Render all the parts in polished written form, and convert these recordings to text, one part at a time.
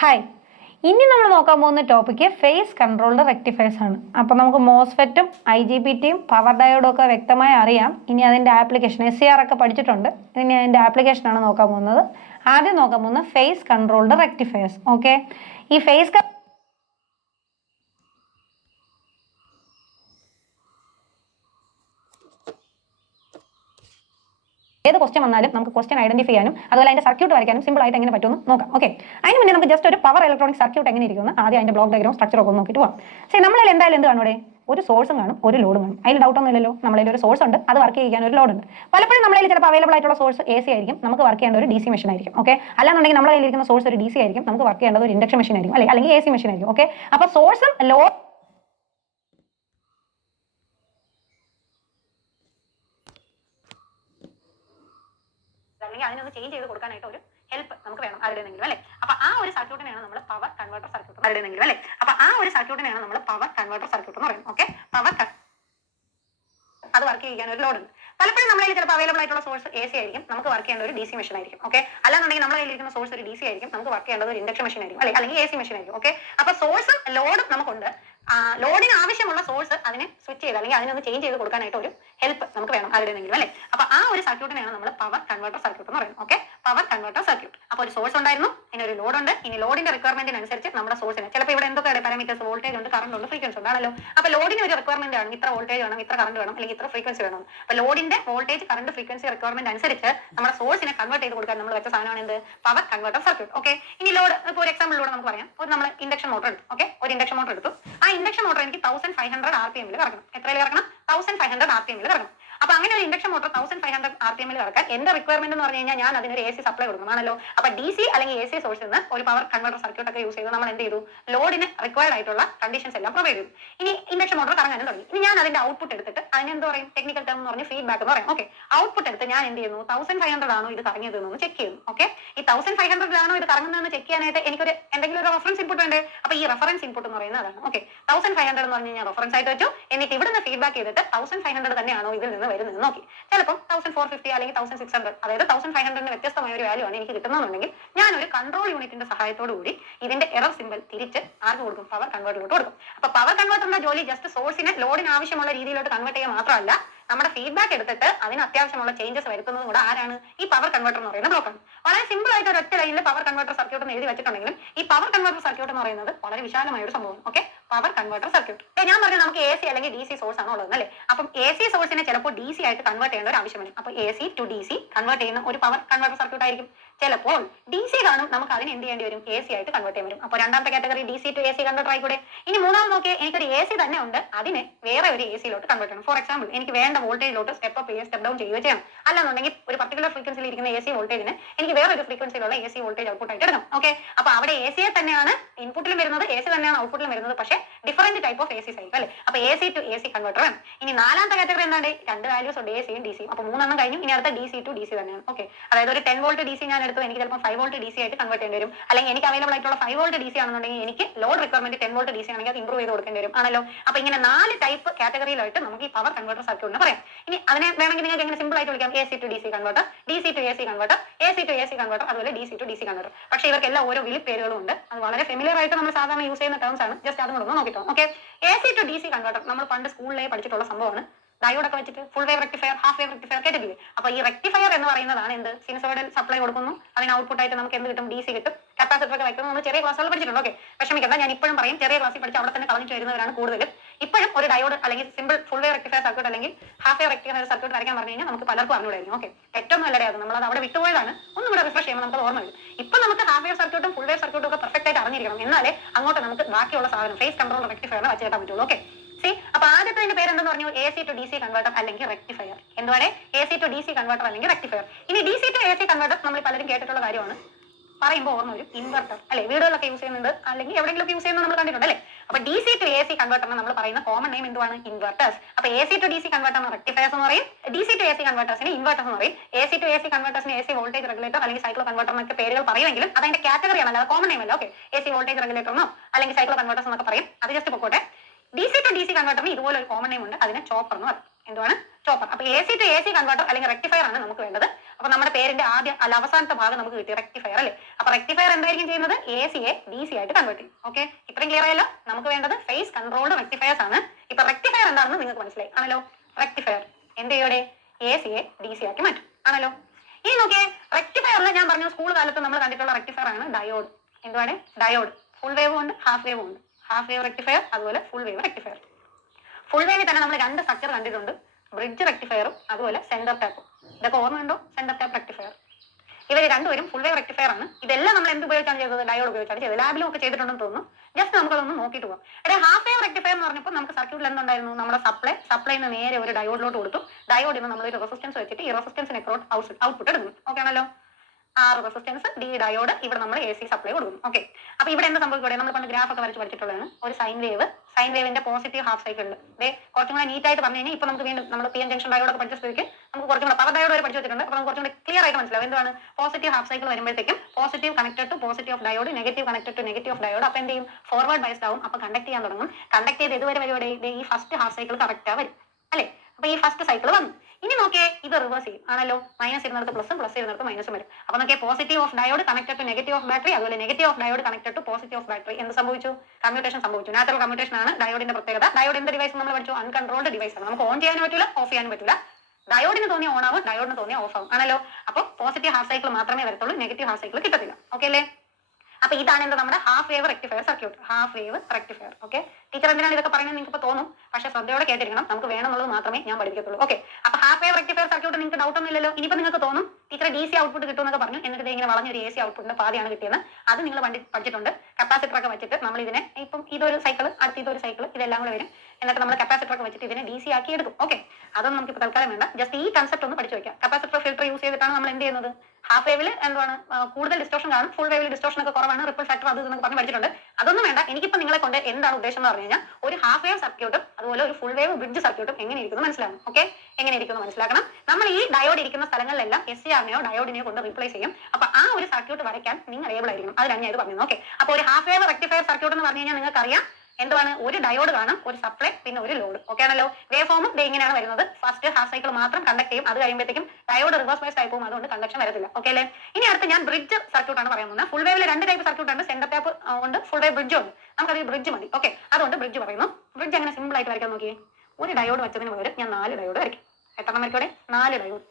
Hi, ഇനി നമ്മൾ നോക്കാൻ പോകുന്ന ടോപ്പിക്ക് ഫേസ് കൺട്രോൾഡ് റെക്ടിഫയേഴ്സ് ആണ്. അപ്പോൾ നമുക്ക് മോസ്ഫെറ്റും IGBTയും പവർ ഡയോഡും ഒക്കെ വ്യക്തമായി അറിയാം. ഇനി അതിൻ്റെ ആപ്ലിക്കേഷൻ SCR ഒക്കെ പഠിച്ചിട്ടുണ്ട്. ഇനി അതിൻ്റെ ആപ്ലിക്കേഷനാണ് നോക്കാൻ പോകുന്നത്. ആദ്യം നോക്കാൻ പോകുന്നത് ഫേസ് കൺട്രോൾഡ് റെക്ടിഫയേഴ്സ്. ഓക്കെ, ഈ ഫേസ് ഏത് ക്വസ്റ്റ്യൻ വന്നാലും നമുക്ക് ക്വസ്റ്റ്യൻ ഐഡന്റിഫൈ ചെയ്യാനും അതുപോലെ അതിന്റെ സർക്യൂട്ട് വരയ്ക്കാനും സിമ്പിൾ ആയിട്ട് എങ്ങനെ പറ്റുമെന്ന് നോക്കാം. ഓക്കെ, അതിന് മുന്നേ നമുക്ക് ജസ്റ്റ് ഒരു പവർ ഇലക്ട്രോണിക് സർക്യൂട്ട് എങ്ങനെ ഇരിക്കുന്നു ആദ്യം അതിന്റെ ബ്ലോക്ക് ഡയഗ്രാം സ്ട്രക്ചർ ഒക്കെ നോക്കിയിട്ട് പോകാം. ശരി, നമ്മളിൽ എന്തായാലും എന്ത് കാണും? ഒരു സോഴ്സും കാണും, ഒരു ലോഡും കാണും. അതിൽ ഡൗട്ട് ഒന്നും ഇല്ലല്ലോ. നമ്മളതിൽ ഒരു സോഴ്സ് ഉണ്ട്, അത് വർക്ക് ചെയ്യാൻ ഒരു ലോഡ് ഉണ്ട്. പലപ്പോഴും നമ്മളതിൽ ചിലപ്പോൾ അവൈലബിൾ ആയിട്ടുള്ള സോഴ്സ് AC ആയിരിക്കും, നമുക്ക് വർക്ക് ചെയ്യേണ്ട ഒരു DC മെഷീൻ ആയിരിക്കും. ഓക്കെ, അല്ലാന്നുണ്ടെങ്കിൽ നമ്മുടെ കയ്യിലിരിക്കുന്ന സോഴ്സ് ഒരു DC ആയിരിക്കും, നമുക്ക് വർക്ക് ചെയ്യേണ്ടത് ഒരു ഇൻഡക്ഷൻ മെഷീൻ ആയിരിക്കും, അല്ലെങ്കിൽ AC മെഷീൻ ആയിരിക്കും. ഓക്കെ, അപ്പോൾ സോഴ്സും ലോഡ് അല്ലെങ്കിൽ അതിനൊന്ന് ചേഞ്ച് ചെയ്ത് കൊടുക്കാനായിട്ട് ഒരു ഹെൽപ്പ് നമുക്ക് വേണം ആരുടെയെങ്കിലും, അല്ലേ? അപ്പൊ ആ ഒരു സർക്യൂട്ടിനെയാണ് നമ്മൾ പവർ കൺവേർട്ടർ സർക്യൂട്ട് ആരുടെയെങ്കിലും, അല്ലേ? അപ്പൊ ആ ഒരു സർക്യൂട്ടിനെയാണ് നമ്മൾ പവർ കൺവേർട്ടർ സർക്യൂട്ട് എന്ന് പറയുന്നത്. ഓക്കെ, അത് വർക്ക് ചെയ്യാൻ ഒരു ലോഡ് ഉണ്ട്. പലപ്പോഴും നമ്മളതിൽ ചിലപ്പോൾ അവൈലബിൾ ആയിട്ടുള്ള സോഴ്സ് AC ആയിരിക്കും, നമുക്ക് വർക്ക് ചെയ്യേണ്ട ഒരു DC മെഷീൻ ആയിരിക്കും. ഓക്കെ, അല്ലാന്നുണ്ടെങ്കിൽ നമ്മുടെ കയ്യിലിരിക്കുന്ന സോഴ്സ് ഒരു DC ആയിരിക്കും, നമുക്ക് വർക്ക് ചെയ്യേണ്ടത് ഒരു ഇൻഡക്ഷൻ മെഷീൻ ആയിരിക്കും, അല്ലെങ്കിൽ AC മെഷീൻ ആയിരിക്കും. ഓക്കെ, അപ്പൊ സോഴ്സും ലോഡും നമുക്കുണ്ട്. ലോഡിന് ആവശ്യമുള്ള സോഴ്സ് അതിനെ സ്വിച്ച് ചെയ്ത് അല്ലെങ്കിൽ അതിനൊന്ന് ചേഞ്ച് ചെയ്ത് കൊടുക്കാനായിട്ട് ഒരു ഹെൽപ്പ് നമുക്ക് വേണം ആരുടെയെങ്കിലും, അല്ലേ? അപ്പൊ ആ ഒരു സർക്യൂട്ടിനെയാണ് നമ്മൾ പവർ കൺവേർട്ടർ സർക്യൂട്ട് എന്ന് പറയുന്നത്. Okay, power converter circuit. അപ്പോൾ ഒരു സോഴ്സ് ഉണ്ടായിരുന്നു, ഇനി ഒരു ലോഡ് ഉണ്ട്. ഇനി ലോഡിന്റെ റിക്വയർമെന്റിനനുസരിച്ച് നമ്മുടെ സോഴ്സിന് ചിലപ്പോൾ ഇവിടെ എന്തൊക്കെ പാരാമീറ്റേഴ്സ്, വോൾട്ടേജ് ഉണ്ട്, കറണ്ട് ഉണ്ട്, ഫ്രീക്വൻസി ഉണ്ട്, ആണല്ലോ. അപ്പൊ ലോഡിന് ഒരു റിക്വയർമെന്റ് ആണ്, ഇത്ര വോൾട്ടേജ് വേണം, ഇത്ര കറണ്ട് വേണം, അല്ലെങ്കിൽ ഇത്ര ഫ്രീക്വൻസി വേണം. അപ്പൊ ലോഡിന്റെ വോൾട്ടേജ്, കറണ്ട്, ഫ്രീക്വൻസി റിക്വയർമെന്റ് അനുസരിച്ച് നമ്മുടെ സോഴ്സിനെ കൺവേർട്ട് ചെയ്ത് കൊടുക്കാൻ നമ്മൾ വെച്ച സാധനമാണ് എന്ത്? Power converter circuit. ഓക്കെ, ഇനി ലോഡ് ഇപ്പോൾ ഒരു എക്സാമ്പിളിലൂടെ നമുക്ക് പറയാം. ഒരു നമ്മൾ ഇൻഡക്ഷൻ മോട്ടർ എടുത്തു. ഓക്കെ, ഒരു ഇൻഡക്ഷൻ മോട്ടർ എടുത്തു. ആ ഇൻഡക്ഷൻ മോട്ടർ എനിക്ക് 1500 RPM കറക്കണം. എത്രയിൽ കറക്കണം? 1500 RPM കറക്കണം. അപ്പൊ അങ്ങനെ ഒരു ഇൻഡക്ഷൻ മോട്ടർ 1500 RPM കറക്കാൻ എന്റെ റിക്വയർമെന്റ് എന്ന് പറഞ്ഞു കഴിഞ്ഞാൽ ഞാൻ അതിനൊരു AC സപ്ലൈ കൊടുക്കണമാണല്ലോ. അപ്പൊ DC അല്ലെങ്കിൽ AC സോഴ്സിൽ നിന്ന് ഒരു പവർ കൺവേർട്ടർ സർക്യൂട്ട് ഒക്കെ യൂസ് ചെയ്ത് നമ്മൾ എന്ത് ചെയ്തു? ലോഡിന് റിക്വയർഡ് ആയിട്ടുള്ള കണ്ടീഷൻസ് എല്ലാം പ്രൊവൈഡ് ചെയ്തു. ഇനി ഇൻഡക്ഷൻ മോട്ടർ കറങ്ങാനും തുടങ്ങി. ഇനി ഞാൻ അതിന്റെ ഔട്ട്പുട്ട് എടുത്തിട്ട് അതിന് എന്ത് പറയും? ടെക്നിക്കൽ ടേം എന്ന് പറഞ്ഞ് ഫീഡ്ബാക്ക് എന്ന് പറയും. ഓക്കെ, ഔട്ട്പുട്ട് എടുത്ത് ഞാൻ എന്ത് ചെയ്യുന്നു? 1500 ആണോ ഇത് കറങ്ങിയത് എന്ന് ചെക്ക് ചെയ്യുന്നു. ഓക്കെ, ഈ 1500 ആണോ ഇത് കറങ്ങുന്നതെന്ന് ചെക്ക് ചെയ്യാനായിട്ട് എനിക്കൊരു എന്തെങ്കിലും ഒരു റെഫറൻസ് ഇൻപുട്ട് വേണ്ടേ? അപ്പൊ ഈ റെഫറൻസ് ഇൻപുട്ട് എന്ന് പറയുന്നത് അതാണ്. ഓക്കെ, 1500 എന്ന് പറഞ്ഞു കഴിഞ്ഞാൽ റെഫറൻസ് ആയിട്ട് വെച്ചു. എന്നിട്ട് ഇവിടുന്ന് ഫീഡ്ബാക്ക് ചെയ്തിട്ട് 1500 തന്നെയാണോ ഇതിൽ നിന്ന് വരുന്നത് നോക്കി. ചിലപ്പോൾ 1450 അല്ലെങ്കിൽ 1600, അതായത് 1500 വ്യത്യസ്തമായ ഒരു വാല്യൂ ആണ് എനിക്ക് കിട്ടുന്നതെന്നുണ്ടെങ്കിൽ ഞാൻ ഒരു കൺട്രോൾ യൂണിറ്റിന്റെ സഹായത്തോടു കൂടി ഇതിന്റെ എറർ സിമ്പൽ തിരിച്ച് ആർക്ക് കൊടുക്കും? പവർ കൺവേർട്ടറിലോട്ട് കൊടുക്കും. അപ്പൊ പവർ കൺവേർട്ടറിന്റെ ജോലി ജസ്റ്റ് സോഴ്സിനെ ലോഡിന് ആവശ്യമുള്ള രീതിയിലോട്ട് കൺവേർട്ട് ചെയ്യുക മാത്രമല്ല, നമ്മുടെ ഫീഡ്ബാക്ക് എടുത്തിട്ട് അതിന് അത്യാവശ്യമുള്ള ചേഞ്ചസ് വരുത്തുന്നതും കൂടെ ആരാണ്? ഈ പവർ കൺവേർട്ടർ എന്ന് പറയുന്ന ബ്ലോക്കാണ്. വളരെ സിമ്പിൾ ആയിട്ട് ഒരു ഒറ്റ ലൈനിൽ പവർ കൺവേർട്ടർ സർക്യൂട്ട് എന്ന് എഴുതി വെച്ചിട്ടുണ്ടെങ്കിലും ഈ പവർ കൺവേർട്ടർ സർക്യൂട്ട് എന്ന് പറയുന്നത് വളരെ വിശാലമായ ഒരു സംഭവം. Okay, power converter circuit. ഞാൻ പറഞ്ഞു നമുക്ക് AC അല്ലെങ്കിൽ DC സോഴ്സ് ആണോ ഉള്ളത്, അല്ലേ? അപ്പം AC സോഴ്സിനെ ചിലപ്പോൾ DC ആയിട്ട് കൺവേർട്ട് ചെയ്യേണ്ട ഒരു ആവശ്യം വരും. അപ്പൊ AC to DC കൺവേർട്ട് ചെയ്യുന്ന ഒരു പവർ കൺവേർട്ടർ സർക്യൂട്ട് ആയിരിക്കും. ചിലപ്പോൾ DC കാണും, നമുക്ക് അതിന് എന്ത് ചെയ്യേണ്ടി വരും? AC ആയിട്ട് കൺവേർട്ട് ചെയ്യാൻ വരും. അപ്പോൾ രണ്ടാമത്തെ category DC to AC converter ആയിക്കൂടെ? ഇനി മൂന്നാമത് നോക്കിയാൽ എനിക്കൊരു AC തന്നെ ഉണ്ട്, അതിനെ വേറെ ഒരു AC-ലോട്ട് കൺവേർട്ട് ചെയ്യണം. ഫോർ എക്സാമ്പിൾ, എനിക്ക് വേണ്ട വോൾട്ടേജിലോട്ട് സ്റ്റെപ്പ് അപ്പ് ചെയ്യുക, സ്റ്റെപ്പ് ഡൗൺ ചെയ്യുക ചെയ്യണം. അല്ലാന്നുണ്ടെങ്കിൽ ഒരു പർട്ടിക്കുലർ ഫ്രീക്വൻസിയിൽ ഇരിക്കുന്ന AC വോൾട്ടേജിന് എനിക്ക് വേറൊരു ഫ്രീക്വൻസിയിലുള്ള AC വോൾട്ടേജ് ഔട്ട്പുട്ട് ആയിട്ട് എടുക്കണം. ഓക്കെ, അപ്പൊ അവിടെ AC തന്നെയാണ് ഇൻപുട്ടിലും വരുന്നത്, AC തന്നെയാണ് ഔട്ട്പുട്ടിലും വരുന്നത്, പക്ഷേ ഡിഫറന്റ് ടൈപ്പ് ഓഫ് AC ആയിരിക്കും, അല്ലേ? അപ്പൊ AC to AC കൺവേർട്ടർ വേണം. ഇനി നാലാമത്തെ കാറ്റഗറി എന്താണ്? രണ്ട് വാല്യൂസ് ഉണ്ട്, ACയും DCയും. അപ്പൊ മൂന്നെണ്ണം കഴിഞ്ഞു. ഇനി അടുത്ത DC to DC തന്നെയാണ്. ഓക്കെ, അതായത് ഒരു 10 വോൾട്ട് DC ഞാൻ എടുത്തു, എനിക്ക് ചിലപ്പോൾ 5 വോൾട്ട് DC ആയിട്ട് കൺവേർട്ട് ചെയ്യേണ്ടി വരും. അല്ലെങ്കിൽ എനിക്ക് അവൈലബിൾ ആയിട്ടുള്ള 5 വോൾട്ട് DC ആണെന്നുണ്ടെങ്കിൽ എനിക്ക് ലോഡ് റിക്വയർമെന്റ് 10 വോൾട്ട് DC ആണെങ്കിൽ അത് ഇംപ്രൂവ് ചെയ്ത് കൊടുക്കേണ്ടി വരും, ആണല്ലോ. അപ്പൊ ഇങ്ങനെ 4 ടൈപ്പ് കാറ്റഗറിയിലായിട്ട് നമുക്ക് ഈ പവർ കൺവേർട്ടർ സർക്യൂട്ടിനെ പറയാം. ഇനി അതിനെ വേണമെങ്കിൽ നിങ്ങൾക്ക് എങ്ങനെ സിമ്പിൾ ആയിട്ട് വിളിക്കാം? AC to DC converter, DC to AC converter, AC to AC converter, അതുപോലെ DC to DC കൺവേർട്ടർ. പക്ഷേ ഇവർക്കെല്ലാം ഓരോ വിളിപ്പേരുകളും ഉണ്ട്. അത് വളരെ ഫെമിലിയർ ആയിട്ട് നമ്മൾ സാധാരണ യൂസ് ചെയ്യുന്ന ടേംസ് ആണ്. ജസ്റ്റ് അതും കൂടെ ഒന്ന് നോക്കിട്ടോ. Okay, AC to DC converter നമ്മൾ പണ്ട് സ്കൂളിലേ പഠിച്ചിട്ടുള്ള സംഭവമാണ്. ഡയോഡൊക്കെ വെച്ചിട്ട് full wave rectifier, half wave rectifier കേട്ടിട്ടില്ലേ? അപ്പൊ ഈ റെക്ടിഫയർ എന്ന് പറയുന്നതാണ് എന്ത്? സിനുസോയിഡൽ സപ്ലൈ കൊടുക്കുന്നു, അതിന് ഔട്ട്പുട്ട് ആയിട്ട് നമുക്ക് എന്ത് കിട്ടും? DC കിട്ടും. കപ്പാസിറ്റർ ഒക്കെ വയ്ക്കുന്നു. നമ്മൾ ചെറിയ ക്ലാസ്സുകൾ പഠിച്ചിട്ടുണ്ട്. ഓക്കെ, വിഷമിക്കണ്ട, ഞാൻ ഇപ്പോഴും പറയും, ചെറിയ ക്ലാസ്സിൽ പഠിച്ച് അവിടെ തന്നെ കളഞ്ഞിട്ട് വരുന്നവരാണ് കൂടുതലും. ഇപ്പോഴും ഒരു ഡയോഡ് അല്ലെങ്കിൽ simple full wave rectifier circuit അല്ലെങ്കിൽ ഹാഫ് വേവ് റെക്ടിഫയർ സർക്യൂട്ട് വരയ്ക്കാൻ പറഞ്ഞു കഴിഞ്ഞാൽ നമുക്ക് പലർക്കും അറിഞ്ഞൂടായിരുന്നു. ഓക്കെ, ഏറ്റവും നല്ലത് അത് നമ്മളത് അവിടെ വിട്ടുപോയതാണ്. ഒന്നും കൂടെ റിഫ്രഷ് ചെയ്യുമ്പോൾ നമുക്ക് ഓർമ്മ വരും. ഇപ്പൊ നമുക്ക് ഹാഫ് വേവ് സർക്യൂട്ടും ഫുൾ വേവ് സർക്യൂട്ടും ഒക്കെ പെർഫെക്റ്റ് ആയിട്ട് അറിഞ്ഞിരിക്കണം, എന്നാലേ അങ്ങോട്ട് നമുക്ക് ബാക്കിയുള്ള സാധനം ഫേസ് കൺട്രോൾ റെക്ടിഫയറിനെ വെച്ച് കേട്ടാൻ പറ്റുള്ളൂ. ഓക്കെ, അപ്പൊ ആദ്യത്തെ പേര് എന്തെന്ന് പറഞ്ഞു? AC to DC കൺവേർട്ടർ അല്ലെങ്കിൽ റെക്ടിഫയർ. എന്തുവാണ്? AC to DC കൺവേർട്ടർ അല്ലെങ്കിൽ റെക്ടിഫയർ. ഇനി DC to AC കൺവേർട്ടർ നമ്മൾ പലരും കേട്ടിട്ടുള്ള കാര്യമാണ്. പറയുമ്പോൾ ഓർമ്മ വരും ഇൻവെർട്ടർ, അല്ലെ? വീടുകളിലൊക്കെ യൂസ് ചെയ്യുന്നുണ്ട്, അല്ലെങ്കിൽ എവിടെയെങ്കിലും യൂസ് ചെയ്യുന്നത് നമ്മൾ കണ്ടിട്ടുണ്ട്, അല്ലേ? അപ്പൊ DC to AC കൺവേർട്ടറിന് നമ്മൾ പറയുന്ന കോമൺ നെയിം എന്തുവാണ്? ഇൻവെർട്ടേഴ്സ്. അപ്പൊ AC to DC കൺവേർട്ടറിന് റെക്ടിഫയേഴ്സ് എന്ന് പറയും, DC to AC കൺവേർട്ടേഴ്സിന് ഇൻവെർട്ടേഴ്സ് എന്ന് പറയും. AC to AC കൺവേർട്ടേഴ്സിന് AC voltage regulator അല്ലെങ്കിൽ സൈക്ലോ കൺവേർട്ടർ എന്നൊക്കെ പേരുകൾ പറയുമെങ്കിലും അതിന്റെ കാറ്റഗറി ആണ്, അല്ലാതെ കോമൺ നെയിം അല്ല. ഓക്കെ, AC വോൾട്ടേജ് റെഗുലേറ്റർ എന്നോ അല്ലെങ്കിൽ സൈക്ലോ കൺവേർട്ടേഴ്സ് എന്നൊക്കെ പറയും, അത് ജസ്റ്റ് പൊക്കോട്ടെ. DC to DC കൺവേർട്ടറിന് ഇതുപോലെ ഒരു കോമൺ നെയിം ഉണ്ട്, അതിനെ ചോപ്പർ എന്ന് പറയും. എന്താണ്? ചോപ്പർ. അപ്പൊ AC to AC കൺവേർട്ടർ അല്ലെങ്കിൽ റെക്ടിഫയർ ആണ് നമുക്ക് വേണ്ടത്. അപ്പൊ നമ്മുടെ പേരിന്റെ അവസാനത്തെ ഭാഗം നമുക്ക് കിട്ടി റെക്ടിഫയർ അല്ലേ. അപ്പൊ റെക്ടിഫയർ എന്തായിരിക്കും ചെയ്യുന്നത്? AC യെ DC ആയിട്ട് കൺവേർട്ട് ചെയ്യും. ഓക്കെ, ഇത്രയും ക്ലിയർ ആയല്ലോ. നമുക്ക് വേണ്ടത് ഫേസ് കൺട്രോൾഡ് റെക്ടിഫയേഴ്സ് ആണ്. ഇപ്പൊ റെക്ടിഫയർ എന്താണെന്ന് നിങ്ങൾക്ക് മനസ്സിലായി ആണല്ലോ. റെക്ടിഫയർ എന്ത് ചെയ്യോടെ? AC യെ DC ആക്കി മാറ്റും ആണല്ലോ. ഇനി നോക്കിയേ, റെക്ടിഫയറിൽ ഞാൻ പറഞ്ഞു സ്കൂൾ കാലത്ത് നമ്മൾ കണ്ടിട്ടുള്ള റെക്ടിഫയർ ആണ് ഡയോഡ്. എന്താണ് ഡയോഡ്? ഫുൾ വേവും ഉണ്ട്, ഹാഫ് വേവും ഉണ്ട്. ഹാഫ് വേവ് റെക്ടിഫയർ, അതുപോലെ ഫുൾ വേവ് റെക്ടിഫയർ. ഫുൾ വേവിൽ തന്നെ നമ്മൾ രണ്ട് സ്ട്രക്ചർ കണ്ടിട്ടുണ്ട്, ബ്രിഡ്ജ് റെക്ടിഫയറും അതുപോലെ സെന്റർ ടാപ്പും. ഇതൊക്കെ ഓർമ്മയുണ്ടോ? Centre tap rectifier. ഇവർ രണ്ടുപേരും ഫുൾ വേവ് റെക്ടിഫയർ ആണ്. ഇതെല്ലാം നമ്മൾ എന്ത് ഉപയോഗിച്ചാണ് ചെയ്തത്? ഡയോഡ് ഉപയോഗിച്ചാണ് ചെയ്തത്. ലാബിലും ഒക്കെ ചെയ്തിട്ടുണ്ടെന്ന് തോന്നുന്നു. ജസ്റ്റ് നമുക്കതൊന്ന് നോക്കിയിട്ട് പോകാം. അതെ, ഹാഫ് വേവ് റെക്ടിഫയർ എന്ന് പറഞ്ഞപ്പോൾ നമുക്ക് സർക്യൂട്ടിൽ എന്തുണ്ടായിരുന്നു? നമ്മുടെ സപ്ലൈന്ന് നേരെ ഒരു ഡയോഡിലോട്ട് കൊടുത്തു. ഡയോഡിൽ നമ്മൾ ഒരു റെസിസ്റ്റൻസ് വെച്ചിട്ട് ഈ റെസിസ്റ്റൻസിന് ഔട്ട്പുട്ട് എടുക്കുന്നു. ഓക്കെ ആണല്ലോ. R റെസിസ്റ്റൻസ്, D ഡയോഡ്, ഇവിടെ നമ്മൾ AC സപ്ലൈ കൊടുക്കുന്നു. ഓക്കെ, അപ്പൊ ഇവിടെ എന്താ സംഭവിക്കുക? നമ്മൾ പണ്ട് ഗ്രാഫ് ഒക്കെ വരച്ച് പഠിച്ചിട്ടുള്ളതാണ്. ഒരു സൈൻ വേവിന്റെ പോസിറ്റീവ് ഹാഫ് സൈക്കിളിൽ കുറച്ചും കൂടെ നീറ്റ് ആയിട്ട് പറഞ്ഞു കഴിഞ്ഞാൽ ഇപ്പൊ നമുക്ക് വീണ്ടും നമ്മൾ PN ജംഗ്ഷൻ ഡയോഡ് ഒക്കെ പഠിച്ച സ്ഥിതിക്ക് നമുക്ക് കുറച്ചും കൂടെ പവർ ഡയോഡ് വരെ പഠിച്ചു വെച്ചിട്ടുണ്ട്. അപ്പൊ നമുക്ക് കുറച്ചും കൂടെ ക്ലിയർ ആയിട്ട് മനസ്സിലാവും എന്താണ് പോസിറ്റീവ് ഹാഫ് സൈക്കിൾ വരുമ്പോഴത്തേക്കും positive connected to positive of diode, negative connected to negative of diode. അപ്പൊ എന്ത് ചെയ്യും? ഫോർവേഡ് ബൈസ്ഡ് ആവും. അപ്പൊ കണ്ടക്ട് ചെയ്യാൻ തുടങ്ങും. കണ്ടക്ട് ചെയ്ത് ഇതുവരെ വരുവാടെ ഈ ഫസ്റ്റ് ഹാഫ് സൈക്കിൾ കറക്റ്റാ വരും അല്ലെ. അപ്പൊ ഈ ഫസ്റ്റ് സൈക്കിൾ വന്നു. ഇനി നോക്കിയേ, ഇത് റിവേഴ്സ് ചെയ്യും ആണല്ലോ. മൈനസ് ഇരുന്നിടത്ത് പ്ലസും, പ്ലസ് ഇരുന്നിടത്ത് മൈനസും വരും. അപ്പൊ നോക്കിയേ, positive of diode connected to negative of battery, അതുപോലെ negative of diode connected to positive of battery. എന്ത് സംഭവിച്ചു? കമ്മ്യൂട്ടേഷൻ സംഭവിച്ചു. നാച്ചുറൽ കമ്മ്യൂട്ടേഷൻ ആണ് ഡയോഡിന്റെ പ്രത്യേകത. ഡയോഡ് എന്ത് ഡിവൈസ് നമ്മൾ പഠിച്ചു? അൺകൺട്രോൾഡ് ഡിവൈസ് ആണ്. നമുക്ക് ഓൺ ചെയ്യാനും പറ്റില്ല, ഓഫ് ചെയ്യാനും പറ്റില്ല. ഡയോഡിന് തോന്നിയ ഓൺ ആവും, ഡയോഡിന് തോന്നിയ ഓഫ് ആവും ആണല്ലോ. അപ്പോൾ പോസിറ്റീവ് ഹാഫ് സൈക്കിൾ മാത്രമേ വരത്തുള്ളൂ, നെഗറ്റീവ് ഹാഫ് സൈക്കിൾ കിട്ടത്തില്ല. ഓക്കെ അല്ലേ? അപ്പൊ ഇതാണ് എന്താ നമ്മുടെ half wave rectifier circuit. Half wave rectifier. Okay, teacher എന്തിനാണ് ഇതൊക്കെ പറയുന്നത് നിങ്ങൾക്ക് ഇപ്പോൾ തോന്നും. പക്ഷെ ശ്രദ്ധയോടെ കേട്ടിരിക്കണം, നമുക്ക് വേണമെന്നുള്ളത് മാത്രമേ ഞാൻ പഠിപ്പിക്കത്തുള്ളൂ. ഓക്കെ, അപ്പൊ ഹാഫ് വേവ് റെക്ടിഫയർ സർക്യൂട്ട് നിങ്ങൾക്ക് ഡൗട്ട് ഒന്നും ഇല്ലല്ലോ. ഇനിയിപ്പോൾ നിങ്ങൾക്ക് തോന്നും ടീച്ചർ DC ഔട്ട്പുട്ട് കിട്ടുമെന്നൊക്കെ പറഞ്ഞു, എന്നിട്ട് ഇങ്ങനെ വളഞ്ഞൊരു AC ഔട്ട്പുട്ടിന്റെ പാതിയാണ് കിട്ടിയത്. അത് നിങ്ങൾ പഠിച്ചിട്ടുണ്ട്. കപ്പാസിറ്റർ ഒക്കെ വെച്ചിട്ട് നമ്മൾ ഇതിനെ ഇപ്പം ഇതൊരു സൈക്കിൾ, അടുത്ത ഇതൊരു സൈക്കിൾ, ഇതെല്ലാം കൂടെ വരും. എന്നിട്ട് നമ്മൾ കപ്പാസിറ്റർ ഒക്കെ വെച്ചിട്ട് ഇതിനെ DC ആക്കി എടുക്കും. ഓക്കെ, അതൊന്നും നമുക്ക് ഇപ്പോൾ തൽക്കാലം വേണ്ട. ജസ്റ്റ് ഈ കൺസെപ്റ്റ് ഒന്ന് പഠിച്ചു വെക്കാം. കപ്പാസിറ്റർ ഫിൽറ്റർ യൂസ് ചെയ്തിട്ടാണ് നമ്മൾ എന്ത് ചെയ്യുന്നത്? ഹാഫ് വേവിൽ എന്താണ് കൂടുതൽ ഡിസ്റ്റോഷൻ കാണും, ഫുൾ വേവിൽ ഡിസ്റ്റോഷൻ ഒക്കെ കുറവാണ്, റിപ്പിൾ ഫാക്ടർ അത് എന്നൊക്കെ പറഞ്ഞ് പഠിച്ചിട്ടുണ്ട്. അതൊന്നും വേണ്ട. എനിക്കിപ്പോൾ നിങ്ങളെ കൊണ്ട് എന്താണ് ഉദ്ദേശം എന്ന് പറഞ്ഞു കഴിഞ്ഞാൽ ഒരു ഹാഫ് വേവ് സർക്യൂട്ടും അതുപോലെ ഒരു ഫുൾ വേവ് ബ്രിഡ്ജ് സർക്യൂട്ടും എങ്ങനെ ഇരിക്കുന്നു മനസ്സിലാക്കണം. ഓക്കെ, എങ്ങനെ ഇരിക്കുന്നു മനസ്സിലാക്കണം. നമ്മൾ ഈ ഡയോഡ് ഇരിക്കുന്ന സ്ഥലങ്ങളിലെല്ലാം SCR-നെയോ ഡയോഡിനെയോ കൊണ്ട് റീപ്ലേസ് ചെയ്യും. അപ്പൊ ആ ഒരു സർക്യൂട്ട് വരയ്ക്കാൻ നിങ്ങൾ ഏബിൾ ആയിരിക്കണം. അതിലാണ് ഞാൻ ഇത് പറഞ്ഞത്. ഓക്കെ, അപ്പൊ ഒരു ഹാഫ് വേവ് റെക്ടിഫയർ സർക്യൂട്ട് എന്ന് പറഞ്ഞു കഴിഞ്ഞാൽ നിങ്ങൾക്ക് അറിയാം എന്താണ്? ഒരു ഡയോഡ് കാണും, ഒരു സപ്ലൈ, പിന്നെ ഒരു ലോഡ്. ഓക്കെ ആണല്ലോ. വേവ് ഫോമും ഇങ്ങനെയാണ് വരുന്നത്. ഫസ്റ്റ് ഹാഫ് സൈക്കിൾ മാത്രം കണ്ടക്ട് ചെയ്യും. അത് കഴിയുമ്പോഴത്തേക്കും ഡയോഡ് റിവേഴ്സ് ബൈസ് ടൈപ്പ് പോകും. അതുകൊണ്ട് കണ്ടക്ഷൻ വരത്തില്ല. ഓക്കെ അല്ലേ? ഇനി അടുത്ത് ഞാൻ ബ്രിഡ്ജ് സർക്യൂട്ട് ആണ് പറയാൻ പോകുന്നത്. ഫുൾ വേവിൽ രണ്ട് ടൈപ്പ് സർക്യൂട്ട് ഉണ്ട്. സെന്റർ ടാപ്പ് ഉണ്ട്, ഫുൾ വേവ് ബ്രിഡ്ജ് ഉണ്ട്. നമുക്കത് ബ്രിഡ്ജ് മതി. ഓക്കെ, അതുകൊണ്ട് ബ്രിഡ്ജ് പറയുന്നു. ബ്രിഡ്ജ് അങ്ങനെ സിമ്പിൾ ആയിട്ട് വരയ്ക്കാൻ നോക്കിയേ. ഒരു ഡയോഡ് വെച്ചതിന് പകരം ഞാൻ 4 ഡയോഡ് വരയ്ക്കും. എത്ര വരയ്ക്കോടെ? 4 ഡയോഡ്.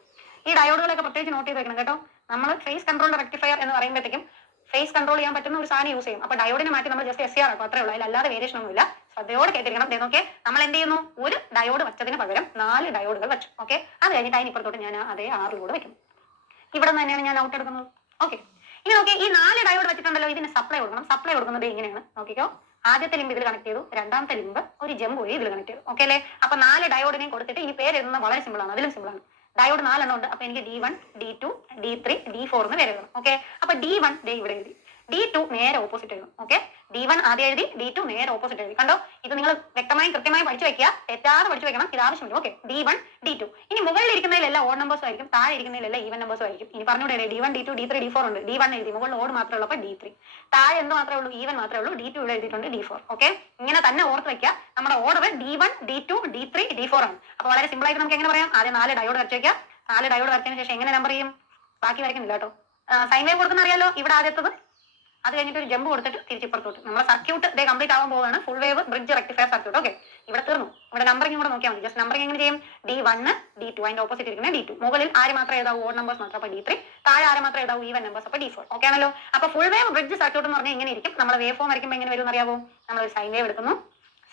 ഈ ഡയോഡുകളൊക്കെ പ്രത്യേകിച്ച് നോട്ട് ചെയ്ത് വെക്കണം കേട്ടോ. നമ്മൾ ഫേസ് കൺട്രോൾഡ് റെക്ടിഫയർ എന്ന് പറയുമ്പോഴത്തേക്കും ഫേസ് കൺട്രോൾ ചെയ്യാൻ പറ്റുന്ന ഒരു സാധനം യൂസ് ചെയ്യും. അപ്പൊ ഡയോഡിനെ മാറ്റി നമ്മൾ ജസ്റ്റ് SCR ആക്കും, അത്രേ ഉള്ളൂ. അതിലല്ലാതെ വേരിയേഷൻ ഒന്നുമില്ല. ശ്രദ്ധയോടെ കേട്ടിരിക്കണം. നോക്കിയേ, നമ്മൾ എന്ത് ചെയ്യുന്നു? ഒരു ഡയോഡ് വെച്ചതിന് പകരം 4 ഡയോഡുകൾ വെച്ചു. ഓക്കെ, അത് കഴിഞ്ഞിട്ട് അതിനിപ്പുറത്തോട്ട് ഞാൻ അതേ 6 കൂടെ വെക്കും. ഇവിടെ നിന്ന് തന്നെയാണ് ഞാൻ ഔട്ട് എടുക്കുന്നത്. ഓക്കെ, ഇനി നോക്കിയേ, ഈ 4 ഡയോഡ് വെച്ചിട്ടുണ്ടല്ലോ, ഇതിന് സപ്ലൈ കൊടുക്കണം. സപ്ലൈ കൊടുക്കുന്നത് ഇങ്ങനെയാണ്. നോക്കിക്കോ, ആദ്യത്തെ ലിമ്പ് ഇതിൽ കണക്ട് ചെയ്തു, രണ്ടാമത്തെ ലിമ്പ് ഒരു ജമ്പ് വഴി ഇതിൽ കണക്ട് ചെയ്തു. ഓക്കെ അല്ലേ? അപ്പൊ 4 ഡയോഡിനെയും കൊടുത്തിട്ട് ഈ പേര് എഴുതുന്നത് വളരെ സിമ്പിൾ ആണ്, അതിലും സിമ്പിൾ ആണ്. ഡയോഡ് 4 എണ്ണം ഉണ്ട്. അപ്പൊ എനിക്ക് D1, D2, D3, D4 എന്ന് പേര് എഴുതണം. ഓക്കെ, അപ്പൊ D1 ഇവിടെ എഴുതി, D2 നേരെ ഓപ്പോസിറ്റ് എഴുതും. ഓക്കെ, D1 ആദ്യം എഴുതി, D2 നേരെ ഓപ്പോസിറ്റ് എഴുതി. കണ്ടോ? ഇത് നിങ്ങൾ വ്യക്തമായും കൃത്യമായും പഠിച്ചു വെക്കുക, തെറ്റാതെ പഠിച്ചു വെക്കണം. ഇത് ആവശ്യമില്ല. Okay, D1, D2. ഇനി മുകളിൽ ഇരിക്കുന്നതിലെല്ലാം ഓഡ് നമ്പേഴ്സ് ആയിരിക്കും, താഴെ ഇരിക്കുന്നതിലെല്ലാം ഈവൻ നമ്പേഴ്സ് ആയിരിക്കും. ഇനി പറഞ്ഞൂടെ D1, D2, D3, D4 ഉണ്ട്. D1 എഴുതി, മുകളിൽ ഓഡ് മാത്രമേ ഉള്ളൂ, അപ്പൊ D3. താഴെ എന്ത് മാത്രമേ ഉള്ളൂ? ഈവൻ മാത്രമേ ഉള്ളൂ. D2 ഇവിടെ എഴുതിയിട്ടുണ്ട്, D4. ഓക്കെ, ഇങ്ങനെ തന്നെ ഓർത്ത് വെക്കുക. നമ്മുടെ order D1, D2, D3, D4 ആണ്. അപ്പൊ വളരെ സിമ്പിൾ ആയിട്ട് നമുക്ക് എങ്ങനെ പറയാം? ആദ്യം 4 ഡയോഡ് വരച്ച് വെക്കുക. 4 ഡയോഡ് വരച്ചതിന് ശേഷം എങ്ങനെ നമ്പർ ചെയ്യും? ബാക്കി വരയ്ക്കുന്നില്ല കേട്ടോ. സൈൻ വേവ് കൊടുക്കുന്ന അറിയാലോ. ഇവിടെ ആദ്യത്തത്, അത് കഴിഞ്ഞിട്ട് ഒരു ജമ്പ് കൊടുത്തിട്ട് തിരിച്ചിപ്പുറത്തോട്ട്. നമ്മുടെ സർക്യൂട്ട് കംപ്ലീറ്റ് ആവാൻ പോവുകയാണ്. Full wave bridge rectifier circuit. Okay, ഇവിടെ തീർന്നു. ഇവിടെ നമ്പറിംഗ് കൂടെ നോക്കിയാൽ മതി. ജസ്റ്റ് നമ്പറിംഗ് എങ്ങനെ ചെയ്യും? D1, D2, അതിന്റെ ഓപ്പോസിറ്റ് ഇരിക്കുന്ന D2. മുകളിൽ ആര് മാത്രമേ എഴുതാവൂ? ഓഡ് നമ്പേഴ്സ് മാത്രം, അപ്പൊ D3. താഴെ ആര് മാത്രമേ എഴുതാവൂ? ഈവൻ നമ്പേഴ്സ്, അപ്പൊ D4. ഓക്കെ ആണല്ലോ. അപ്പൊ ഫുൾ വേവ് ബ്രിഡ്ജ് സർക്യൂട്ട് എന്ന് പറഞ്ഞാൽ എങ്ങനെ ഇരിക്കും? നമ്മൾ വേവ് ഫോം വരയ്ക്കുമ്പോൾ എങ്ങനെ വരും അറിയാവോ? നമ്മൾ ഒരു സൈൻ വേവ് എടുക്കുന്നു.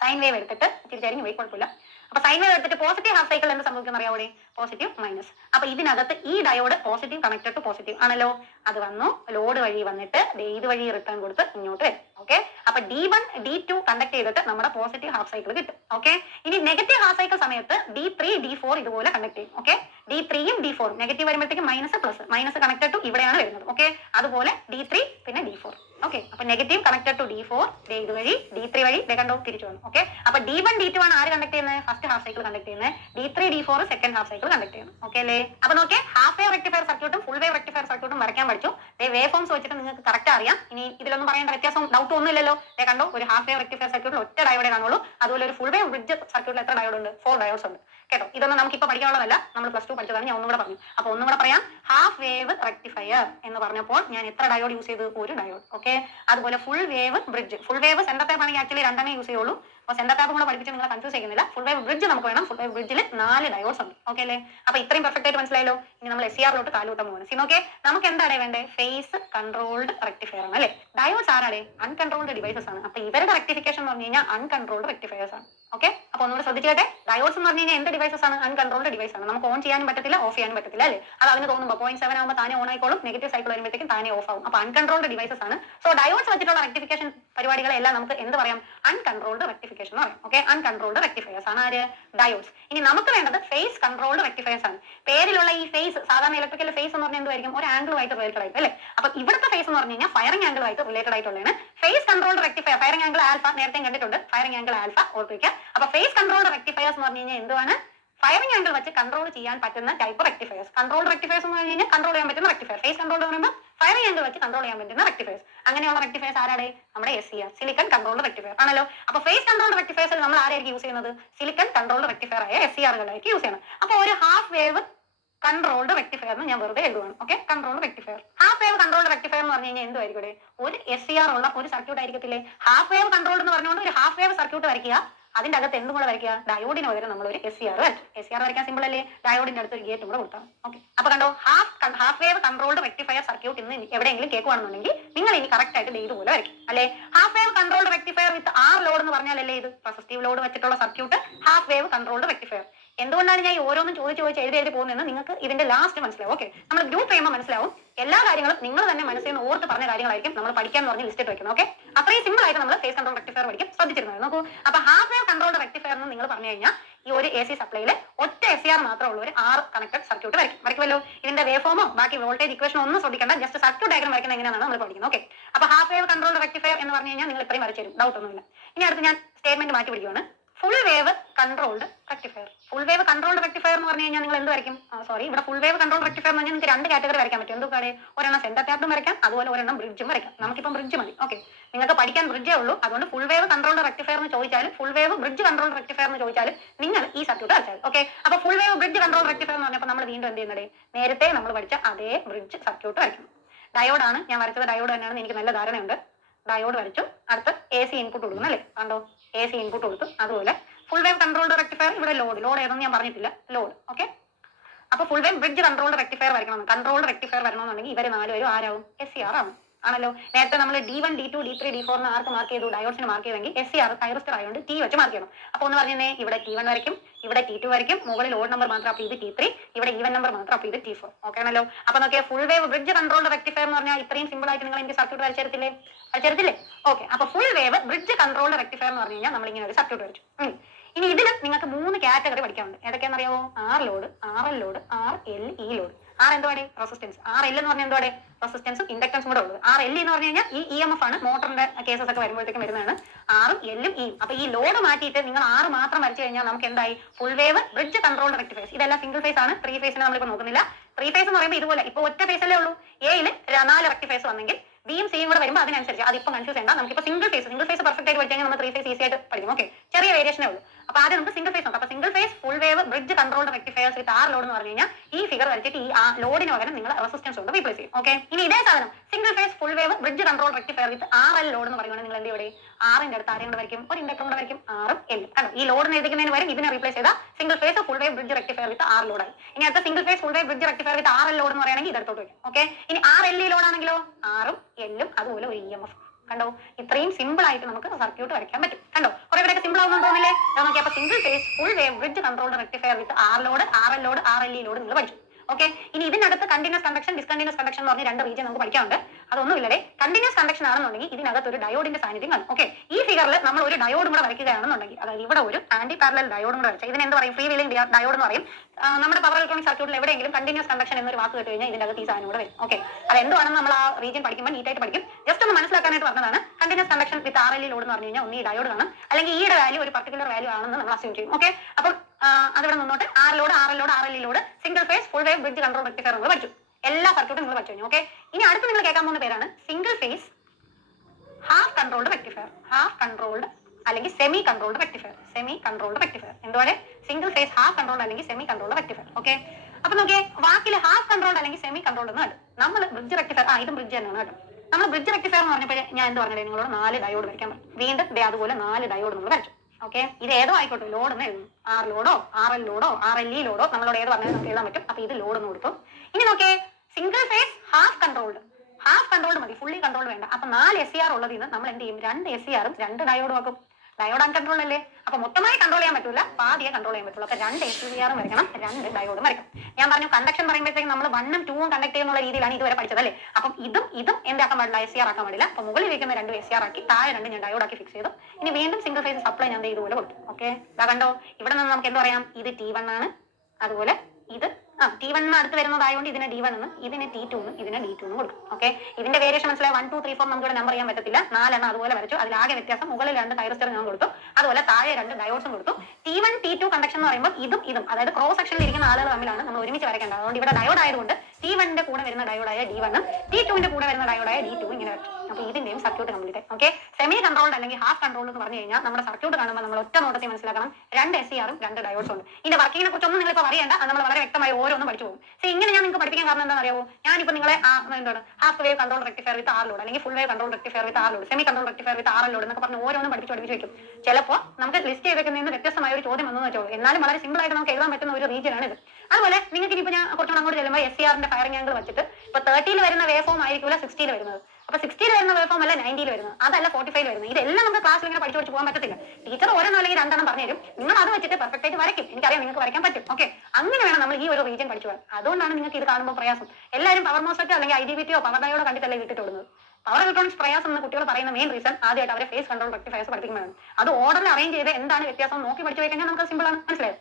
സൈൻ വേവ് എടുത്തിട്ട് തിരിച്ചറിഞ്ഞ് പോയി, കുഴപ്പമില്ല. അപ്പൊ സൈൻ വേവ് എടുത്തിട്ട് പോസിറ്റീവ് ഹാഫ് സൈക്കിൾ എന്ത് സംഭവിക്കുന്ന അറിയാവോ? Positive minus. അപ്പൊ ഇതിനകത്ത് ഈ diode positive connected to positive ആണല്ലോ. അത് വന്നു, ലോഡ് വഴി വന്നിട്ട് ഇത് വഴി റിട്ടേൺ കൊടുത്ത് ഇങ്ങോട്ട് വരും. ഓക്കെ, അപ്പൊ D1, D2 കണ്ടക്ട് ചെയ്തിട്ട് നമ്മുടെ പോസിറ്റീവ് ഹാഫ് സൈക്കിൾ കിട്ടും. ഓക്കെ, ഇനി നെഗറ്റീവ് ഹാഫ് സൈക്കിൾ സമയത്ത് D3, D4 ഇതുപോലെ കണ്ടക്ട് ചെയ്യും. ഓക്കെ, D3യും D4 നെഗറ്റീവ് വരുമ്പോഴത്തേക്കും minus plus, minus connected to ഇവിടെയാണ് വരുന്നത്. ഓക്കെ, അതുപോലെ D3 പിന്നെ D4. ഓക്കെ, അപ്പൊ നെഗറ്റീവ് കണക്റ്റഡ് ടു D4 ഇത് വഴി, D3 വഴി കണ്ടോ തിരിച്ചു വന്നു. ഓക്കെ, അപ്പൊ D1, D2 ആണ് ആര് കണ്ടക്ട് ചെയ്യുന്നത്? ഫസ്റ്റ് ഹാഫ് സൈക്കിൾ കണ്ടക്ട് ചെയ്യുന്നത്. D3, D4 second half cycle conduct ചെയ്യുന്നു. ഓക്കെ അല്ലേ? അപ്പൊ നോക്കിയേ, ഹാഫ് വേവ് റെക്ടിഫയർ സർക്യൂട്ടും ഫുൾ വേവ് റെക്ടിഫയർ സർക്യൂട്ടും വരയ്ക്കാൻ പഠിച്ചു. വേവ് ഫോംസ് വെച്ചിട്ട് നിങ്ങൾക്ക് കറക്റ്റ് അറിയാം. ഇനി ഇതിലൊന്നും പറയേണ്ട വ്യത്യാസം ഡൗട്ട് ഒന്നുമില്ലല്ലോ. കണ്ടോ, ഒരു ഹാഫ് വേവ് റെക്ടിഫയർ സർക്യൂട്ടിൽ ഒറ്റ ഡയോഡേ കാണുള്ളൂ. അതുപോലെ ഒരു ഫുൾ വേവ് ബ്രിഡ്ജ് സർക്യൂട്ടിൽ എത്ര ഡയോഡ് ഉണ്ട്? 4 ഡയോഡ്സ് ഉണ്ട്. കേട്ടോ. ഇതൊന്നും നമുക്ക് ഇപ്പൊ പഠിക്കാനുള്ളതല്ല, നമ്മൾ +2 പഠിച്ചതാണ്. ഞാൻ ഒന്നും കൂടെ പറഞ്ഞു. അപ്പൊ ഒന്നും കൂടെ പറയാം. ഹാഫ് വേവ് റെക്ടിഫയർ എന്ന് പറഞ്ഞപ്പോൾ ഞാൻ എത്ര ഡയോഡ് യൂസ് ചെയ്തു? ഒരു ഡയോഡ്. ഓക്കെ. അതുപോലെ full wave bridge. Full wave centre tap ആണെങ്കിൽ ആക്ച്വലി 2 യൂസ് ചെയ്യുള്ളൂ. അപ്പോൾ സെന്റർ ടാപ്പ് കൂടെ പഠിപ്പിച്ച് നിങ്ങളെ കൺഫ്യൂസ് ചെയ്യുന്നില്ല. ഫുൾ വേവ് ബ്രിഡ്ജ് നമുക്ക് വേണം. ഫുൾ വേവ് ബ്രിഡ്ജിൽ 4 ഡയോഡ്സ് ഉണ്ട്. ഓക്കെ അല്ലേ? അപ്പൊ ഇത്രയും പെർഫെക്റ്റ് ആയിട്ട് മനസ്സിലായല്ലോ. ഇനി നമ്മൾ SCRലോട്ട് കാലുകൂട്ടാൻ പോകുന്നത്. സി നോക്കേ, നമുക്ക് എന്താണ് വേണ്ടേ? ഫേസ് കൺട്രോൾഡ് റെക്ടിഫയർ ആണ് അല്ലേ? ഡയോഡ്സ് ആരാണ്? അൺകൺട്രോൾഡ് ഡിവൈസസ് ആണ്. അപ്പൊ ഇവരുടെ റെക്ടിഫിക്കേഷൻ എന്ന് പറഞ്ഞു കഴിഞ്ഞാൽ അൺകൺട്രോൾഡ് റെക്ടിഫയേഴ്സ് ആണ്. ഓക്കെ. അപ്പൊ ഒന്നുകൂടെ ശ്രദ്ധിച്ചോട്ടെ, ഡയോഡ്സ് എന്ന് പറഞ്ഞു കഴിഞ്ഞാൽ എന്ത് ഡിവൈസസ് ആണ്? അൺകൺട്രോൾഡ് ഡിവൈസ് ആണ്. നമുക്ക് ഓൺ ചെയ്യാനും പറ്റത്തില്ല, ഓഫ് ചെയ്യാനും പറ്റത്തില്ല അല്ലേ? അത് അതിന് തോന്നുമ്പോൾ 0.7 ആകുമ്പോൾ താനെ ഓൺ ആയിക്കോളും, നെഗറ്റീവ് സൈക്കിൾ വരുമ്പോഴത്തേക്കും താനെ ഓഫ് ആവും. അപ്പൊ അൺകൺട്രോൾഡ് ഡിവൈസസ് ആണ്. സോ ഡയോഡ്സ് വെച്ചിട്ടുള്ള റെക്ടിഫിക്കേഷൻ പരിപാടികളെല്ലാം നമുക്ക് എന്ത് പറയാം? അൺകൺട്രോൾഡ് റെക്ടിഫിക്കേഷൻ എന്ന് പറയാം. ഓക്കെ. അൺകൺട്രോൾഡ് റെക്ടിഫയേഴ്സ് ആണ് ആര്? ഡയോഡ്സ്. ഇനി നമുക്ക് വേണ്ടത് ഫേസ് കൺട്രോൾഡ് റെക്ടിഫയേഴ്സ് ആണ്. പേരിലുള്ള ഈ ഫേസ്, സാധാരണ ഇലക്ട്രിക്കൽ ഫേസ് എന്ന് പറഞ്ഞാൽ എന്തായിരിക്കും? ഒരു ആംഗിളുമായിട്ട് റിലേറ്റഡ് ആയിട്ട് അല്ലേ? അപ്പൊ ഇവിടുത്തെ ഫേസ് എന്ന് പറഞ്ഞു കഴിഞ്ഞാൽ ഫയറിംഗ് ആംഗിളുമായിട്ട് റിലേറ്റഡ് ആയിട്ടുള്ളതാണ്. Phase controlled rectifier, firing angle alpha നേരത്തെ കണ്ടിട്ടുണ്ട്. ഫയറിംഗ് ആംഗിൾ ആൽഫ ഓർത്തിരിക്കുക. അപ്പൊ ഫേസ് കൺട്രോൾഡ് റെക്ടിഫയേഴ്സ് എന്ന് പറഞ്ഞു കഴിഞ്ഞാൽ എന്തുവാണ്? ഫയറിംഗ് ആംഗിൾ വെച്ച് കൺട്രോൾ ചെയ്യാൻ പറ്റുന്ന ടൈപ്പ് റെക്ടിഫയേഴ്സ്. കൺട്രോൾഡ് റെക്ടിഫയേഴ്സ് എന്ന് പറഞ്ഞു കഴിഞ്ഞാൽ കൺട്രോൾ ചെയ്യാൻ പറ്റുന്ന റെക്ടിഫയർ. ഫേസ് കൺട്രോൾ എന്ന് പറയുമ്പോൾ ഫയറിംഗ് ആംഗിൾ വെച്ച് കൺട്രോൾ ചെയ്യാൻ പറ്റുന്ന റെക്ടിഫയേഴ്സ്. അങ്ങനെയുള്ള റെക്ടിഫയേഴ്സ് ആരാണ്? നമ്മുടെ SCR, സിലിക്കൺ കൺട്രോൾഡ് റെക്ടിഫയർ ആണല്ലോ. അപ്പൊ ഫേസ് കൺട്രോൾഡ് റെക്ടിഫയേഴ്സിൽ നമ്മൾ ആരായിരിക്കും യൂസ് ചെയ്യുന്നത്? സിലിക്കൺ കൺട്രോൾഡ് റെക്ടിഫയർ ആയ SCRകളായിരിക്കും യൂസ് ചെയ്യണം. അപ്പൊ ഒരു ഹാഫ് വേവ് കൺട്രോൾഡ് റെക്ടിഫയർ എന്ന് ഞാൻ വെറുതെ എഴുതുവാണ്. Okay. Controlled rectifier, half wave controlled rectifier എന്ന് പറഞ്ഞു കഴിഞ്ഞാൽ എന്തുമായിരിക്കും? ഒരു SCR ഉള്ള ഒരു സർക്യൂട്ട് ആയിരിക്കത്തില്ലേ? ഹാഫ് വേവ് കൺട്രോൾഡ് എന്ന് പറഞ്ഞുകൊണ്ട് ഒരു ഹാഫ് വേവ് സർക്യൂട്ട് വരയ്ക്കുക. അതിന്റെ അകത്ത് എന്തും കൂടെ വരയ്ക്കുക? ഡയോഡിന് പകരം നമ്മൾ ഒരു SCR വരയ്ക്കും. SCR വരയ്ക്കാൻ സിമ്പിൾ അല്ലേ? ഡയോഡിന്റെ അടുത്ത് ഒരു ഗേറ്റും കൂടെ കൊടുത്താൽ. ഓക്കെ. അപ്പൊ കണ്ടോ, half wave controlled rectifier circuit ഇന്ന് എവിടെയെങ്കിലും കേൾക്കുവാണെന്നുണ്ടെങ്കിൽ നിങ്ങൾ ഇനി കറക്റ്റ് ആയിട്ട് ഇതുപോലെ വരയ്ക്കും അല്ലേ? Half wave controlled rectifier with R load എന്ന് പറഞ്ഞാലല്ലേ ഇത് റെസിസ്റ്റീവ് ലോഡ് വെച്ചിട്ടുള്ള circuit half wave controlled rectifier. എന്തുകൊണ്ടാണ് ഞാൻ ഈ ഓരോന്നും ചോദിച്ച് എഴുതി പോകുന്നതെന്ന് നിങ്ങൾക്ക് ഇതിന്റെ ലാസ്റ്റ് മനസ്സിലാവും. ഓക്കെ. നമ്മൾ ഗ്രൂപ്പ് ചെയ്യുമ്പോൾ മനസ്സിലാവും. എല്ലാ കാര്യങ്ങളും നിങ്ങൾ തന്നെ മനസ്സിൽ നിന്ന് ഓർത്ത് പറഞ്ഞ കാര്യങ്ങളായിരിക്കും നമ്മൾ പഠിക്കാൻ പറഞ്ഞ് ലിസ്റ്റ് ഇട്ട് വെക്കുന്നത്. ഓക്കെ. അത്രയും സിമ്പിൾ ആയിട്ട് നമ്മൾ ഫേസ് കൺട്രോൾ റെക്ടിഫയർ പഠിക്കും. ശ്രദ്ധിച്ചിരുന്നത് നോക്കൂ. അപ്പൊ ഹാഫ് വേവ് കൺട്രോൾഡ് റെക്ടിഫയർ എന്ന് നിങ്ങൾ പറഞ്ഞു കഴിഞ്ഞാൽ ഈ ഒരു AC സപ്ലൈയിൽ ഒറ്റ SCR മാത്രമുള്ള ഒരു R കണക്ടഡ് സർക്യൂട്ട് വരയ്ക്കുമല്ലോ. ഇതിന്റെ വേവ് ഫോമോ ബാക്കി വോൾട്ടേജ് ഇക്വേഷനോ ഒന്നും ശ്രദ്ധിക്കേണ്ട, ജസ്റ്റ് സർക്യൂട്ട് ഡയഗ്രം വരയ്ക്കുന്നത് എങ്ങനെയാണ് നമ്മൾ പഠിക്കുന്നത്. ഓക്കെ. അപ്പൊ ഹാഫ് വേവ് കൺട്രോൾഡ് റെക്ടിഫയർ എന്ന് പറഞ്ഞു കഴിഞ്ഞാൽ നിങ്ങൾ ഇത്രയും വരച്ചു തരും, ഡൗട്ട് ഒന്നുമില്ല. ഇനി അടുത്ത് ഞാൻ സ്റ്റേറ്റ്മെന്റ് മാറ്റി പിടിക്കുകയാണ്. Full wave controlled rectifier. Full wave controlled rectifier എന്ന് പറഞ്ഞു കഴിഞ്ഞാൽ നിങ്ങൾ എന്ത് വരയ്ക്കും? സോറി, ഇവിടെ ഫുൾ വേവ് കൺട്രോൾ റെക്ടിഫയർ എന്ന് പറഞ്ഞാൽ നിങ്ങൾക്ക് 2 കാറ്റഗറി വരയ്ക്കാൻ പറ്റും. എന്തൊക്കെ? ഒരെണ്ണം സെന്റർ ടാപ്പും വരയ്ക്കാം, അതുപോലെ ഒരെണ്ണം ബ്രിഡ്ജും വരയ്ക്കാം. നമുക്കിപ്പം ബ്രിഡ്ജ് മതി. ഓക്കെ. നിങ്ങൾക്ക് പഠിക്കാൻ ബ്രിഡ്ജേ ഉള്ളൂ. അതുകൊണ്ട് ഫുൾ വേവ് കൺട്രോൾഡ് റെക്ടിഫയർ എന്ന് ചോദിച്ചാലും full wave bridge control rectifier എന്ന് ചോദിച്ചാലും നിങ്ങൾ ഈ സർക്യൂട്ട് വരച്ചാൽ. ഓക്കെ. അപ്പൊ full wave bridge control rectifier എന്ന് പറഞ്ഞപ്പോൾ നമ്മൾ വീണ്ടും എന്ത് ചെയ്യുന്നത്? നേരത്തെ നമ്മൾ പഠിച്ച അതേ ബ്രിഡ്ജ് സർക്യൂട്ട് വരയ്ക്കണം. ഡയോഡാണ് ഞാൻ വരച്ചത്. ഡയോഡ് തന്നെയാണെന്ന് എനിക്ക് നല്ല ധാരണയുണ്ട്. ഡയോഡ് വരച്ചു. അടുത്ത് AC ഇൻപുട്ട് കൊടുക്കുന്നു അല്ലേ? കണ്ടോ, AC ഇൻപുട്ട് കൊടുത്തു. അതുപോലെ ഫുൾ വേവ് കൺട്രോൾഡ് റെക്ടിഫയർ, ഇവിടെ ലോഡ് ഏതെന്ന് ഞാൻ പറഞ്ഞിട്ടില്ല, ലോഡ്. ഓക്കെ. അപ്പൊ full wave bridge controlled rectifier വരക്കണം. കൺട്രോൾഡ് റെക്ടിഫയർ വരണമെന്നുണ്ടെങ്കിൽ ഇവർ 4 പേരും ആരാവും? SCR ആണ് ആണല്ലോ. നേരത്തെ നമ്മൾ D1 D2 D3 D4 ആർക്ക് മാർക്ക് ചെയ്തു? ഡയോഡ്സിന് മാർക്ക് ചെയ്തെങ്കിൽ SCR തൈറിസ്റ്റർ ആയതുകൊണ്ട് T വെച്ച് മാർക്ക് ചെയ്യണം. അപ്പൊ ഒന്ന് പറഞ്ഞേ, ഇവിടെ T1 വരയ്ക്കും, ഇവിടെ T2 വരയ്ക്കും, മുകളിൽ ഓഡ് നമ്പർ മാത്രം അപ്പൊ ഇത് T3, ഇവിടെ ഈവൻ നമ്പർ മാത്രം അപ്പൊ ഇത് T4. ഓക്കെ ആണല്ലോ. അപ്പൊ നോക്കിയാൽ full wave bridge controlled rectifier എന്ന് പറഞ്ഞാൽ ഇത്രയും സിമ്പിൾ ആയിട്ട് നിങ്ങൾ എനിക്ക് സർക്യൂട്ട് വരച്ചെടുത്തില്ലേ? ഓക്കെ. അപ്പൊ full wave bridge controlled rectifier എന്ന് പറഞ്ഞു കഴിഞ്ഞാൽ നമ്മൾ ഇങ്ങനെ ഒരു സർക്യൂട്ട് വരച്ചു. ഇനി ഇതിൽ നിങ്ങൾക്ക് 3 കാറ്റഗറി പഠിക്കാനുണ്ട്. ഏതൊക്കെയാണെന്നറിയാമോ? R load, RL load, RLE load. R എന്തുവാടെ? റെസിസ്റ്റൻസ്. RL എന്ന് പറഞ്ഞാൽ എന്തുവാടെ? റെസിസ്റ്റൻസും ഇൻഡക്ടൻസും കൂടെ ഉള്ളത്. RLE എന്ന് പറഞ്ഞു കഴിഞ്ഞാൽ ഈ EMF ആണ്. മോട്ടറിന്റെ കേസസ് ഒക്കെ വരുമ്പോഴത്തേക്കും വരുന്നതാണ് R-ഉം L-ഉം E. അപ്പൊ ഈ ലോഡ് മാറ്റിയിട്ട് നിങ്ങൾ R മാത്രം വരച്ചു കഴിഞ്ഞാൽ നമുക്ക് എന്തായി? Full wave bridge controlled rectifiers. ഇതെല്ലാം സിംഗിൾ ഫേസ് ആണ്. 3 ഫേസിനെ നമ്മളിപ്പോൾ നോക്കുന്നില്ല. 3 ഫേസ് എന്ന് പറയുമ്പോൾ ഇതുപോലെ ഇപ്പൊ ഒറ്റ ഫേസല്ലേ ഉള്ളൂ. Aയിൽ 4 റെക്ടിഫയേഴ്സ് വന്നെങ്കിൽ ബിയും സിയും കൂടെ വരുമ്പോൾ അതിനനുസരിച്ച് അതിപ്പോൾ കൺഫ്യൂസ് ചെയ്യണ്ട. നമുക്കിപ്പോൾ സിംഗിൾ ഫേസ് പെർഫെക്റ്റ് ആയിട്ട് പഠിച്ചാൽ നമ്മൾ 3 ഫേസ് ഈസി ആയിട്ട് പഠിക്കും. ഓക്കെ. ചെറിയ വേരിയേഷനേ ഉള്ളൂ. അപ്പൊ ആദ്യം നമുക്ക് സിംഗിൾ ഫേസ് നോക്കാം. അപ്പൊ single phase full wave bridge controlled rectifiers with R load എന്ന് പറഞ്ഞു കഴിഞ്ഞാൽ ഈ ഫിഗർ വരച്ചിട്ട് ഈ ലോഡിന് പകരം നിങ്ങൾ റെസിസ്റ്റൻസ് കൊണ്ട് റീപ്ലേസ് ചെയ്യും. ഓക്കെ. ഇനി ഇതേ സാധനം single phase full wave bridge control rectifier with RL load എന്ന് പറയുകയാണെങ്കിൽ നിങ്ങൾ എന്ത് ഇവിടെ ആറിന്റെ അടുത്ത് ആരെയും കൂടെ വരയ്ക്കും? ഒരു ഇൻഡക്ടർ കൂടെ വരയ്ക്കും, R-ഉം L-ഉം. കണ്ടോ, ഈ ലോഡിന് എഴുതിക്കുന്നതിന് വരെ ഇതിനെ റീപ്ലേസ് ചെയ്താൽ single phase full wave bridge rectifier with R ലോഡായി. ഇനി അടുത്ത single phase full wave bridge rectifier with RL load എന്ന് പറയുകയാണെങ്കിൽ ഇതെടുത്തോട്ട് വയ്ക്കും. ഓക്കെ. ഇനി RLE ലോഡ് ആണെങ്കിലോ R-ഉം L-ഉം അതുപോലെ ഒരു EMF. കണ്ടോ, ഇത്രയും സിമ്പിൾ ആയിട്ട് നമുക്ക് സർക്യൂട്ട് വരയ്ക്കാൻ പറ്റും. കണ്ടോ, കുറെ പേരൊക്കെ സിമ്പിൾ ആവുന്നു തോന്നില്ലേ? നോക്കിയാൽ അപ്പൊ single phase full wave bridge controlled rectifier with R load, RL load, RLE load നിങ്ങൾ പഠിച്ചു. ഓക്കെ. ഇനി ഇതിനകത്ത് കണ്ടിന്യൂസ് കണ്ടക്ഷൻ, ഡിസ്കണ്ടിന്യൂസ് കണ്ടക്ഷൻ എന്ന് പറഞ്ഞ 2 റീജിയൻ നമുക്ക് പഠിക്കാനുണ്ട്. അതൊന്നുമില്ലേ, കണ്ടിന്യൂസ് കണ്ടക്ഷൻ ആണെന്നുണ്ടെങ്കിൽ ഇതിനകത്ത് ഒരു ഡയോഡിന്റെ സാന്നിധ്യം കാണും. ഓക്കെ. ഈ ഫിഗറിൽ നമ്മൾ ഒരു ഡയോഡും കൂടെ വരയ്ക്കുകയാണെന്നുണ്ടെങ്കിൽ, അതായത് ഇവിടെ ഒരു ആന്റി പാരലൽ ഡയോഡും കൂടെ വരച്ചാൽ ഇതിന് എന്ത് പറയും? ഫ്രീ വീലിംഗ് ഡയോഡ് എന്ന് പറയും. നമ്മുടെ പവർ ഇലക്ട്രോണിക് സർക്യൂട്ടിൽ എവിടെയെങ്കിലും കണ്ടിന്യൂസ് കണ്ടക്ഷൻ എന്നൊരു വാക്ക് കേട്ട് കഴിഞ്ഞാൽ ഇതിന്റെ അകത്ത് ഈ സാധനം കൂടെ വരും. ഓക്കെ. അത് എന്തുവാണെന്ന് നമ്മൾ ആ റീജിയൻ പഠിക്കുമ്പോൾ നീറ്റായിട്ട് പഠിക്കും. ജസ്റ്റ് ഒന്ന് മനസ്സിലാക്കാനായിട്ട് പറഞ്ഞതാണ്. കണ്ടിന്യൂസ് കണ്ടക്ഷൻ വിത്ത് RLE ലോഡ് എന്ന് പറഞ്ഞു കഴിഞ്ഞാൽ ഒന്ന് ഈ ഡയോഡ് കാണും, അല്ലെങ്കിൽ ഈയുടെ വാല്യൂ ഒരു പർട്ടിക്കുലർ വാല്യൂ ആണെന്ന് നമ്മൾ അസ്യൂം ചെയ്യും. ഓക്കെ. അപ്പം അതിവിടെ നിന്നോട്ട് R load, RL load, RLE load, single phase full wave bridge control rectifier നമ്മൾ പഠിച്ചു. എല്ലാ സർക്യൂട്ടും നിങ്ങൾ പഠിച്ചു കഴിഞ്ഞു. ഓക്കെ. ഇനി അടുത്ത് നിങ്ങൾ കേൾക്കാൻ പോകുന്ന പേരാണ് single phase half controlled rectifier. Half controlled അല്ലെങ്കിൽ semi controlled rectifier. Semi controlled rectifier എന്തുപോലെ? സിംഗിൾ ഫേസ് ഹാഫ് കൺട്രോൾഡ് അല്ലെങ്കിൽ സെമി കൺട്രോൾഡ് റെക്ടിഫയർ. ഓക്കെ, അപ്പൊ നോക്കിയേ, വാക്കിൽ ഹാഫ് കൺട്രോൾഡ് അല്ലെങ്കിൽ സെമി കൺട്രോൾഡ് എന്ന് കണ്ടു. നമ്മൾ ബ്രിഡ്ജ് റെക്ടിഫയർ, ഇതും ബ്രിഡ്ജ് തന്നെയാണ് കേട്ടോ. നമ്മൾ ബ്രിഡ്ജ് റെക്ടിഫയർ എന്ന് പറഞ്ഞപ്പോൾ ഞാൻ എന്ത് പറഞ്ഞത് നിങ്ങളോട് 4 ഡയോഡ് വരയ്ക്കാൻ പറഞ്ഞു. വീണ്ടും അതുപോലെ 4 ഡയോഡ് നമ്മൾ വരച്ചു. ഓക്കെ, ഇത് ഏതോ ആയിക്കോട്ടെ, ലോഡ് എന്ന് എഴുതുന്നു. ആർ ലോഡോ RL ലോഡോ RLE ലോഡോ നമ്മളോട് ഏത് പറഞ്ഞാലും നമുക്ക് എഴുതാൻ പറ്റും. അപ്പൊ ഇത് ലോഡ് എന്ന് കൊടുത്തു. ഇനി നോക്കിയേ, single phase half controlled. Half controlled മതി, ഫുള്ളി കൺട്രോൾ വേണ്ട. അപ്പൊ 4 SCR ഉള്ളത് ഇന്ന് നമ്മൾ എന്ത് ചെയ്യും? 2 SCRഉം 2 ഡയോഡും ആക്കും. ഡയോഡ് അൺകൺട്രോൾ അല്ലേ? അപ്പൊ മൊത്തമായി കൺട്രോൾ ചെയ്യാൻ പറ്റൂല, പാതിയെ കൺട്രോൾ ചെയ്യാൻ പറ്റുള്ളൂ. അപ്പൊ 2 SCRഉം വരയ്ക്കണം, 2 ഡയോഡും വരയ്ക്കണം. ഞാൻ പറഞ്ഞു കണ്ടക്ഷൻ പറയുമ്പോഴത്തേക്കും നമ്മൾ 1ഉം 2ഉം കണ്ടക്ട് ചെയ്യുന്ന രീതിയിലാണ് ഇതുവരെ പഠിച്ചത് അല്ലേ? അപ്പം ഇതും എന്താക്കാൻ പാടില്ല? SCR ആക്കാൻ പാടില്ല. അപ്പൊ മുകളിൽ ഇരിക്കുന്ന 2 SCR ആക്കി, താഴെ 2 ഞാൻ ഡയോഡ് ആക്കി ഫിക്സ് ചെയ്തു. ഇനി വീണ്ടും സിംഗിൾ ഫേസ് സപ്ലൈ ഞാൻ ഇതുപോലെ കൊടുത്തു. ഓക്കെ, ഇതാ കണ്ടോ, ഇവിടെ നിന്ന് നമുക്ക് എന്താ പറയാം? ഇത് T1 ആണ്, അതുപോലെ ഇത് T1 അടുത്ത് വരുന്നതായതുകൊണ്ട് ഇതിനെ D1 എന്നും ഇതിനെ T2 എന്നും ഇതിനെ D2 എന്നും കൊടുക്കും. ഓക്കെ, ഇതിന്റെ വേരിയേഷൻ മനസ്സിലായി? 1 2 3 4 നമുക്ക് നമ്പർ ചെയ്യാൻ പറ്റത്തില്ല. 4 എണ്ണം അതുപോലെ വരച്ചു. അതിലാകെ വ്യത്യാസം മുകളിൽ 2 തൈറസ്റ്റർ ഞാൻ കൊടുത്തു, അതുപോലെ താഴെ 2 ഡയോഡ്സും കൊടുത്തു. T1 T2 കണ്ടക്ഷൻ എന്ന് പറയുമ്പോൾ ഇതും അതായത് ക്രോസ് സെക്ഷനിൽ ഇരിക്കുന്ന ആളുകൾ തമ്മിലാണ് നമ്മൾ ഒരുമിച്ച് വരയ്ക്കേണ്ടത്. അതുകൊണ്ട് ഇവിടെ ഡയോഡ് ആയതുകൊണ്ട് T1ന്റെ കൂടെ വരുന്ന ഡയോഡായ D1ഉം T2ന്റെ കൂടെ വരുന്ന ഡയോഡായ D2 ഇങ്ങനെ വരച്ചു. അപ്പൊ ഇതിന്റെയും circuit complete. Okay, semi controlled അല്ലെങ്കിൽ ഹാഫ് കൺട്രോൾഡ് എന്ന് പറഞ്ഞു കഴിഞ്ഞാൽ നമ്മുടെ സർക്യൂട്ട് കാണുമ്പോൾ നമ്മൾ ഒറ്റ നോട്ടത്തിൽ മനസ്സിലാക്കണം, 2 SCRഉം 2 ഡയോഡ്സും ഉണ്ട്. ഇതിന്റെ വർക്കിങ്ങിനെ കുറിച്ചൊന്നും നിങ്ങൾ ഇപ്പോൾ അറിയേണ്ട, അത് നമ്മൾ വളരെ വ്യക്തമായി ഓരോന്നും പഠിച്ചു പോകും. ഇങ്ങനെ ഞാൻ നിങ്ങൾക്ക് പഠിപ്പിക്കാൻ കാരണം എന്താണെന്ന് അറിയാമോ? ഞാനിപ്പോൾ നിങ്ങളെ എന്താണ് half wave control rectifier with R load അല്ലെങ്കിൽ full wave control rectifier with R load, semi control rectifier with RL load എന്നൊക്കെ പറഞ്ഞ് ഓരോന്നും പഠിപ്പിച്ച് വെക്കും. ചിലപ്പോൾ നമുക്ക് ലിസ്റ്റ് ചെയ്തേക്കുന്നതിന് വ്യത്യസ്തമായ ഒരു ചോദ്യം വന്നു വെച്ചോളൂ. എന്നാലും വളരെ സിമ്പിൾ ആയിട്ട് നമുക്ക് എഴുതാൻ പറ്റുന്ന ഒരു റീജിയൻ ആണ് ഇത്. അതുപോലെ നിങ്ങൾക്ക് ഇനിയിപ്പോൾ ഞാൻ കുറച്ചുകൂടെ അങ്ങോട്ട് ചെല്ലുമ്പോൾ SCRന്റെ ഫയറിംഗ് ആംഗിൾ വെച്ചിട്ട് ഇപ്പോൾ 30ൽ വരുന്ന വേവ് ഫോം ആയിരിക്കില്ല 60ൽ വരുന്നത്. അപ്പൊ 60ൽ വരുന്ന വേവ് ഫോം അല്ല 90ൽ വരുന്നത്, അതല്ല 45ൽ വരുന്നത്. ഇതെല്ലാം നമുക്ക് ക്ലാസ്സിൽ ഇങ്ങനെ പഠിച്ചു പോകാൻ പറ്റത്തില്ല. ടീച്ചർ ഓരോന്നും അല്ലെങ്കിൽ 2 എണ്ണം പറഞ്ഞു തരും, നിങ്ങൾ അത് വെച്ചിട്ട് പെർഫെക്റ്റ് ആയിട്ട് വരയ്ക്കും. എനിക്കറിയാം നിങ്ങൾക്ക് വരയ്ക്കാൻ പറ്റും. ഓക്കെ, അങ്ങനെ വേണം നമ്മൾ ഈ ഒരു റീജിയൻ പഠിച്ചു പോകാൻ. അതുകൊണ്ടാണ് നിങ്ങൾക്ക് ഇത് കാണുമ്പോൾ പ്രയാസം. എല്ലാവരും പവർ മോസ്ഫെറ്റ് അല്ലെങ്കിൽ IGBTയോ പവർ ഡയോഡോ കണ്ടിട്ടല്ലേ വിട്ടിട്ടുള്ളത്. പവർ ഇലക്ട്രോണിക്സ് പ്രയാസം എന്ന് കുട്ടികൾ പറയുന്ന മെയിൻ റീസൺ ആദ്യമായിട്ട് അവരെ ഫേസ് കൺട്രോൾ റെക്ടിഫയേഴ്സ് പഠിപ്പിക്കുന്നതാണ്. അത് ഓർഡറിൽ അറേഞ്ച് ചെയ്ത് എന്താണ് വ്യത്യാസം നോക്കി പഠിച്ചു പോയി കഴിഞ്ഞാൽ നമുക്ക് സിമ്പിൾ ആണ്. മനസ്സിലായോ?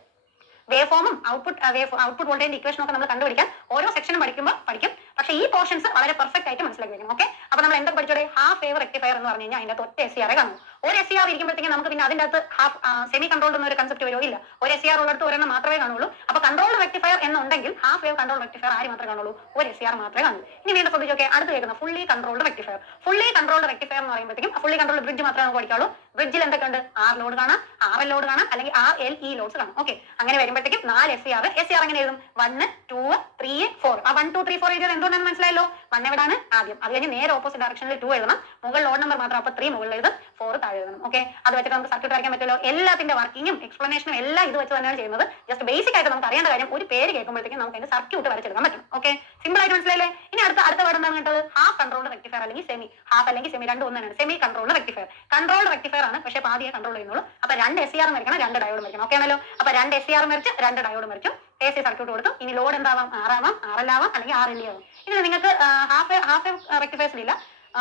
വേവ് ഫോമും ഔട്ട്പുട്ട് വോൾട്ടേജിന്റെ ഇക്വേഷൻ ഒക്കെ നമ്മൾ കണ്ടുപിടിക്കാൻ ഓരോ സെക്ഷനും പഠിക്കും. പക്ഷേ ഈ പോർഷൻസ് വളരെ പെർഫെക്റ്റ് ആയിട്ട് മനസ്സിലാക്കി വെക്കണം. ഓക്കെ, അപ്പൊ നമ്മൾ എന്താ പഠിച്ചോടെ? ഹാഫ് വേവ് റെക്ടിഫയർ എന്ന് പറഞ്ഞു കഴിഞ്ഞാൽ അതിന്റെ ഒറ്റ SCR കാണും. ഒരു SCR ഇരിക്കുമ്പോഴത്തേക്ക് നമുക്ക് പിന്നെ അതിന്റെ അകത്ത് ഹാഫ് സെമി കൺട്രോൾഡ് എന്നൊരു കൺസെപ്റ്റ് വരുമോ? ഇല്ല, ഒരു SCR ഉള്ളിടത്ത് ഒരെണ്ണം മാത്രമേ കാണുള്ളൂ. അപ്പൊ കൺട്രോൾഡ് റെക്ടിഫയർ എന്നുണ്ടെങ്കിൽ ഹാഫ് വേവ് കൺട്രോൾ റെക്ടിഫയർ ആര് മാത്രമേ കാണുള്ളൂ? ഒരു SCR മാത്രമേ കാണൂ. ഇനി വീണ്ടും ശ്രദ്ധിച്ചോക്കെ, അടുത്ത് കേൾക്കുന്ന fully controlled rectifier. Fully controlled rectifier എന്ന് പറയുമ്പോഴത്തേക്കും ഫുള്ളി കൺട്രോൾഡ് ബ്രിഡ്ജ് മാത്രമേ നമുക്ക് പഠിക്കാവുള്ളൂ. ബ്രിഡ്ജിൽ എന്തൊക്കെ ഉണ്ട്? R ലോഡ് കാണാം, RL ലോഡ് കാണാം, അല്ലെങ്കിൽ RLE ലോഡ്സ് കാണാം. ഓക്കെ, അങ്ങനെ വരുമ്പോഴത്തേക്കും 4 SCR എങ്ങനെ എഴുതും? 1 2 3 4. ആ 1 2 3 4 എഴുതിയത് എന്തുകൊണ്ടാണ് മനസ്സിലായല്ലോ? 1 എവിടാണ്? ആദ്യം. അത് കഴിഞ്ഞ് നേരെ ഓപ്പോസിറ്റ് ഡയറക്ഷനിൽ 2 എഴുതണം. മുകളിൽ ലോഡ് നമ്പർ മാത്രം, അപ്പൊ 3 മുകളിൽ എഴുതും, 4 താഴെ എഴുതണം. ഓക്കെ, അത് വെച്ചിട്ട് നമുക്ക് സർക്യൂട്ട് വരയ്ക്കാൻ പറ്റുമല്ലോ. എല്ലാത്തിന്റെ വർക്കിങ്ങും എക്സ്പ്ലനേഷനും എല്ലാം ഇത് വെച്ച് തന്നെയാണ് ചെയ്യുന്നത്. ജസ്റ്റ് ബേസിക് ആയിട്ട് നമുക്ക് അറിയേണ്ട കാര്യം, ഒരു പേര് കേൾക്കുമ്പോഴത്തേക്കും നമുക്ക് അതിന്റെ സർക്യൂട്ട് വരച്ചെടുക്കാൻ പറ്റും. ഓക്കെ, സിമ്പിൾ ആയിട്ട് മനസ്സിലായില്ലേ? ഇനി അടുത്ത വേർഡ് എന്താണ് കേട്ടത്? ഹാഫ് കൺട്രോൾഡ് റെക്ടിഫയർ അല്ലെങ്കിൽ സെമി. ഹാഫ് അല്ലെങ്കിൽ സെമി രണ്ടും ഒന്നാണ്. Semi controlled rectifier. Controlled rectifier ആണ്, പക്ഷേ പാതിയെ കൺട്രോൾ ചെയ്യുന്നുള്ളൂ. അപ്പൊ 2 SCR മരിക്കണം, 2 ഡയോഡ് മരിക്കണം. ഓക്കെ ആണല്ലോ? അപ്പൊ 2 SCR മരിച്ച് 2 ഡയോഡ് മരിച്ചു. AC സർക്യൂട്ട് കൊടുത്തു. ഇനി ലോഡ് എന്താവാം? R ആവാം, RL ആവാം, അല്ലെങ്കിൽ RLE ആവാം. ഇതിൽ നിങ്ങൾക്ക് ഹാഫ് റെക്ടിഫയേഴ്സിലില്ല.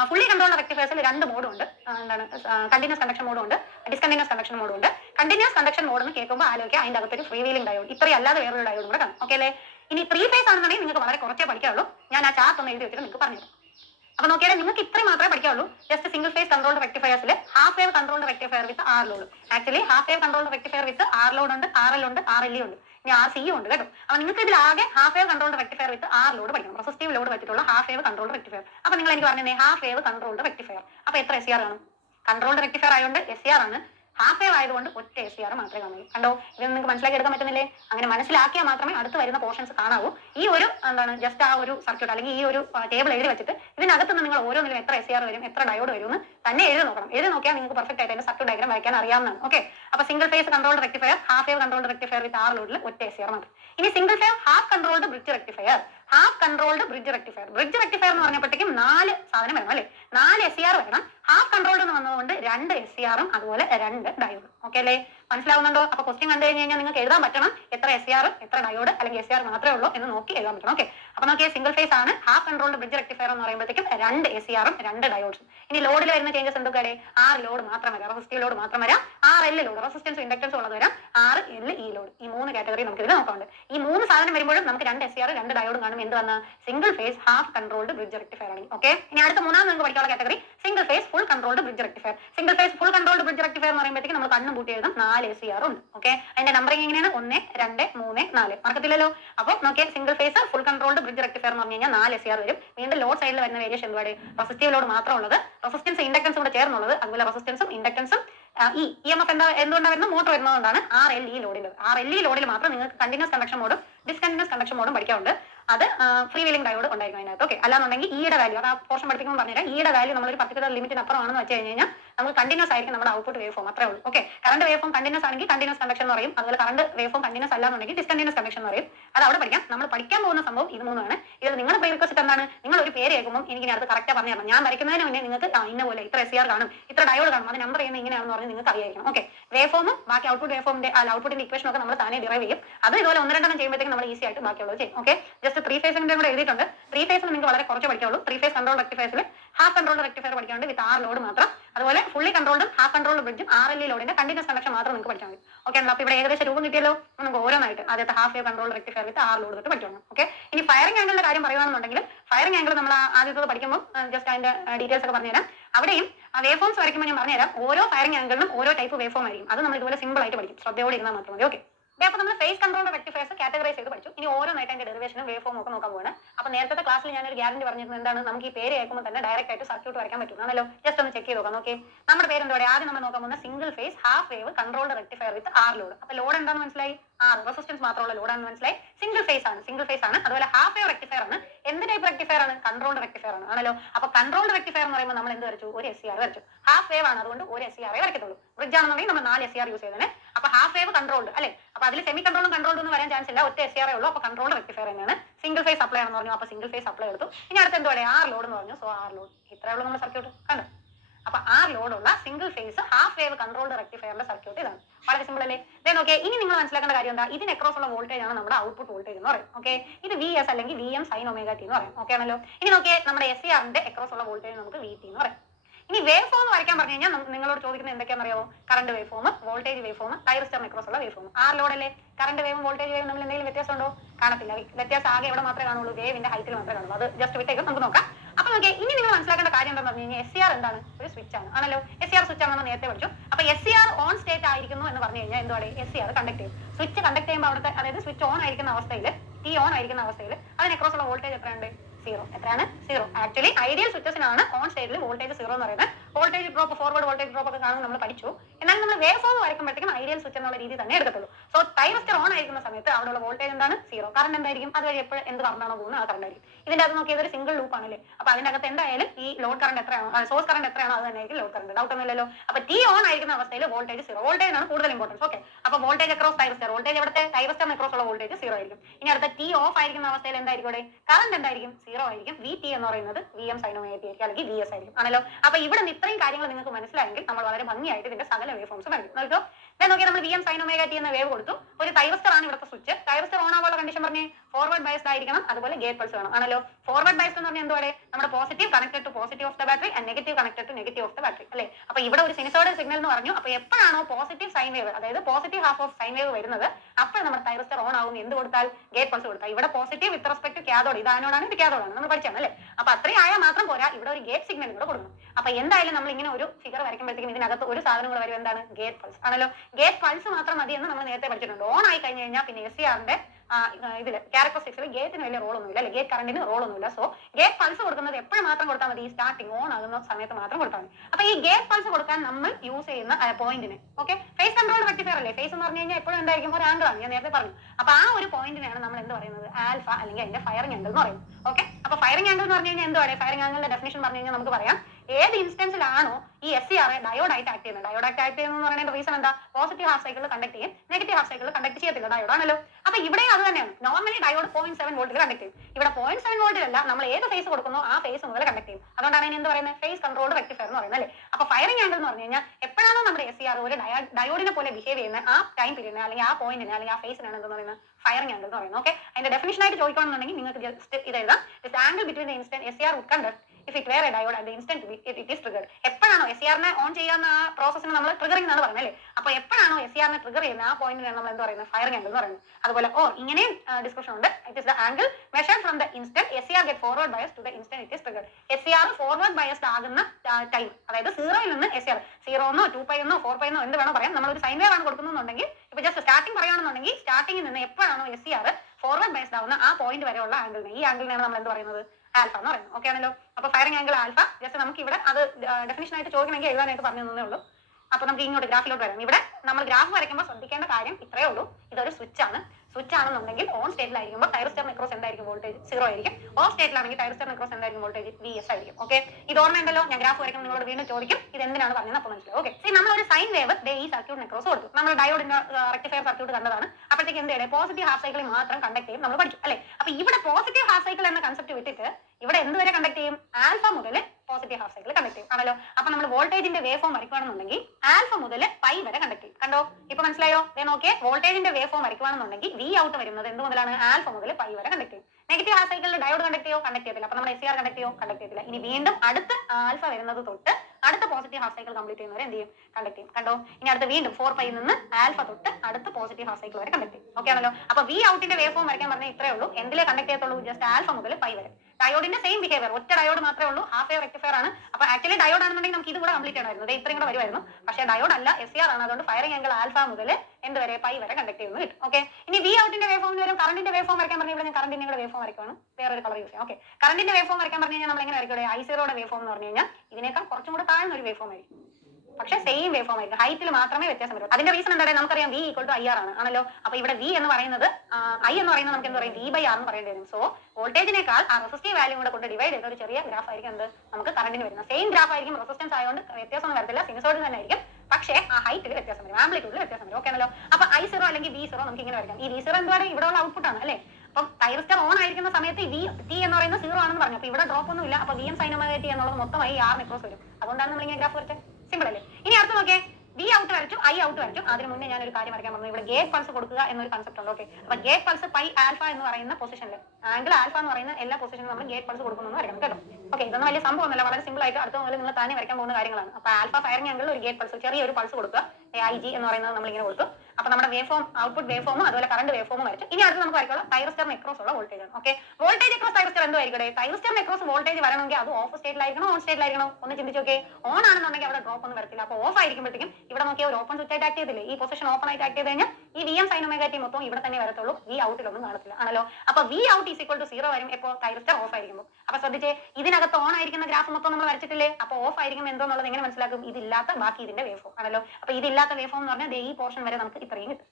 ഫുള്ളി കൺട്രോൾഡ് റെക്ടിഫയേഴ്സിൽ 2 മോഡും ഉണ്ട്. എന്താണ്? കണ്ടിന്യൂസ് കണ്ടക്ഷൻ മോഡും ഉണ്ട്, ഡിസ്കണ്ടിന്യൂസ് കണ്ടക്ഷൻ മോഡും ഉണ്ട്. കണ്ടിന്യൂസ് കണ്ടക്ഷൻ മോഡ് എന്ന് കേൾക്കുമ്പോൾ ആലോചിക്കുക, അതിന്റെ അകത്തൊരു ഫ്രീ വീലിംഗ് ഡയോഡ്, ഇത്രയും അല്ലാതെ വേറൊരു ഡയോഡും കൂടെ കാണും. ഓക്കെ അല്ലേ? ഇനി 3 ഫേസ് ആണെന്നുണ്ടെങ്കിൽ നിങ്ങൾക്ക് വളരെ കുറച്ചേ പഠിക്കാവുള്ളൂ. ഞാൻ ആ ചാർട്ട് ഒന്ന് എഴുതി വെച്ചിട്ട് നിങ്ങൾക്ക് പറഞ്ഞു. അപ്പൊ നോക്കിയാൽ നിങ്ങൾക്ക് ഇത്രയും മാത്രമേ പഠിക്കാവുള്ളൂ. ജസ്റ്റ് സിംഗിൾ ഫേസ് കൺട്രോൾഡ് റെക്ടിഫയേഴ്സിൽ half wave controlled rectifier with R load. Actually half wave controlled rectifier with R load ഉണ്ട്, RL ഉണ്ട്, RLE ഉണ്ട്, ഇനി RCE ഉണ്ട് കേട്ടോ. അപ്പൊ നിങ്ങൾക്ക് ഇതിൽ ആകെ half wave controlled rectifier with R load പഠിക്കണം. റെസിസ്റ്റീവ് ലോഡ് വെച്ചിട്ടുള്ള ഹാഫ് വേവ് കൺട്രോൾഡ് റെക്ടിഫയർ. അപ്പൊ നിങ്ങൾ എനിക്ക് പറഞ്ഞേ ഹാഫ് വേവ് കൺട്രോൾഡ് റെക്ടിഫയർ. അപ്പൊ എത്ര SCR കാണും? കൺട്രോൾഡ് റെക്ടിഫയർ ആയതുകൊണ്ട് SCR ആണ്. ഹാഫ് വേവ് ആയതുകൊണ്ട് ഒറ്റ SCR മാത്രമേ കാണൂ. കണ്ടോ? ഇത് നിങ്ങൾക്ക് മനസ്സിലാക്കി എടുക്കാൻ പറ്റുന്നില്ലേ? അങ്ങനെ മനസ്സിലാക്കിയാൽ മാത്രമേ അടുത്ത് വരുന്ന പോർഷൻസ് കാണാവൂ. ഈ ഒരു എന്താണ് ജസ്റ്റ് ആ ഒരു സർക്യൂട്ട് അല്ലെങ്കിൽ ഈ ഒരു ടേബിൾ എഴുതി വെച്ചിട്ട് ഇതിനകത്തുനിന്ന് നിങ്ങൾ ഓരോന്നിലും എത്ര SCR വരും, എത്ര ഡയോഡ് വരും എന്ന് തന്നെ എഴുതി നോക്കണം. എഴുതി നോക്കിയാൽ നിങ്ങൾക്ക് പെർഫെക്റ്റ് ആയിട്ട് സർക്യൂട്ട് ഡയഗ്രം വരയ്ക്കാൻ അറിയാവുന്നതാണ്. ഓക്കെ, അപ്പൊ single phase controlled rectifier, half wave controlled rectifier with R ലോഡിൽ ഒറ്റ SCR മാത്രം. ഇനി single phase half controlled bridge rectifier. Half controlled bridge rectifier. Bridge rectifier എന്ന് പറഞ്ഞപ്പോഴത്തേക്കും 4 സാധനം വേണം അല്ലേ? 4 SCR വേണം. ഹാഫ് കൺട്രോൾഡ് എന്ന് വന്നതുകൊണ്ട് 2 SCRഉം അതുപോലെ 2 ഡയോഡും. ഓക്കെ അല്ലേ? മനസ്സിലാവുന്നുണ്ടോ? അപ്പൊ ക്വസ്റ്റ്യൻ കണ്ടു കഴിഞ്ഞാൽ നിങ്ങൾക്ക് എഴുതാൻ പറ്റണം എത്ര SCR, എത്ര ഡയോഡ്, അല്ലെങ്കിൽ SCR മാത്രമേ ഉള്ളൂ എന്ന് നോക്കി എഴുതാൻ പറ്റണം. ഓക്കെ, അപ്പൊ നോക്കിയാൽ സിംഗിൾ ഫേസ് ആണ്. ഹാഫ് കൺട്രോൾഡ് ബ്രിഡ്ജ് റെക്ടിഫയർ എന്ന് പറയുമ്പോഴത്തേക്കും 2 SCRഉം 2 ഡയോഡ്സും. ഇനി ലോഡിൽ വരുന്ന ചേഞ്ചസ് എന്തൊക്കെയാണ്? R ലോഡ് മാത്രം വരാം, റെസിസ്റ്റീവ് ലോഡ് മാത്രം വരാം, RL ലോഡ്, റെസിസ്റ്റൻസ് ഇൻഡക്ടൻസ് ഉള്ളത് വരാം, RLE ലോഡ്. ഈ 3 കാറ്റഗറി നമുക്ക് ഇതിൽ നോക്കാറുണ്ട്. ഈ 3 സാധനം വരുമ്പോഴും നമുക്ക് 2 SCR 2 ഡയോഡും കാണും. എന്ത് വന്ന single phase half controlled bridge rectifier ആണ്. ഓക്കെ, ഇനി അടുത്ത മൂന്നാമത് നിങ്ങൾക്ക് പഠിക്കാനുള്ള category single phase full controlled bridge rectifier. Single phase full controlled bridge rectifier എന്ന് പറയുമ്പോഴത്തേക്ക് നമ്മൾ കണ്ണും കൂട്ടി എഴുതും. 4 SCR ഉണ്ട്. ഓക്കെ, അതിന്റെ നമ്പറിംഗ് എങ്ങനെയാണ്? 1 2 3 4. മറക്കത്തില്ലല്ലോ? അപ്പോൾ നോക്കിയാൽ single phase full controlled bridge rectifier എന്ന് പറഞ്ഞു കഴിഞ്ഞാൽ 4 SCR വരും. വീണ്ടും ലോഡ് സൈഡിൽ വരുന്ന വേരിയേഷൻ എന്തുവാണ്? റെസിസ്റ്റീവ് ലോഡ് മാത്രം ഉള്ളത്, റെസിസ്റ്റൻസ് ഇൻഡക്ടൻസ് കൂടെ ചേർന്നുള്ളത്, അതുപോലെ റെസിസ്റ്റൻസും ഇൻഡക്ടൻസും ഇ എം എഫ് എന്തുകൊണ്ടാണ് വരുന്നത്? മോട്ടോർ വരുന്നതുകൊണ്ടാണ്. RLE ലോഡിൽ മാത്രം നിങ്ങൾക്ക് കണ്ടിന്യൂസ് കണ്ടക്ഷൻ മോഡും ഡിസ്കണ്ടിന്യൂസ് കണ്ടക്ഷൻ മോഡും പഠിക്കാറുണ്ട്. അത് ഫ്രീ വീലിംഗ് ഡയോഡ് ഉണ്ടായിരിക്കും അതിനകത്ത്. ഓക്കെ, അല്ലാന്നുണ്ടെങ്കിൽ ഈയുടെ വാല്യൂ, അത് ആ പോർഷൻ പഠിപ്പിക്കുമ്പോൾ പറഞ്ഞുതരാം. ഈയുടെ വാല്യൂ നമ്മളൊരു പർട്ടിക്കുലർ ലിമിറ്റിന് അപ്പുറമാണെന്ന് വെച്ച് കഴിഞ്ഞാൽ നമുക്ക് കണ്ടിന്യൂസ് ആയിരിക്കും നമ്മുടെ ഔട്ട്പുട്ട് വേവ് ഫോം. അത്രേ ഉള്ളൂ. Okay, current wave form continuous ആണെങ്കിൽ കണ്ടിന്യൂസ് കണ്ടക്ഷൻ എന്ന് പറയും. അതുപോലെ കറണ്ട് വേവ് ഫോം കണ്ടിന്യൂസ് അല്ലാന്നുണ്ടെങ്കിൽ ഡിസ്കണ്ടിന്യൂസ് കണ്ടക്ഷൻ എന്ന് പറയും. അത് അവിടെ പഠിക്കാം. നമ്മൾ പഠിക്കാൻ പോകുന്ന സംഭവം ഇത് മൂന്നാണ്. ഇതിൽ നിങ്ങളുടെ പ്രീ റിക്വസ്റ്റ് എന്താണ്? നിങ്ങൾ ഒരു പേര് കേൾക്കുമ്പോൾ എനിക്ക് അത് കറക്റ്റ് പറഞ്ഞു തരണം. ഞാൻ വരയ്ക്കുന്നതിന് മുന്നേ നിങ്ങൾക്ക് ഇന്ന പോലെ ഇത്ര SCR കാണും, ഇത്ര ഡയോഡ് കാണും, അത് നമ്പർ ചെയ്യുന്നത് ഇങ്ങനെയാണെന്ന് പറഞ്ഞ് നിങ്ങൾക്ക് അറിയായിരിക്കും. ഓക്കെ, വേവ് ഫോമും ബാക്കി ഔട്ട്പുട്ട് വേവ് ഫോമിന്റെ ഔട്ട്പുട്ടിന്റെ ഇക്വേഷൻ ഒക്കെ നമ്മൾ താനെ ഡിറൈവ് ചെയ്യും. അത് ഇതുപോലെ 1-2 ചെയ്യുമ്പോഴത്തേക്കും നമ്മൾ ഈസി ആയിട്ട് ബാക്കിയുള്ളത് ചെയ്യും. ഓക്കെ, ജസ്റ്റ് 3 ഫേസിന്റെ കൂടെ എഴുതിയിട്ടുണ്ട്. 3 ഫേസിൽ നിങ്ങൾക്ക് വളരെ കുറച്ച് പഠിക്കാവുള്ളൂ. 3 ഫേസ് കൺട്രോൾ റെക്ടിഫയറിൽ ഹാഫ് കൺട്രോൾ റെക്ടിഫയർ പഠിക്കാനുണ്ട് വിത്ത് R ലോഡ് മാത്രം. അതുപോലെ ഫുള്ളി കൺട്രോൾഡും ഹാഫ് കൺട്രോൾ ബ്രിഡ്ജും RLE ലോഡിന്റെ കണ്ടിന്യൂസ് കണ്ടക്ഷൻ മാത്രം നിങ്ങൾക്ക് പഠിച്ചാൽ മതി. ഓക്കെ, അപ്പോൾ ഇവിടെ ഏകദേശം രൂപം കിട്ടിയല്ലോ. നമുക്ക് ഓരോന്നായിട്ട് ആദ്യത്തെ half wave control rectifier with R load തൊട്ട് പഠിക്കണം. ഓക്കെ, ഇനി ഫയറിംഗ് ആംഗിളിന്റെ കാര്യം പറയുകയാണെന്നുണ്ടെങ്കിൽ ഫയറിംഗ് ആംഗിൾ നമ്മൾ ആദ്യത്തെ പഠിക്കുമ്പോൾ ജസ്റ്റ് അതിന്റെ ഡീറ്റെയിൽസ് ഒക്കെ പറഞ്ഞുതരാം. അവിടെയും വേവ് ഫോംസ് വരയ്ക്കുമ്പോൾ ഞാൻ പറഞ്ഞുതരാം. ഓരോ ഫയറിംഗ് ആംഗിളിനും ഓരോ ടൈപ്പ് വേവ് ഫോം ആയിരിക്കും. അത് നമ്മൾ ഇതുപോലെ സിമ്പിൾ ആയിട്ട് പഠിക്കും. ശ്രദ്ധയോടെ ഇരുന്നാൽ മാത്രം മതി. ഓക്കെ, അപ്പോൾ നമ്മൾ ഫേസ് കൺട്രോൾ റെക്ടിഫയേഴ്സ് കാറ്റഗറൈസ് ചെയ്ത് പഠിച്ചു. ഇനി ഓരോന്നായിട്ട് അതിന്റെ ഡെറിവേഷനും വേവ് ഫോം ഒക്കെ നോക്കാൻ പോവാണ്. അപ്പോൾ നേരത്തെ ക്ലാസ്സിൽ ഞാൻ ഒരു ഗ്യാരണ്ടി പറഞ്ഞിരുന്നത് എന്താണ്? നമുക്ക് ഈ പേര് കേൾക്കുമ്പോൾ തന്നെ ഡയറക്റ്റ് ആയിട്ട് സർക്യൂട്ട് വരയ്ക്കാൻ പറ്റുന്നതാണല്ലോ. ജസ്റ്റ് ഒന്ന് ചെക്ക് ചെയ്ത് നോക്കാം. ഓക്കെ, നമ്മുടെ പേര് എന്താ? ആദ്യം നമ്മൾ നോക്കാൻ പോകുന്ന single phase half wave controlled rectifier with R load. അപ്പോൾ ലോഡ് എന്താണെന്ന് മനസ്സിലായി? റെസിസ്റ്റൻസ് മാത്രമുള്ള ലോഡാണെന്ന് മനസ്സിലായി. സിംഗിൾ ഫേസ് ആണ്. അതുപോലെ ഹാഫ് വേവ് റെക്ടിഫയർ ആണ്. എന്ത് ടൈപ്പ് റെക്ടിഫയർ ആണ്? കൺട്രോൾഡ് റെക്ടിഫയർ ആണല്ലോ. അപ്പോൾ കൺട്രോൾഡ് റെക്ടിഫയർ എന്ന് പറയുമ്പോൾ നമ്മൾ എന്ത് വരച്ചു? ഒരു SCR വരച്ചു. ഹാഫ് വേവ് ആണ്, അതുകൊണ്ട് ഒരു SCR വരയ്ക്കത്തുള്ളൂ. ബ്രിഡ്ജ് ആണെന്നുണ്ടെങ്കിൽ നമ്മൾ 4 SCR യൂസ് ചെയ്തേ. അപ്പോൾ ഹാഫ് വേവ് കൺട്രോൾഡ് അല്ലേ? അപ്പോൾ അതിൽ സെമി കൺട്രോളും കൺട്രോൾഡ് ഒന്നും വരാൻ ചാൻസ് ഇല്ല. ഒറ്റ SCR ഉള്ളൂ. അപ്പോൾ കൺട്രോൾഡ് റെക്ടിഫയർ തന്നെയാണ്. സിംഗിൾ ഫേസ് അപ്ലൈ ആണെന്ന് പറഞ്ഞു. അപ്പോൾ സിംഗിൾ ഫേസ് അപ്ലൈ എടുത്തു. ഇനി അടുത്ത് എന്തുവാ? R ലോഡ് എന്ന് പറഞ്ഞു. സോ R ലോഡ് ഇത്രയേ ഉള്ളൂ നമ്മുടെ സർക്യൂട്ട്. കണ്ടു? അപ്പൊ R ലോഡുള്ള single phase half wave controlled റെക്ടിഫയറിന്റെ സർക്യൂട്ട് ഇതാണ്. വളരെ സിമ്പിൾ അല്ലേ? ഓക്കെ, ഇനി നിങ്ങൾ മനസ്സിലാക്കേണ്ട കാര്യം എന്താ? ഇതിന് അക്രോസ് ഉള്ള വോൾട്ടേജ് ആണ് നമ്മുടെ ഔട്ട്പുട്ട് വോൾട്ടേജ് എന്ന് പറയും. ഓക്കെ, ഇത് VS അല്ലെങ്കിൽ VM sin omega t എന്ന് പറയും. ഓക്കെ ആണല്ലോ. ഇനി നോക്കിയേ, നമ്മുടെ SCRന്റെ അക്രോസ് ഉള്ള വോൾട്ടേജ് നമുക്ക് VT എന്ന് പറയും. ഇനി വേവ് ഫോം വരയ്ക്കാൻ പറഞ്ഞു കഴിഞ്ഞാൽ നിങ്ങളോട് ചോദിക്കുന്നത് എന്തൊക്കെയാണെന്ന് അറിയാമോ? Current wave form, voltage wave form, തൈറിസ്റ്ററിന് അക്രോസ് ഉള്ള വേവ് ഫോം. R ലോഡ് അല്ലേ? കറണ്ട് വേവും വോൾട്ടേജ് വേവും തമ്മിൽ എന്തെങ്കിലും വ്യത്യാസം ഉണ്ടോ? കാണത്തില്ല. വ്യത്യാസം ആകെ എവിടെ മാത്രമേ കാണുള്ളൂ? വേവിന്റെ ഹൈറ്റിൽ മാത്രമേ കാണുള്ളൂ. അത് ജസ്റ്റ് വിട്ടേക്കും, നമുക്ക് നോക്കാം. അപ്പൊ നോക്കിയേ, ഇനി നിങ്ങൾ മനസ്സിലാക്കേണ്ട കാര്യം എന്താണെന്ന് പറഞ്ഞു കഴിഞ്ഞാൽ SCR എന്താണ്? ഒരു സ്വിച്ച് ആണ് ആണല്ലോ. SCR സ്വിച്ച് ആണെന്ന് നേരത്തെ പഠിച്ചു. അപ്പൊ SCR ഓൺ സ്റ്റേറ്റ് ആയിരിക്കുന്നു എന്ന് പറഞ്ഞു കഴിഞ്ഞാൽ എന്താണ്? SCR കണ്ടക്ട് ചെയ്യും. സ്വിച്ച് കണ്ടക്ട് ചെയ്യുമ്പോൾ അവിടുത്തെ, അതായത് സ്വിച്ച് ഓൺ ആയിരിക്കുന്ന അവസ്ഥയിൽ, T ഓൺ ആയിരിക്കുന്ന അവസ്ഥയിൽ അതിന് അക്രോസ് ഉള്ള വോൾട്ടേജ് എത്രയുണ്ട്? 0. എത്രയാണ്? 0. ആക്ച്വലി ഐഡിയൽ സ്വിച്ചസിനാണ് ഓൺ സ്റ്റേറ്റിൽ വോൾട്ടേജ് 0 എന്ന് പറയുന്നത്. Voltage drop, forward voltage drop ഒക്കെ കാണുമ്പോൾ നമ്മൾ പഠിച്ചു. എന്നാൽ നമ്മൾ വേവ് ഫോം വരയ്ക്കുമ്പോഴത്തേക്കും ഐഡിയൽ സ്വിച്ച് എന്നുള്ള രീതി തന്നെ എടുക്കത്തുള്ളൂ. സോ തൈറസ്റ്റർ ഓൺ ആയിരിക്കുന്ന സമയത്ത് അവിടെയുള്ള വോൾട്ടേജ് എന്താണ്? 0. കറണ്ട് എന്തായിരിക്കും? അതുവഴി എപ്പോഴും എന്ത് കറണ്ടാണോ പോകുന്നത് ആ കറണ്ട് ആയിരിക്കും. ഇതിന്റെ അത് നോക്കിയത് ഒരു സിംഗിൾ ലൂപ്പ് ആണല്ലേ. അപ്പൊ അതിന്റെ അകത്ത് എന്തായാലും ഈ ലോഡ് കറണ്ട് എത്രയാണോ, സോഴ്സ് കറണ്ട് എത്രയാണോ അത് തന്നെ ആയിരിക്കും ലോഡ് കറണ്ട്. ഡൗട്ട് ഒന്നുമില്ലല്ലോ. അപ്പൊ T ഓൺ ആയിരിക്കുന്ന അവസ്ഥയിൽ വോൾട്ടേജ് 0. വോൾട്ടേജ് ആണ് കൂടുതൽ ഇമ്പോർട്ടൻസ്. ഓക്കെ, അപ്പൊ വോൾട്ടേജ് അക്രോസ് തൈറസ്റ്റർ, വോൾട്ടേജ് എവിടുത്തെ? തൈറസ്റ്ററിന് അക്രോസ് ഉള്ള വോൾട്ടേജ് 0 ആയിരിക്കും. ഇനി അടുത്ത T ഓഫ് ആയിരിക്കുന്ന അവസ്ഥയിൽ എന്തായിരിക്കും? ഇവിടെ കറണ്ട് എന്തായിരിക്കും? 0 ആയിരിക്കും. VT എന്ന് പറയുന്നത് VM sin omega t ആയിരിക്കും, അല്ലെങ്കിൽ VS ആയിരിക്കും ആണല്ലോ. അപ്പൊ ഇവിടെ ഇത്രയും കാര്യങ്ങൾ നിങ്ങൾക്ക് മനസ്സിലായെങ്കിൽ നമ്മൾ വളരെ ഭംഗിയായിട്ട് ഇതിന്റെ സകല വേവ് ഫോംസ് പഠിക്കും. നോക്കിയോ, നോക്കിയാൽ നമ്മൾ VM sin omega t എന്ന വേവ് കൊടുത്തു. ഒരു തൈറസ്റ്റർ ആണ് ഇവിടുത്തെ സ്വിച്ച്. തൈറസ്റ്റർ ഓൺ ആവാനുള്ള കണ്ടീഷൻ പറഞ്ഞേ ഫോർവേഡ് ബയസ്ഡ് ആയിരിക്കണം. അതുപോലെ ഗേറ്റ് പൾസ് വേണം ആണല്ലോ. ഫോർവേഡ് ബയസ്ഡ് എന്ന് പറഞ്ഞാൽ എന്തുവാണ്? നമ്മുടെ positive connected to positive of the battery and negative connected to negative of the battery അല്ലേ. അപ്പൊ ഇവിടെ ഒരു സിനുസോയിഡൽ സിഗ്നൽ എന്ന് പറഞ്ഞു. അപ്പൊ എപ്പോഴാണോ പോസിറ്റീവ് സൈൻ വേവ്, അതായത് positive half of sine wave വരുന്നത്, അപ്പോൾ നമ്മുടെ തൈറസ്റ്റർ ഓൺ ആവും. എന്ത് കൊടുത്താൽ? ഗേറ്റ് പൾസ് കൊടുത്താൽ. ഇവിടെ positive with respect to cathode, ഇത് ആനോടാണ്, ഇത് കാഥോഡാണ്, നമ്മൾ പഠിച്ചാണ് അല്ലേ. അപ്പൊ അത്രയും ആയാൽ മാത്രം പോരാ, ഇവിടെ ഒരു ഗേറ്റ് സിഗ്നൽ കൂടെ കൊടുക്കണം. അപ്പൊ എന്തായാലും നമ്മൾ ഇങ്ങനെ ഒരു ഫിഗർ വരയ്ക്കുമ്പോഴത്തേക്കും ഇതിനകത്ത് ഒരു സാധനം കൂടെ വരും. എന്താണ്? ഗേറ്റ് പൾസ് ആണല്ലോ. ഗേറ്റ് പൾസ് മാത്രം മതി എന്ന് നമ്മൾ നേരത്തെ പഠിച്ചിട്ടുണ്ട്. ഓൺ ആയി കഴിഞ്ഞ് കഴിഞ്ഞാൽ പിന്നെ SCRന്റെ ഇതില് ക്യാരക്ടറിസ്റ്റിക്സിൽ ഗേറ്റിന് വലിയ റോൾ ഒന്നുമില്ല അല്ലെ, ഗേറ്റ് കറണ്ടിന് റോൾ ഒന്നുമില്ല. സോ ഗേറ്റ് പൾസ് കൊടുക്കുന്നത് എപ്പോഴും മാത്രം കൊടുത്താൽ മതി? ഈ സ്റ്റാർട്ടിങ് ഓൺ ആകുന്ന സമയത്ത് മാത്രം കൊടുത്താൽ മതി. അപ്പൊ ഈ ഗേറ്റ് പൾസ് കൊടുക്കാൻ നമ്മൾ യൂസ് ചെയ്യുന്ന പോയിന്റിന്, ഓക്കെ, ഫേസ് കൺട്രോൾ റെക്ടിഫയർ അല്ലേ. ഫേസ് എന്ന് പറഞ്ഞു കഴിഞ്ഞാൽ എപ്പോഴും എന്തായിരിക്കും? ഒരു ആംഗിൾ ആണ്, ഞാൻ നേരത്തെ പറഞ്ഞു. അപ്പൊ ആ ഒരു പോയിന്റിനാണ് നമ്മൾ എന്ത് പറയുന്നത്? ആൽഫ അല്ലെങ്കിൽ അതിന്റെ ഫയറിംഗ് ആംഗിൾ എന്ന് പറയുന്നത്. ഓക്കെ, അപ്പൊ ഫയറിംഗ് ആംഗിൾ എന്ന് പറഞ്ഞു കഴിഞ്ഞാൽ എന്തുവാണ്? ഫയറിംഗ് ആംഗിളിന്റെ ഡെഫിനിഷൻ പറഞ്ഞു കഴിഞ്ഞാൽ നമുക്ക് പറയാം, ഏത് ഇൻസ്റ്റൻസിലാണോ ഈ SCR ഡയോഡ് ആയിട്ട് ആക്ട് ചെയ്യുന്നത്. ഡയോഡ് ആക്ട് ചെയ്യുന്നത് പറയുന്ന റീസൺ എന്താ? പോസിറ്റീവ് ഹാഫ് സൈക്കിളിൽ കണ്ടക്ട് ചെയ്യും, നെഗറ്റീവ് ഹാഫ് സൈക്കിളിൽ കണ്ടക്ട് ചെയ്യത്തില്ല. ഡയോഡ് ആണല്ലോ. അപ്പൊ ഇവിടെ അത് തന്നെയാണ്. നോർമലി ഡയോഡ് 0.7 വോൾട്ടിൽ കണ്ടക്ട് ചെയ്യും. ഇവിടെ 0.7 വോൾട്ടിലല്ല, നമ്മൾ ഏത് ഫേസ് കൊടുക്കുന്നോ ആ ഫേസ് മുതൽ കണ്ടക്ട് ചെയ്യും. അതുകൊണ്ടാണ് അതിന് എന്ത് പറയുന്നത്? ഫേസ് കൺട്രോൾഡ് റെക്ടിഫയർ എന്ന് പറയുന്നത് അല്ലേ. അപ്പൊ ഫയറിംഗ് ആംഗിൾ എന്ന് പറഞ്ഞു കഴിഞ്ഞാൽ എപ്പോഴാണോ നമ്മുടെ SCR ഒരു ഡയോഡിനെ പോലെ ബിഹേവ് ചെയ്യുന്നത്, ആ ടൈം പീരീഡിനെ അല്ലെങ്കിൽ ആ പോയിന്റിനെ അല്ലെങ്കിൽ ആ ഫേസിനാണ് എന്ന് പറയുന്നത് ഫയറിംഗ് ആംഗിൾ എന്ന് പറയുന്നത്. ഓക്കെ, അതിന്റെ ഡെഫിനിഷൻ ആയിട്ട് ചോദിക്കണമെന്നുണ്ടെങ്കിൽ നിങ്ങൾക്ക് ജസ്റ്റ് ഇത് എഴുതാം. This angle between the instant SCR would conduct if it were a diode at the instant it is triggered. എപ്പോഴാണോ SCRനെ ഓൺ ചെയ്യാവുന്ന ആ പ്രോസസ്സിന് നമ്മൾ ട്രിഗറിംഗ് എന്നാണ് പറയുന്നത് അല്ലേ. അപ്പൊ എപ്പോഴാണോ SCRനെ ട്രിഗർ ചെയ്യുന്ന ആ പോയിന്റിനാണ് നമ്മൾ എന്ത് പറയുന്നത്? ഫയറിംഗ് ആംഗിൾ എന്ന് പറയുന്നത്. അതുപോലെ ഇങ്ങനെയും ഡിസ്കഷൻ ഉണ്ട്. It is the angle measured from the instant SCR get forward biased to the instant it is triggered. SCR forward biased ആകുന്ന ടൈം, അതായത് 0-ൽ നിന്ന് SCR 0 എന്നോ 2π എന്നോ 4π എന്നോ എന്ത് വേണം പറയാം. നമ്മളൊരു സൈൻ വേവ് ആണ് കൊടുക്കുന്നുണ്ടെങ്കിൽ, ഇപ്പൊ ജസ്റ്റ് സ്റ്റാർട്ടിംഗ് പറയുകയാണെന്നുണ്ടെങ്കിൽ സ്റ്റാർട്ടിംഗിൽ നിന്ന് എപ്പോഴാണോ SCR ഫോർവേഡ് ബയസ്ഡ് ആവുന്ന ആ പോയിന്റ് വരെയുള്ള ആംഗിളിനെ, ഈ ആംഗിളിനാണ് നമ്മൾ എന്ത് പറയുന്നത്? ആൽഫ എന്ന് പറയുന്നത്. ഓക്കെ ആണല്ലോ. അപ്പൊ ഫയറിംഗ് ആംഗിൾ ആൽഫ. ജസ്റ്റ് നമുക്ക് ഇവിടെ അത് ഡെഫിനിഷൻ ആയിട്ട് ചോദിക്കണമെങ്കിൽ എഴുതാനായിട്ട് പറഞ്ഞു തന്നേ ഉള്ളൂ. അപ്പൊ നമുക്ക് ഇങ്ങോട്ട് ഗ്രാഫിലോട്ട് വരാം. ഇവിടെ നമ്മൾ ഗ്രാഫ് വരയ്ക്കുമ്പോൾ ശ്രദ്ധിക്കേണ്ട കാര്യം ഇത്രയേ ഉള്ളൂ. ഇതൊരു സ്വിച്ച് ആണ്. സ്വിച്ച് ആണെന്നുണ്ടെങ്കിൽ ഓൺ സ്റ്റേറ്റിലായിരിക്കുമ്പോൾ തൈറോസ്റ്ററിന് അക്രോസ് എന്തായിരിക്കും വോൾട്ടേജ്? 0 ആയിരിക്കും. ഓഫ് സ്റ്റേറ്റിലാണെങ്കിൽ തൈറോസ്റ്ററിന് അക്രോസ് എന്തായിരിക്കും വോൾട്ടേജ്? VS ആയിരിക്കും. ഓക്കെ, ഇത് ഓർമ്മയുണ്ടല്ലോ. ഞാൻ ഗ്രാഫ് വരയ്ക്കുമ്പോൾ നിങ്ങളോട് വീണ്ടും ചോദിക്കും ഇത് എന്തിനാണ് പറഞ്ഞത്, അപ്പോൾ മനസ്സിലാവും. ഓക്കെ, നമ്മൾ ഒരു സൈൻ വേവ് ഈ സർക്യൂട്ടിന് അക്രോസ് കൊടുത്തു. നമ്മൾ ഡയോഡിന്റെ റെക്ടിഫയർ സർക്യൂട്ട് കണ്ടതാണ്. അപ്പോഴത്തേക്ക് എന്ത് ചെയ്യണം? പോസിറ്റീവ് ഹാഫ് സൈക്കിളിൽ മാത്രം കണ്ടക്ട് ചെയ്യും നമ്മൾ പഠിച്ചു അല്ലെ? അപ്പൊ ഇവിടെ പോസിറ്റീവ് ഹാഫ് സൈക്കിൾ എന്ന കൺസെപ്റ്റ് വിട്ടിട്ട് ഇവിടെ എന്തുവരെ കണ്ടക്ട് ചെയ്യും? ആൽഫ മുതൽ പോസിറ്റീവ് ഹാഫ് സൈക്കിൾ കണ്ടക്ട് ചെയ്യും ആണല്ലോ. അപ്പൊ നമ്മൾ വോൾട്ടേജിന്റെ വേവ് ഫോം വരയ്ക്കുകയാണെന്നുണ്ടെങ്കിൽ ആൽഫ മുതൽ പൈ വരെ കണ്ടക്ട് ചെയ്യും. കണ്ടോ, ഇപ്പൊ മനസ്സിലായോ? നോക്കിയേ, വോൾട്ടേജിന്റെ വേവ് ഫോം വരയ്ക്കുകയാണെന്നുണ്ടെങ്കിൽ വി ഔട്ട് വരുന്നത് എന്ത് മുതലാണ്? ആൽഫ മുതൽ പൈ വരെ കണ്ടക്ട് ചെയ്യും. നെഗറ്റീവ് ഹാഫ് സൈക്കിളിൽ ഡയോഡ് കണ്ടക്ട് ചെയ്യോ? കണ്ടക്ട് ചെയ്യത്തില്ല. അപ്പൊ നമ്മൾ SCR കണ്ടക്ട് ചെയ്യോ? കണ്ടക്ട് ചെയ്യത്തില്ല. ഇനി വീണ്ടും അടുത്ത ആൽഫ വരുന്നത് തൊട്ട് അടുത്ത പോസിറ്റീവ് ഹാഫ് സൈക്കിൾ കംപ്ലീറ്റ് ചെയ്യുന്നവരെ എന്ത് ചെയ്യും? കണ്ടക്ട് ചെയ്യും. കണ്ടോ, ഇനി അടുത്ത് വീണ്ടും 4 പൈ നിന്ന് ആൽഫ തൊട്ട് അടുത്ത പോസിറ്റീവ് ഹാഫ് സൈക്കിൾ വരെ കണ്ടക്ട് ചെയ്യും. ഓക്കെ ആണല്ലോ. അപ്പൊ വി ഔട്ടിന്റെ വേവ് ഫോം വരയ്ക്കാൻ പറഞ്ഞാൽ ഇത്രേ ഉള്ളൂ. എന്തിലേ കണ്ടക്ട് ചെയ്യത്തുള്ളൂ? ജസ്റ്റ് ആൽഫ മുതൽ പൈ വരെ. ഡയോഡിന്റെ സെയിം ബിഹേവിയർ, ഒറ്റ ഡയോഡ് മാത്രമേ ഉള്ളൂ, ഹാഫ് വേവ് റെക്ടിഫയർ ആണ്. അപ്പൊ ആക്ച്വലി ഡയോഡ് ആണെന്നുണ്ടെങ്കിൽ നമുക്ക് ഇത് കൂടെ കംപ്ലീറ്റ് ചെയ്യണമായിരുന്നു, ഇത്രയും കൂടെ വരുമായിരുന്നു. പക്ഷേ ഡയോഡ് അല്ല, SCR ആണ്. അതുകൊണ്ട് ഫയറിംഗ് ആംഗിൾ ആൽഫ മുതൽ എന്ത് വരെ? പൈ വരെ കണ്ടക്ട് ചെയ്യുന്നു കിട്ടും. ഓക്കെ, ഇനി വി ഔട്ടിന്റെ വേവ് ഫോമിന് വരും കറണ്ടിന്റെ വേവ് ഫോം വരയ്ക്കാൻ പറഞ്ഞാൽ ഇവിടെ ഞാൻ കറണ്ടിന്റെ കൂടെ വേവ് ഫോം വരയ്ക്കുകയാണ്. വേറൊരു കളർ യൂസ് ചെയ്യാം. ഓക്കെ, കറണ്ടിന്റെ വേവ് ഫോം വരയ്ക്കാൻ പറഞ്ഞു കഴിഞ്ഞാൽ നമ്മൾ എങ്ങനെ വരയ്ക്കുക? I0യുടെ വേവ് ഫോം എന്ന് പറഞ്ഞു കഴിഞ്ഞാൽ ഇതിനേക്കാൾ കുറച്ചും കൂടെ താഴ്ന്ന ഒരു വേവ് ഫോം ആയിരിക്കും. പക്ഷേ സെയിം വേവ് ഫോം ആയിരിക്കും. ഹൈറ്റിൽ മാത്രമേ വ്യത്യാസം വരും. അതിന്റെ റീസൺ എന്താ? നമുക്കറിയാം V = IR ആണ് ആണല്ലോ. അപ്പൊ ഇവിടെ V എന്ന് പറയുന്നത് I എന്ന് പറയുന്നത് നമുക്ക് എന്താ പറയുക? V/R എന്ന് പറയേണ്ടി വരും. സോ വോൾട്ടേജിനേക്കാൾ ആ റെസിസ്റ്റീവ് വാല്യൂ കൂടെ കൊണ്ട് ഡിവൈഡ് ചെയ്ത ഒരു ചെറിയ ഗ്രാഫ് ആയിരിക്കും എന്ത് നമുക്ക് കറണ്ടിന് വരുന്നത്. സെയിം ഗ്രാഫ് ആയിരിക്കും, റെസിസ്റ്റൻസ് ആയതുകൊണ്ട് വ്യത്യാസം വരത്തില്ല, സിനുസോയിഡ് തന്നെ ആയിരിക്കും. പക്ഷേ ആ ഹൈറ്റിൽ വ്യത്യാസം വരും, ആംപ്ലിറ്റ്യൂഡിൽ വ്യത്യാസം വരും. ഓക്കെ ആണല്ലോ. അപ്പൊ I0 അല്ലെങ്കിൽ V0 നമുക്ക് ഇങ്ങനെ വരയ്ക്കാം. ഈ V0 എന്താണ്? ഇവിടെ ഉള്ള ഔട്ട്പുട്ട് ആണ് അല്ലേ? അപ്പം തൈറസ്റ്റർ ഓൺ ആയിരിക്കുന്ന സമയത്ത് T എന്ന് പറയുന്നത് 0 ആണെന്ന് പറഞ്ഞു. അപ്പൊ ഇവിടെ ഡ്രോപ്പ് ഒന്നും ഇല്ല. അപ്പൊ VM sin omega t എന്നുള്ളത് മൊത്തമായി R നെക്രോസ് വരും. അതുകൊണ്ടാണ് നമ്മൾ ഇങ്ങനെ ഗ്രാഫ് വരച്ചത്. സിമ്പിൾ അല്ലേ? ഇനി അടുത്ത് നോക്കിയേ, V ഔട്ട് വരച്ചു, I ഔട്ട് വരച്ചു. അതിന് മുന്നേ ഞാൻ ഒരു കാര്യം വരയ്ക്കാൻ പറഞ്ഞു. ഇവിടെ ഗേറ്റ് പൾസ് കൊടുക്കുക എന്നൊരു കൺസെപ്റ്റ് ഉണ്ട്. ഓക്കെ, അപ്പൊ ഗേറ്റ് പൾസ് പൈ ആൽഫ എന്ന് പറയുന്ന പൊസിഷനിൽ, ആംഗിൾ ആൽഫ എന്ന് പറയുന്ന എല്ലാ പൊസിഷനിലും നമ്മൾ ഗേറ്റ് പൾസ് കൊടുക്കുന്നു വരയ്ക്കണം കേട്ടോ. ഓക്കെ, ഇതൊന്നും വലിയ സംഭവമൊന്നുമല്ല, വളരെ സിമ്പിൾ ആയിട്ട് അടുത്ത മുതൽ നിങ്ങൾ തന്നെ വരയ്ക്കാൻ പോകുന്ന കാര്യങ്ങളാണ്. അപ്പൊ ആൽഫ ഫയറിംഗ് ആംഗിൾ ഒരു ഗേറ്റ് പൾസ്, ചെറിയൊരു പൾസ് കൊടുക്കുക, IG എന്ന് പറയുന്നത് നമ്മൾ ഇങ്ങനെ കൊടുത്തു. അപ്പൊ നമ്മുടെ വേവ് ഫോം, ഔട്ട്പുട്ട് വേവ് ഫോമും അതുപോലെ കറണ്ട് വേവ് ഫോമും വരച്ചു. ഇനി അടുത്ത് നമുക്ക് വരയ്ക്കുള്ള തൈറസ്റ്ററിന് അക്രോസ് ഉള്ള വോൾട്ടേജ് ആണ്. ഓക്കെ, വോൾട്ടേജ് അക്രോസ് തൈറസ്റ്റർ എന്തോ ആയിരിക്കട്ടെ? തൈറസ്റ്ററിന് അക്രോസ് വോൾട്ടേജ് വരണമെങ്കിൽ അത് ഓഫ് സ്റ്റേറ്റിലായിരിക്കണം, ഓൺ സ്റ്റേറ്റിലായിരിക്കണം? ഒന്ന് ചിന്തിച്ചു നോക്കേ. ഓൺ ആണെന്നുണ്ടെങ്കിൽ അവിടെ ഡ്രോപ്പ് ഒന്നും വരത്തില്ല. അപ്പൊ ഓഫ് ആയിരിക്കുമ്പോഴത്തേക്കും ഇവിടെ നോക്കിയാൽ ഒരു ഓപ്പൺ സ്വിച്ച് ആയിട്ട് ആക്ട് ചെയ്തില്ലേ? ഈ പൊസിഷൻ ഓപ്പൺ ആയിട്ട് ആക്ട് ചെയ്ത് കഴിഞ്ഞാൽ ഈ VM sin omega t മൊത്തം ഇവിടെ തന്നെ വരത്തുള്ളൂ, V ഔട്ടിലൊന്നും കാണത്തില്ല ആണല്ലോ. അപ്പൊ V out = 0 വരും എപ്പോൾ? തൈറസ്റ്റർ ഓഫ് ആയിരിക്കുമ്പോൾ. അപ്പൊ ശ്രദ്ധിച്ചേ, ഇതിനകത്ത് ഓൺ ആയിരിക്കുന്ന ഗ്രാഫ് മൊത്തം നമ്മൾ വരച്ചിട്ടില്ലേ? അപ്പൊ ഓഫ് ആയിരിക്കും എന്തോന്നുള്ളത് എങ്ങനെ മനസ്സിലാക്കും? ഇതില്ലാത്ത ബാക്കി ഇതിന്റെ വേവ് ഫോം ആണല്ലോ. അപ്പൊ ഇതില്ലാത്ത വേവ് ഫോം എന്ന് പറഞ്ഞാൽ ഈ പോർഷൻ വരെ നമുക്ക് ഇത്രയും കിട്ടും.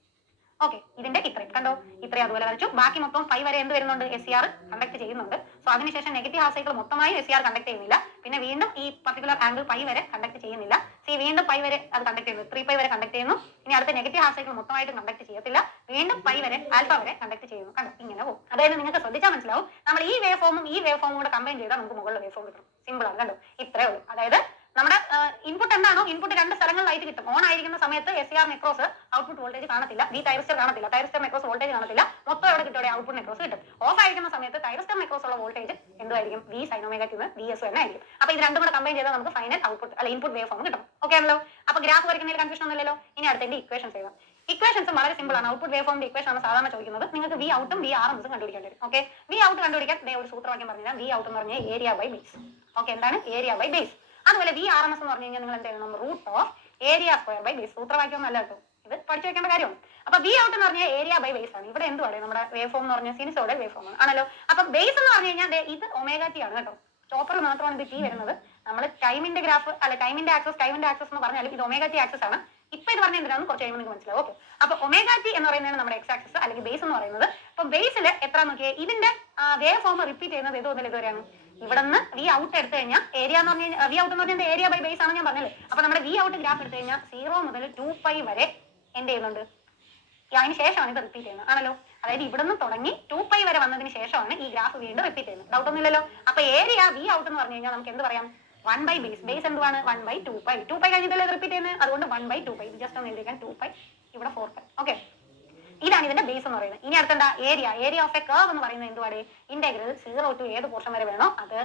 ഓക്കെ, ഇതിന്റെ ഇത്രയും കണ്ടോ, ഇത്രയും അതുപോലെ വരച്ചു. ബാക്കി മൊത്തം പൈ വരെ എന്ത് വരുന്നുണ്ട്? SCR കണ്ടക്ട് ചെയ്യുന്നുണ്ട്. സോ അതിനുശേഷം നെഗറ്റീവ് ഹാഫ് സൈക്കിൾ മൊത്തമായി SCR കണ്ടക്ട് ചെയ്യുന്നില്ല. പിന്നെ വീണ്ടും ഈ പർട്ടിക്കുലർ ആംഗിൾ പൈ വരെ കണ്ടക്ട് ചെയ്യുന്നില്ല. വീണ്ടും പൈ വരെ അത് കണ്ടക്ട് ചെയ്യുന്നു, 3 പൈ വരെ കണ്ടക്ട് ചെയ്യുന്നു. ഇനി അടുത്ത നെഗറ്റീവ് ഹാഫ് സൈക്കിൾ മൊത്തമായിട്ട് കണ്ടക്ട് ചെയ്യത്തില്ല. വീണ്ടും പൈ വരെ ആൽഫ വരെ കണ്ടക്ട് ചെയ്യുന്നു. കണ്ടോ, ഇങ്ങനെ പോകും. അതായത് നിങ്ങൾക്ക് ശ്രദ്ധിച്ചാൽ മനസ്സിലാവും, നമ്മൾ ഈ വേവ് ഫോമും ഈ വേവ് ഫോമും കൂടെ കമ്പൈൻ ചെയ്താൽ നമുക്ക് മുകളിൽ വേവ് ഫോം കിട്ടും. സിമ്പിൾ ആണ്. കണ്ടോ, ഇത്രേ ഉള്ളൂ. അതായത് നമ്മുടെ ഇൻപുട്ട് എന്താണോ, ഇൻപുട്ട് രണ്ട് സ്ഥലങ്ങളിലായിട്ട് കിട്ടും. ഓൺ ആയിരിക്കുന്ന സമയത്ത് SCR നെക്രോസ് ഔട്ട്പുട്ട് വോൾട്ടേജ് കാണത്തില്ല, V തൈറസ്റ്റർ കാണത്തില്ല, തൈറസ്റ്റർ നെക്രോസ് വോൾട്ടേജ് കാണത്തില്ല, മൊത്തം എവിടെ കിട്ടും? ഔട്ട്പുട്ട് നെക്രോസ് കിട്ടും. ഓഫ് ആയിരിക്കുന്ന സമയത്ത് തൈറസ്റ്റർ നെക്രോസ് ഉള്ള വോൾട്ടേജ് എന്തായിരിക്കും? V sin omega t VS തന്നെ ആയിരിക്കും. അപ്പൊ ഇത് രണ്ടും കൂടെ കമ്പൈൻ ചെയ്താൽ നമുക്ക് ഫൈനൽ ഔട്ട്പുട്ട് അല്ല ഇൻപുട്ട് വേവ് ഫോം കിട്ടും. ഓക്കെ ആണല്ലോ. അപ്പൊ ഗ്രാഫ് വരയ്ക്കുന്നതിൽ കൺഫ്യൂഷൻ ഒന്നുമില്ലല്ലോ. ഇനി അടുത്തതിന്റെ ഇക്വേഷൻസ് എഴുതാം. ഇക്വേഷൻസ് വളരെ സിമ്പിൾ ആണ്. ഔട്ട്പുട്ട് വേവ് ഫോമിന്റെ ഇക്വേഷൻ ആണ് സാധാരണ ചോദിക്കുന്നത്. നിങ്ങൾക്ക് V ഔട്ടും V RMS കണ്ടുപിടിക്കേണ്ടി വരും. ഓക്കെ, V ഔട്ട് കണ്ടുപിടിക്കാൻ ഒരു സൂത്രവാക്യം പറഞ്ഞാൽ V ഔട്ട് എന്ന് പറഞ്ഞാൽ ഏരിയ ബൈ ബേസ്. ഓക്കെ, എന്താണ് ഏരിയ ബൈ ബേസ്? അതുപോലെ V RMS എന്ന് പറഞ്ഞു കഴിഞ്ഞാൽ നിങ്ങൾ എന്ത് ചെയ്യണം? √ ഏരിയ സ്ക്വയർ ബൈ ബേസ്. സൂത്രവാക്യം ഒന്നും അല്ല കേട്ടോ, ഇത് പഠിച്ചു വെക്കേണ്ട കാര്യമാണ്. അപ്പൊ V ഔട്ട് എന്ന് പറഞ്ഞാൽ ഏരിയ ബൈ ബേസ് ആണ്. ഇവിടെ എന്തുവാണ് നമ്മുടെ വേവ് ഫോം എന്ന് പറഞ്ഞാൽ സിനുസോയിഡൽ വേവ് ഫോം ആണല്ലോ. അപ്പൊ ബേസ് എന്ന് പറഞ്ഞു കഴിഞ്ഞാൽ ഇത് ഒമേഗ t ആണ് കേട്ടോ. ചോപ്പറിൽ മാത്രമാണ് ഇത് T വരുന്നത്. നമ്മൾ ടൈമിന്റെ ഗ്രാഫ് അല്ല ടൈമിന്റെ ആക്സസ് എന്ന് പറഞ്ഞാൽ ഇത് ഒമേഗ t ആക്സസ് ആണ്. ഇപ്പൊ ഇത് പറഞ്ഞ എന്തിനാണെന്ന് കുറച്ച് കഴിയുമ്പോൾ നിങ്ങൾക്ക് മനസ്സിലാവും. ഓക്കെ, അപ്പൊ ഒമേഗ t എന്ന് പറയുന്നതാണ് നമ്മുടെ X ആക്സസ് അല്ലെങ്കിൽ ബേസ് എന്ന് പറയുന്നത്. അപ്പൊ ബേസിൽ എത്ര നോക്കിയാൽ ഇതിന്റെ വേവ് ഫോം റിപ്പീറ്റ് ചെയ്യുന്നത് ഏത് മുതൽ ഇതുവരെയാണ്? ഇവിടെ നിന്ന് V ഔട്ട് എടുത്തു കഴിഞ്ഞാൽ ഏരിയ എന്ന് പറഞ്ഞാൽ V ഔട്ട് എന്ന് പറഞ്ഞാൽ ഏരിയ ബൈ ബേസ് ആണ് ഞാൻ പറഞ്ഞത്. അപ്പൊ നമ്മുടെ V ഔട്ട് ഗ്രാഫ് എടുത്തു കഴിഞ്ഞാൽ 0 മുതൽ 2 പൈ വരെ എന്ത് ചെയ്യുന്നുണ്ട്? അതിന് ശേഷമാണ് ഇത് റിപ്പീറ്റ് ചെയ്യുന്നത് ആണല്ലോ. അതായത് ഇവിടെ നിന്ന് തുടങ്ങി 2 പൈ വരെ വന്നതിന് ശേഷമാണ് ഈ ഗ്രാഫ് വീണ്ടും റിപ്പീറ്റ് ചെയ്യുന്നത്. ഡൗട്ട് ഒന്നും ഇല്ലല്ലോ. അപ്പൊ ഏരിയ V ഔട്ട് എന്ന് പറഞ്ഞു കഴിഞ്ഞാൽ നമുക്ക് എന്ത് പറയാം? 1 ബൈ ബേസ്. ബേസ് എന്താണ്? 1/2 പൈ. 2 പൈ കഴിഞ്ഞിട്ടല്ലേ റിപ്പീറ്റ് ചെയ്യുന്നത്, അതുകൊണ്ട് 1/2 പൈ. ജസ്റ്റ് ഒന്ന് എഴുതിക്കാൻ 2 പൈ, ഇവിടെ 4 പൈ. ഓക്കെ, ഇതാണ് ഇതിന്റെ ബേസ് എന്ന് പറയുന്നത്. ഇനി അടുത്തെന്താ? ഏരിയ ഓഫ് എ കർവ് എന്ന് പറയുന്നത് എന്തുവാണ്? ഇന്റഗ്രൽ 0 to ഏത് പോർഷൻ വരെ വേണോ അത്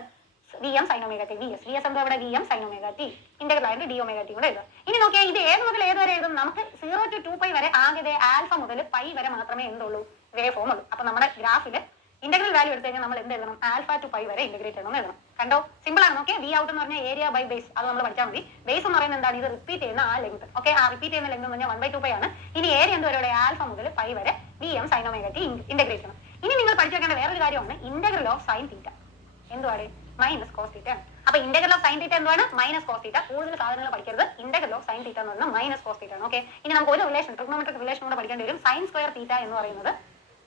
VM sin omega t VS എന്താ ഇവിടെ? VM sin omega t integral ആയിട്ട് d omega t കൂടെ എഴുതാം. ഇനി നോക്കിയാൽ ഇത് ഏത് മുതൽ ഏത് വരെ എഴുതും? നമുക്ക് 0 to 2 പൈ വരെ ആകെ ആൽഫ മുതൽ പൈ വരെ മാത്രമേ എന്തുള്ളൂ? വേവ് ഫോം ഉള്ളൂ. അപ്പൊ നമ്മുടെ ഗ്രാഫിൽ ഇന്റഗ്രൽ വാല്യൂ എടുത്തു കഴിഞ്ഞാൽ നമ്മൾ എന്ത് എഴുതണം? ആൽഫ ടു പൈ വരെ ഇന്റഗ്രേറ്റ് ചെയ്യണം എഴുതണം. കണ്ടോ, സിമ്പിൾ ആണ്. നോക്കിയാൽ V ഔട്ട് എന്ന് പറഞ്ഞാൽ ഏരിയ ബൈ ബേസ്, അത് നമ്മൾ പഠിച്ചാൽ മതി. ബേസ് എന്ന് പറയുന്നത് എന്താണ്? ഇത് റിപ്പീറ്റ് ചെയ്യുന്ന ആ ലെങ്ത്. ഓക്കെ, ആ റിപ്പീറ്റ് ചെയ്യുന്ന ലെങ്ത് എന്ന് പറഞ്ഞാൽ 1/2 പൈ ആണ്. ഇനി ഏരിയ എന്ത് വരെ? ആൽഫ മുതൽ പൈ വരെ VM sin omega t integrate ചെയ്യണം. ഇനി നിങ്ങൾ പഠിച്ചു വെക്കേണ്ട വേറൊരു കാര്യമാണ് ഇന്റഗ്രൽ ഓഫ് സൈൻ തീറ്റ. എന്തുവാണ്? Minus cos theta. അപ്പൊ ഇന്റഗ്രൽ ഓഫ് സൈൻ തീറ്റ എന്താണ്? Minus cos theta. കൂടുതൽ സാധനങ്ങൾ പഠിക്കരുത്. ഇന്റഗ്രൽ ഓഫ് സൈൻ തീറ്റ എന്ന് പറയുന്നത് മൈനസ് കോസ് തീറ്റ ആണ്. ഓക്കെ, ഇനി നമുക്ക് ഒരു റിലേഷൻ, ട്രിഗണോമെട്രിക് റിലേഷൻ കൂടെ പഠിക്കേണ്ടി വരും. സൈൻ സ്ക്വയർ തീറ്റ എന്ന് പറയുന്നത്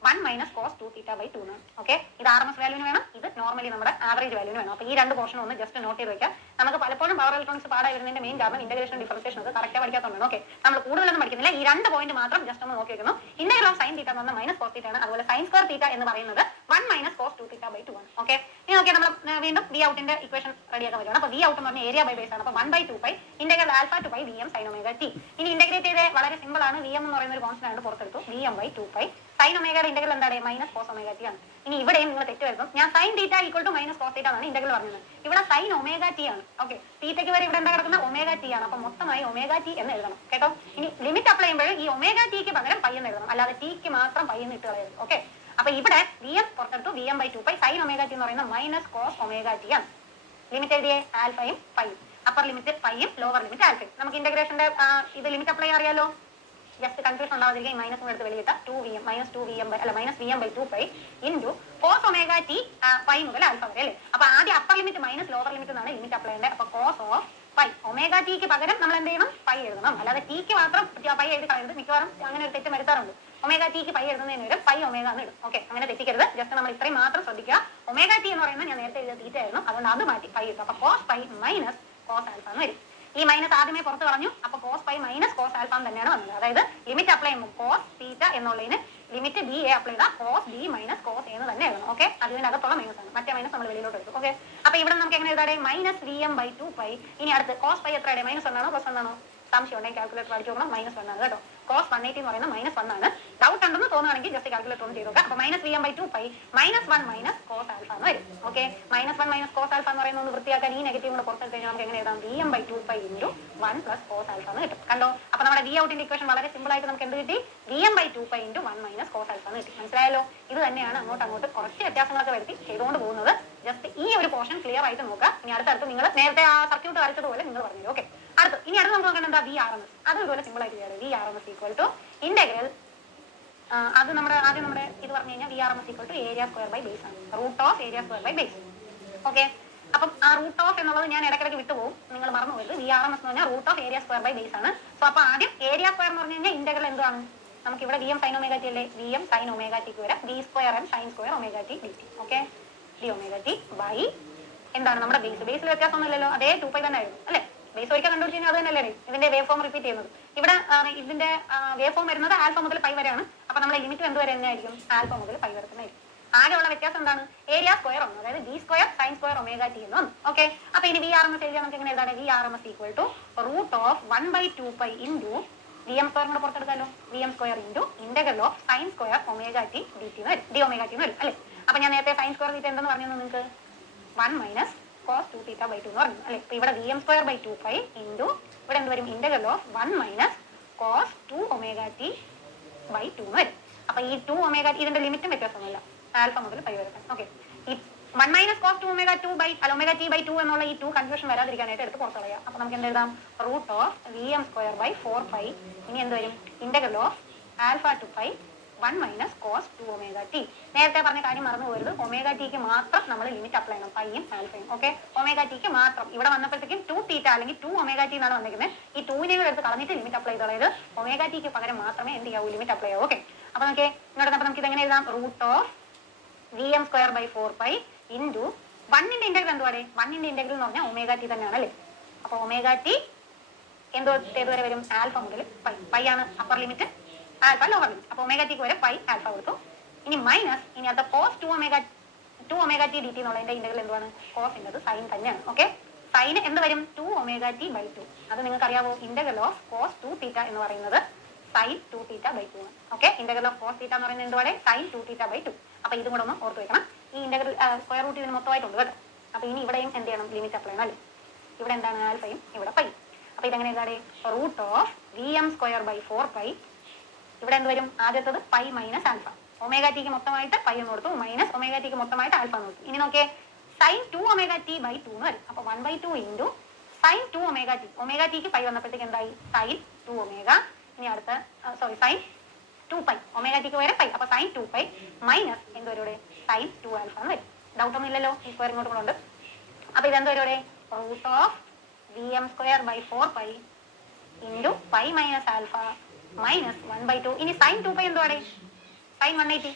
1 മൈനസ് കോസ് 2 തീറ്റ ബൈ 2 ആണ്. ഓക്കെ, ഇത് RMS വാല്യൂവിന് വേണം, ഇത് നോർമലി നമ്മുടെ ആവറേജ് വാല്യൂവിന് വേണം. അപ്പൊ ഈ രണ്ട് പോർഷൻ ഒന്ന് ജസ്റ്റ് നോട്ട് ചെയ്ത് വെക്കാം. നമുക്ക് പലപ്പോഴും പവർ ഇലക്ട്രോണിക്സ് പാടായി വരുന്നതിന്റെ മെയിൻ കാരണം ഇന്റഗ്രേഷൻ ഡിഫറൻസിയേഷൻ ഒക്കെ കറക്റ്റ് പഠിക്കാത്തതുകൊണ്ടാണ്. ഓക്കെ, നമ്മൾ കൂടുതലൊന്നും പഠിക്കുന്നില്ല. ഈ രണ്ട് പോയിന്റ് മാത്രം ജസ്റ്റ് ഒന്ന് നോക്കി വെക്കുന്നു. ഇന്റഗ്രൽ ഓഫ് സൈൻ തീറ്റ എന്ന് പറഞ്ഞാൽ മൈനസ് കോസ് തീറ്റ ആണ്. അതുപോലെ സൈൻ സ്ക്വയർ തീറ്റ എന്ന് പറയുന്നത് 1 മൈനസ് കോസ് 2 തീറ്റ ബൈ 2 ആണ്. ഓക്കെ, ഇനി നോക്കിയാൽ നമ്മൾ വീണ്ടും വി ഔട്ടിന്റെ ഇക്വേഷൻ റെഡിയാക്കാൻ പറ്റും. അപ്പൊ വി ഔട്ട് എന്ന് പറഞ്ഞാൽ ഏരിയ ബൈ ബേസ് ആണ്. അപ്പൊ 1/2 pi integral alpha to pi V M sine omega T. ഇനി ഇന്റഗ്രേറ്റ് ചെയ്ത് വളരെ സിമ്പിൾ ആണ്. വി എം എന്ന് പറയുന്ന ഒരു കോൺസ്റ്റന്റ് ആണ്, പുറത്തെടുത്തു. V M by 2 pi sine ഒമേഗയുടെ ഇന്റഗ്രൽ എന്താണ്? മൈനസ് കോസ് ഒമേഗ ടി ആണ്. ഇനി ഇവിടെയും നിങ്ങൾ തെറ്റ് വരുത്തും. ഞാൻ sine theta equal to minus cos theta ആണ് ഇന്റഗ്രൽ പറഞ്ഞത്. ഇവിടെ സൈൻ ഒമേഗ ടി ആണ്. ഓക്കെ, തീറ്റയ്ക്ക് വരെ ഇവിടെ എന്താ കിടക്കുന്ന? ഒമേഗ ടി ആണ്. അപ്പൊ മൊത്തമായി ഒമേഗ ടി എന്ന് എഴുതണം കേട്ടോ. ഇനി ലിമിറ്റ് അപ്ലൈ ചെയ്യുമ്പോൾ ഈ ഒമേഗ ടിക്ക് പകരം പൈ എന്ന് എഴുതണം, അല്ലാതെ ടിക്ക് മാത്രം പൈ എന്ന് ഇട്ട് കളയരുത്. ഓക്കെ, അപ്പൊ ഇവിടെ വി എം പുറത്തെടുത്തു. V M by 2 pi sine omega T എന്ന് പറയുന്ന മൈനസ് കോസ് ഒമേഗ ടി ആണ്. ലിമിറ്റ് എഴുതിയേ ആൽഫയും പൈയും. അപ്പർ ലിമിറ്റ് പൈയും ലോവർ ലിമിറ്റ് ആൽഫയും. നമുക്ക് ഇന്റഗ്രേഷന്റെ ഇത് ലിമിറ്റ് അപ്ലൈ അറിയാലോ. ജസ്റ്റ് കൺഫ്യൂഷൻ ഉണ്ടാവാതിരിക്കും. മൈനസ് എടുത്ത് വെളിയിട്ട 2vm മൈനസ് 2vm അല്ല minus vm by 2 pi into cos omega T pi മുതൽ ആൽഫ വരെ അല്ലേ. അപ്പൊ ആദ്യം upper limit minus lower limit എന്നാണ് ലിമിറ്റ് അപ്ലൈ ചെയ്യേണ്ടത്. അപ്പൊ കോസ് ഓഫ് പൈ ഒമേഗ ടിക്ക് പകരം നമ്മൾ എന്ത് ചെയ്യണം? പൈ എഴുതണം, അല്ലാതെ ടിക്ക് മാത്രം പൈ എഴുതി കളയരുത്. മിക്കവാറും അങ്ങനെ ഒരു തെറ്റ് വരുത്താറുണ്ട്. ഒമേഗ ടിക്ക് പൈ എഴുതുന്നതിന് വരും പൈ ഒമേഗ എന്ന് ഇടും. ഓക്കെ, അങ്ങനെ തെറ്റിക്കരുത്. ജസ്റ്റ് നമ്മൾ ഇത്രയും മാത്രം ശ്രദ്ധിക്കുക. ഒമേഗ ടി എന്ന് പറയുന്നത് ഞാൻ നേരത്തെ എഴുതിയ തീറ്റ ആയിരുന്നു, അതുകൊണ്ട് അത് മാറ്റി പൈ ഇട്ടു. അപ്പൊ cos pi minus cos alpha എന്ന് വരും. ഈ മൈനസ് ആദ്യമേ പുറത്ത് കളഞ്ഞു. അപ്പൊ cos pi minus cos alpha തന്നെയാണ് വന്നത്. അതായത് ലിമിറ്റ് അപ്ലൈ ചെയ്യുമ്പോൾ കോസ് തീറ്റ എന്നുള്ളതിന് ലിമിറ്റ് ബി എ അപ്ലൈ ചെയ്താൽ കോസ് ബി മൈനസ് കോസ് എന്ന് തന്നെ എഴുതണം. ഓക്കെ, അതിന്റെ അകത്തുള്ള മൈനസ് ആണ്, മറ്റേ മൈനസ് നമ്മൾ വെളിയിലോട്ട് എടുക്കും. ഓക്കെ, അപ്പൊ ഇവിടെ നമുക്ക് എങ്ങനെ എഴുതാടെ? Minus V M by 2 pi. ഇനി അടുത്ത് കോസ് പൈ എത്രയുടെ? മൈനസ് 1 ആണോ പ്ലസ് 1 ആണോ? സംശയം ഉണ്ടെങ്കിൽ കാൽക്കുലേറ്റർ അടിച്ചു നോക്കണം. മൈനസ് 1 ആണ് കേട്ടോ. കോസ് 180 എന്ന് പറയുന്നത് മൈനസ് 1 ആണ്. ഡൗട്ട് ഉണ്ടെന്ന് തോന്നുകയാണെങ്കിൽ ജസ്റ്റ് കാൽക്കുലേറ്റർ ഒന്ന് ചെയ്ത് നോക്കാം. അപ്പൊ minus V M by 2 pi minus 1 minus cos alpha എന്ന് വരും. Okay, minus 1 minus cos alpha എന്ന് പറയുന്നത് വൃത്തിയാക്കാൻ ഈ നെഗറ്റീവ് കൂടെ പുറത്തെടുത്ത് കഴിഞ്ഞാൽ നമുക്ക് എങ്ങനെ എഴുതാം? V M by 2 pi into 1 plus cos alpha എന്ന് കിട്ടും. കണ്ടോ? അപ്പൊ നമ്മുടെ വി ഔട്ടിന്റെ ഇക്വേഷൻ വളരെ സിമ്പിൾ ആയിട്ട് നമുക്ക് എന്ത് കിട്ടി? V M by 2 pi into 1 minus cos alpha എന്ന് കിട്ടി. മനസ്സിലായല്ലോ? ഇത് തന്നെയാണ് അങ്ങോട്ട് കുറച്ച് വ്യത്യാസങ്ങളൊക്കെ വരുത്തി ചെയ്തുകൊണ്ട് പോകുന്നത്. ജസ്റ്റ് ഈ ഒരു പോർഷൻ ക്ലിയർ ആയിട്ട് നോക്കുക. ഇനി അടുത്തടുത്ത് നിങ്ങൾ നേരത്തെ ആ സർക്യൂട്ട് വരച്ചതുപോലെ നിങ്ങൾ പറഞ്ഞു. ഓക്കെ, ഇനി അടുത്ത് നമുക്ക് നോക്കേണ്ട എന്താ? V R M S. അത് ഇതുപോലെ സിമ്പിൾ ആയിട്ട് ചെയ്യാറ്. V R M S equal to integral അത് നമ്മുടെ ആദ്യം നമ്മുടെ ഇത് പറഞ്ഞു കഴിഞ്ഞാൽ V R M S equal to area square by base ആണ്. Root of area square by base. Okay, അപ്പം ആ റൂട്ട് ഓഫ് എന്നുള്ളത് ഞാൻ ഇടയ്ക്കിടയ്ക്ക് വിട്ടുപോകും, നിങ്ങൾ മറന്നു പോയത്. വി ആർ എം എസ് എന്ന് പറഞ്ഞാൽ root of area square by base ആണ്. സോ അപ്പൊ ആദ്യം ഏരിയ സ്ക്വയർ എന്ന് പറഞ്ഞു കഴിഞ്ഞാൽ ഇന്റഗ്രൽ എന്താണ്? നമുക്ക് ഇവിടെ V M sine omega T അല്ലേ? വി എം സൈൻ ഒമേഗ ടിക്ക് വരാം B square and sine square omega T D T. Okay, D omega T by എന്താണ് നമ്മുടെ ബേസ്. ബേസിൽ വ്യത്യാസമൊന്നുമില്ലല്ലോ, അതേ 2 പൈ തന്നെ ആയിരുന്നു അല്ലേ? ബേസ് ഒരിക്കൽ കണ്ടുപിടിച്ച് കഴിഞ്ഞാൽ അത് തന്നെയല്ലേ ഇതിന്റെ വേവ് ഫോം റിപ്പീറ്റ് ചെയ്യുന്നത്. ഇവിടെ ഇതിന്റെ വേവ് ഫോം വരുന്നത് ആൽഫ മുതൽ പൈ വരെയാണ്. അപ്പൊ നമ്മളെ ലിമിറ്റ് എന്ത് വരെ തന്നെയായിരിക്കും? ആൽഫ മുതൽ പൈ വരെ തന്നെ ആയിരിക്കും. ആകെയുള്ള വ്യത്യാസം എന്താണ്? ഏരിയ സ്ക്വയർ ആണ്, അതായത് B square sine square omega T എന്ന് വന്നു. ഓക്കെ, അപ്പൊ ഇനി വി ആർ എം എസ് എഴുതിയാൽ നമുക്ക് എങ്ങനെ എഴുതാം? V R M S equal to root of 1/2 pi into V M square കൂടെ പുറത്തെടുക്കാമല്ലോ. V M square into integral of sine square omega T D T വരും. ഡി ഒമേഗ ടി വരും അല്ലേ? അപ്പൊ ഞാൻ നേരത്തെ സൈൻ സ്ക്വയർ തീറ്റ എന്തെന്ന് പറഞ്ഞു നിങ്ങൾക്ക്? 1 മൈനസ് കോസ് 2 തീറ്റ ബൈ 2 എന്ന് പറഞ്ഞു അല്ലേ? ഇപ്പൊ ഇവിടെ V M square by 2 pi into ഇവിടെ എന്ത് വരും? Integral of 1 minus cos 2 omega T by 2 എന്ന് വരും. അപ്പൊ ഈ 2 ഒമേഗ ഇതിന്റെ ലിമിറ്റും വ്യത്യാസമൊന്നുമില്ല, ആൽഫ മുതൽ പൈ വരെ. ഓക്കെ, ഈ 1 minus cos 2 omega 2 by omega T by 2 എന്നുള്ള ഈ 2 കൺഫ്യൂഷൻ വരാതിരിക്കാനായിട്ട് എടുത്ത് പുറത്ത് കളയാം. അപ്പൊ നമുക്ക് എന്ത് എഴുതാം? Root of V M square by 4 pi. ഇനി എന്ത് വരും? Integral of alpha to pi 1 minus cos 2 omega T. നേരത്തെ പറഞ്ഞ കാര്യം മറന്നു പോരുത്. ഒമേഗ ടിക്ക് മാത്രം നമ്മൾ ലിമിറ്റ് അപ്ലൈ ചെയ്യണം, പൈയും ആൽഫയും. ഓക്കെ, ഒമേഗ ടിക്ക് മാത്രം. ഇവിടെ വന്നപ്പോഴത്തേക്കും 2 തീറ്റ അല്ലെങ്കിൽ 2 ഒമേഗ ടി എന്നാണ് വന്നിരിക്കുന്നത്. ഈ 2നെ എടുത്ത് കളഞ്ഞിട്ട് ലിമിറ്റ് അപ്ലൈ ചെയ്ത് അതായത് ഒമേഗ ടിക്ക് പകരം മാത്രമേ എന്ത് ചെയ്യാവൂ? ലിമിറ്റ് അപ്ലൈ ചെയ്യാവൂ. ഓക്കെ, അപ്പൊ നോക്കിയേ ഇങ്ങോട്ട് നമുക്ക് ഇത് എങ്ങനെ എഴുതാം? Root of V M square by 4 pi into 1ന്റെ ഇന്റഗ്രൽ എന്തുവാടെ? 1ന്റെ ഇന്റഗ്രൽ എന്ന് പറഞ്ഞാൽ ഒമേഗ ടി തന്നെയാണ് അല്ലേ? അപ്പൊ ഒമേഗ ടി എന്തോ ഏതുവരെ വരും? ആൽഫ മുതൽ പൈ. പൈ ആണ് upper limit, alpha lower limit. അപ്പൊ ഒമേഗ ടിക്ക് വരെ പൈ ആൽഫ കൊടുത്തു. ഇനി മൈനസ് ഇനി അടുത്ത cos 2 omega T D T എന്നുള്ളതിന്റെ ഇന്റഗ്രൽ എന്താണ്? കോസിന്റെ സൈൻ തന്നെയാണ്. ഓക്കെ, സൈൻ എന്ത് വരും? 2 ഒമേഗ ടി ബൈ 2. അത് നിങ്ങൾക്ക് അറിയാവോ? ഇന്റഗ്രൽ ഓഫ് കോസ് 2 തീറ്റ എന്ന് പറയുന്നത് സൈൻ 2 തീറ്റ ബൈ 2 ആണ്. Okay, integral of cos theta എന്ന് പറയുന്നത് എന്തുവാടെ? Sign 2 theta by 2. അപ്പൊ ഇതും കൂടെ ഒന്ന് ഓർത്ത് വെക്കണം. ഈ ഇന്റഗ്രൽ സ്ക്വയർ റൂട്ട് ഇതിന് മൊത്തമായിട്ടുണ്ട് കേട്ടോ. അപ്പൊ ഇനി ഇവിടെയും എന്ത് ചെയ്യണം? ലിമിറ്റ് അപ്ലൈ ചെയ്യണം അല്ലേ? ഇവിടെ എന്താണ്? ആൽഫയും ഇവിടെ പൈ. അപ്പൊ ഇതെങ്ങനെ എഴുതാടെ? Root of V M square by 4 pi. ഇവിടെ എന്ത് വരും? ആദ്യത്തത് പൈ മൈനസ് ആൽഫ. ഒമേഗ ടിക്ക് മൊത്തമായിട്ട് പൈ എന്ന് കൊടുത്തു, മൈനസ് ഒമേഗ ടിക്ക് മൊത്തമായിട്ട് ആൽഫ എന്ന് കൊടുത്തു. ഇനി നോക്കിയേ സൈൻ 2 ഒമേഗ ടി ബൈ 2 എന്ന് വരും. അപ്പൊ 1/2 into sine 2 omega T. Omega ടിക്ക് പൈ വന്നപ്പോഴത്തേക്ക് എന്തായി? Sine 2 omega. ഇനി അടുത്ത സൈൻ 2 പൈ. ഒമേഗ ടിക്ക് വരെ പൈ. അപ്പൊ സൈൻ 2 പൈ മൈനസ് എന്തോരുടെ? സൈൻ 2 ആൽഫ എന്ന് വരും. ഡൗട്ട് ഒന്നും ഇല്ലല്ലോ? ഈ സ്ക്വയർ ഇങ്ങോട്ട് കൊണ്ട് അപ്പൊ ഇതെന്താ ഇവിടെ root of VM²/4π into pi minus alpha minus 1/2. ഇനി സൈൻ 2π എന്തുവാണ്? സൈൻ 180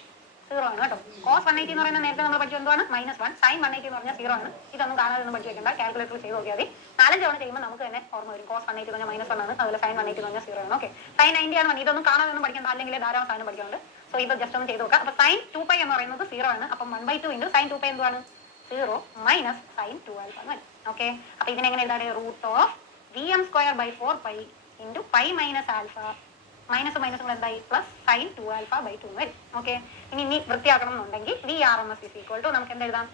0 ആണ് കേട്ടോ. കോസ് 180 എന്ന് പറയുന്നത് നേരത്തെ നമ്മൾ പഠിച്ചു എന്താണ് -1. സൈൻ 180 എന്ന് പറഞ്ഞാൽ 0 ആണ്. ഇതൊന്നും കാണാതെ ഒന്നും പഠിച്ചു വെക്കേണ്ട, കാൽക്കുലേറ്റർ ചെയ്ത് നോക്കിയാൽ മതി. 4 തവണ ചെയ്യുമ്പോൾ നമുക്ക് തന്നെ ഓർമ്മ വരും. കോസ് 180 എന്ന് പറഞ്ഞാൽ -1 ആണ്, അതുപോലെ സൈൻ 180 എന്ന് പറഞ്ഞാൽ 0 ആണ്. ഓക്കെ, സൈൻ 90 ആണ്. ഇതൊന്നും കാണാതെ ഒന്നും പഠിക്കേണ്ട, അല്ലെങ്കിൽ ധാരാളം സാധനം പഠിക്കാനുണ്ട്. സോ ഇത് ജസ്റ്റ് ഒന്ന് ചെയ്ത് നോക്കാം. അപ്പൊ സൈൻ 2π എന്ന് പറയുന്നത് 0 ആണ്. അപ്പം 1/2 ഇൻറ്റു സൈൻ 2π എന്തുവാണ്? 0 മൈനസ് സൈൻ 2α എന്ന് വരും. ഓക്കെ, അപ്പൊ ഇതിനെങ്ങനെ എഴുതാണ്? Root of VM²/4π into pi minus alpha minus minus എന്തായി പ്ലസ് സൈൻ 2α/2 വരും. ഓക്കെ, ഇനി വൃത്തിയാക്കണം എന്നുണ്ടെങ്കിൽ VRMS ഇസ് ഈക്വൽ ടു നമുക്ക് എന്തെഴുതാം?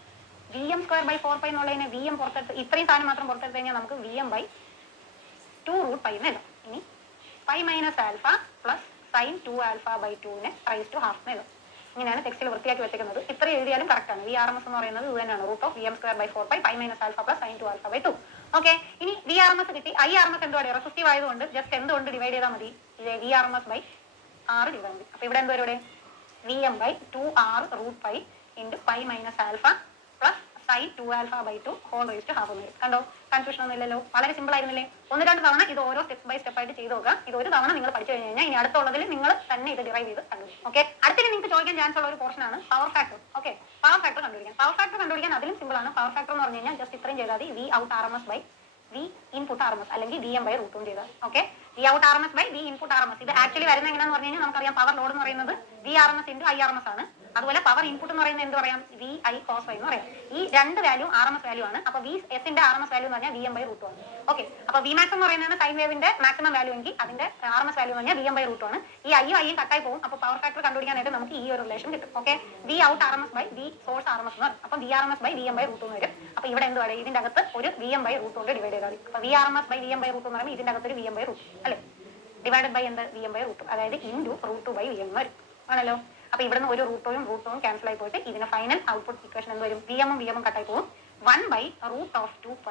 VM²/4π എന്നുള്ളതിനെ VM പുറത്തെടുത്ത് ഇത്രയും സാധനം മാത്രം പുറത്തെടുത്ത് കഴിഞ്ഞാൽ നമുക്ക് VM/2√π എന്ന് എഴുതാം. ഇനി pi minus alpha plus sine 2α/2 raise to half എന്ന് എഴുതാം. ഇങ്ങനെയാണ് ടെക്സ്റ്റിൽ വൃത്തിയാക്കി വെച്ചിരിക്കുന്നത്. ഇത്ര എഴുതിയാലും കറക്റ്റ് ആണ്. VRMS എന്ന് പറയുന്നത് ഇത് തന്നെയാണ്, root of VM²/4π pi minus alpha plus sine 2α/2. Okay, ഇനി VRMS കിട്ടി. IRMS എന്തുവാണ്? റെസിസ്റ്റീവ് ആയതുകൊണ്ട് ജസ്റ്റ് എന്തുകൊണ്ട് ഡിവൈഡ് ചെയ്താൽ മതി? ഇത് VRMS/R ചെയ്താൽ മതി. അപ്പൊ ഇവിടെ എന്തോ ഇവിടെ VM/2R√π into pi minus alpha plus sine 2α/2 whole raise to half എന്ന് വരും. കണ്ടോ, കൺഫ്യൂഷൻ ഒന്നും ഇല്ലല്ലോ, വളരെ സിമ്പിൾ ആയിരുന്നില്ലേ? 1-2 തവണ ഇത് ഓരോ സ്റ്റെപ്പ് ബൈ സ്റ്റെപ്പ് ആയിട്ട് ചെയ്ത് നോക്കുക. ഇത് ഒരു തവണ നിങ്ങൾ പഠിച്ചു കഴിഞ്ഞാൽ ഇനി അടുത്തുള്ളതിൽ നിങ്ങൾ തന്നെ ഇത് ഡിറൈവ് ചെയ്ത് കണ്ടുപിടിക്കും. ഓക്കെ, അടുത്തിന് നിങ്ങൾക്ക് ചോദിക്കാൻ ചാൻസ് ഉള്ള ഒരു പോർഷൻ ആണ് power factor. Okay, power factor കണ്ടുപിടിക്കാൻ. പവർ ഫാക്ടർ കണ്ടുപിടിക്കാൻ അതിലും സിമ്പിൾ ആണ്. പവർ ഫാക്ടർ എന്ന് പറഞ്ഞു കഴിഞ്ഞാൽ ജസ്റ്റ് ഇത്രയും ചെയ്താൽ മതി, V input RMS അല്ലെങ്കിൽ VM/√2 ചെയ്താൽ. ഓക്കെ, V input RMS ഇത് ആക്ച്വലി വരുന്ന എങ്ങനെയാന്ന് പറഞ്ഞു കഴിഞ്ഞാൽ നമുക്കറിയാം, പവർ ലോഡ് എന്ന് പറയുന്നത് VRMS × IRMS ആണ്. അതുപോലെ പവർ ഇൻപുട്ട് എന്ന് പറയുന്നത് എന്ത് പറയാം? VI cos y എന്ന് പറയാം. ഈ രണ്ട് വാല്യൂ RMS വാല്യൂ ആണ്. അപ്പൊ VS ന്റെ RMS വാല്യൂ എന്ന് പറഞ്ഞാൽ VM/√2 ആണ്. ഓക്കെ, അപ്പൊ Vmax എന്ന് പറയുന്നത് സൈൻ വേവിന്റെ മാക്സിമം വാല്യൂ എങ്കിൽ അതിന്റെ RMS വാല്യൂ എന്ന് പറഞ്ഞാൽ VM/√2 ആണ്. ഈ ഐയും കട്ടായി പോകും. അപ്പൊ പവർ ഫാക്ടർ കണ്ടുപിടിക്കാനായിട്ട് നമുക്ക് ഈ ഒരു റിലേഷൻ കിട്ടും. Okay, V out RMS/V source RMS എന്ന് പറയും. അപ്പൊ VRMS/VM/√2 എന്ന് വരും. അപ്പൊ ഇവിടെ എന്ത് പറയുക? ഇതിന്റെ അകത്ത് ഒരു VM/√2 കൊണ്ട് ഡിവൈഡ് ചെയ്താൽ മതി. അപ്പൊ VRMS/VM/√2 എന്ന് പറയുമ്പോൾ ഇതിന്റെ അകത്ത് ഒരു VM/√2 അല്ലെ, ഡിവൈഡഡ് ബൈ എന്ത്? VM/√2, അതായത് ഇൻറ്റു √2/VM എന്ന് വരും ആണല്ലോ. അപ്പൊ ഇവിടുന്ന് ഒരു റൂട്ടും ക്യാൻസൽ ആയി പോയിട്ട് ഇതിന്റെ ഫൈനൽ ഔട്ട്പുട്ട് ഇക്വേഷൻ എന്ത് വരും? VM കട്ടായി പോകും. 1/√2π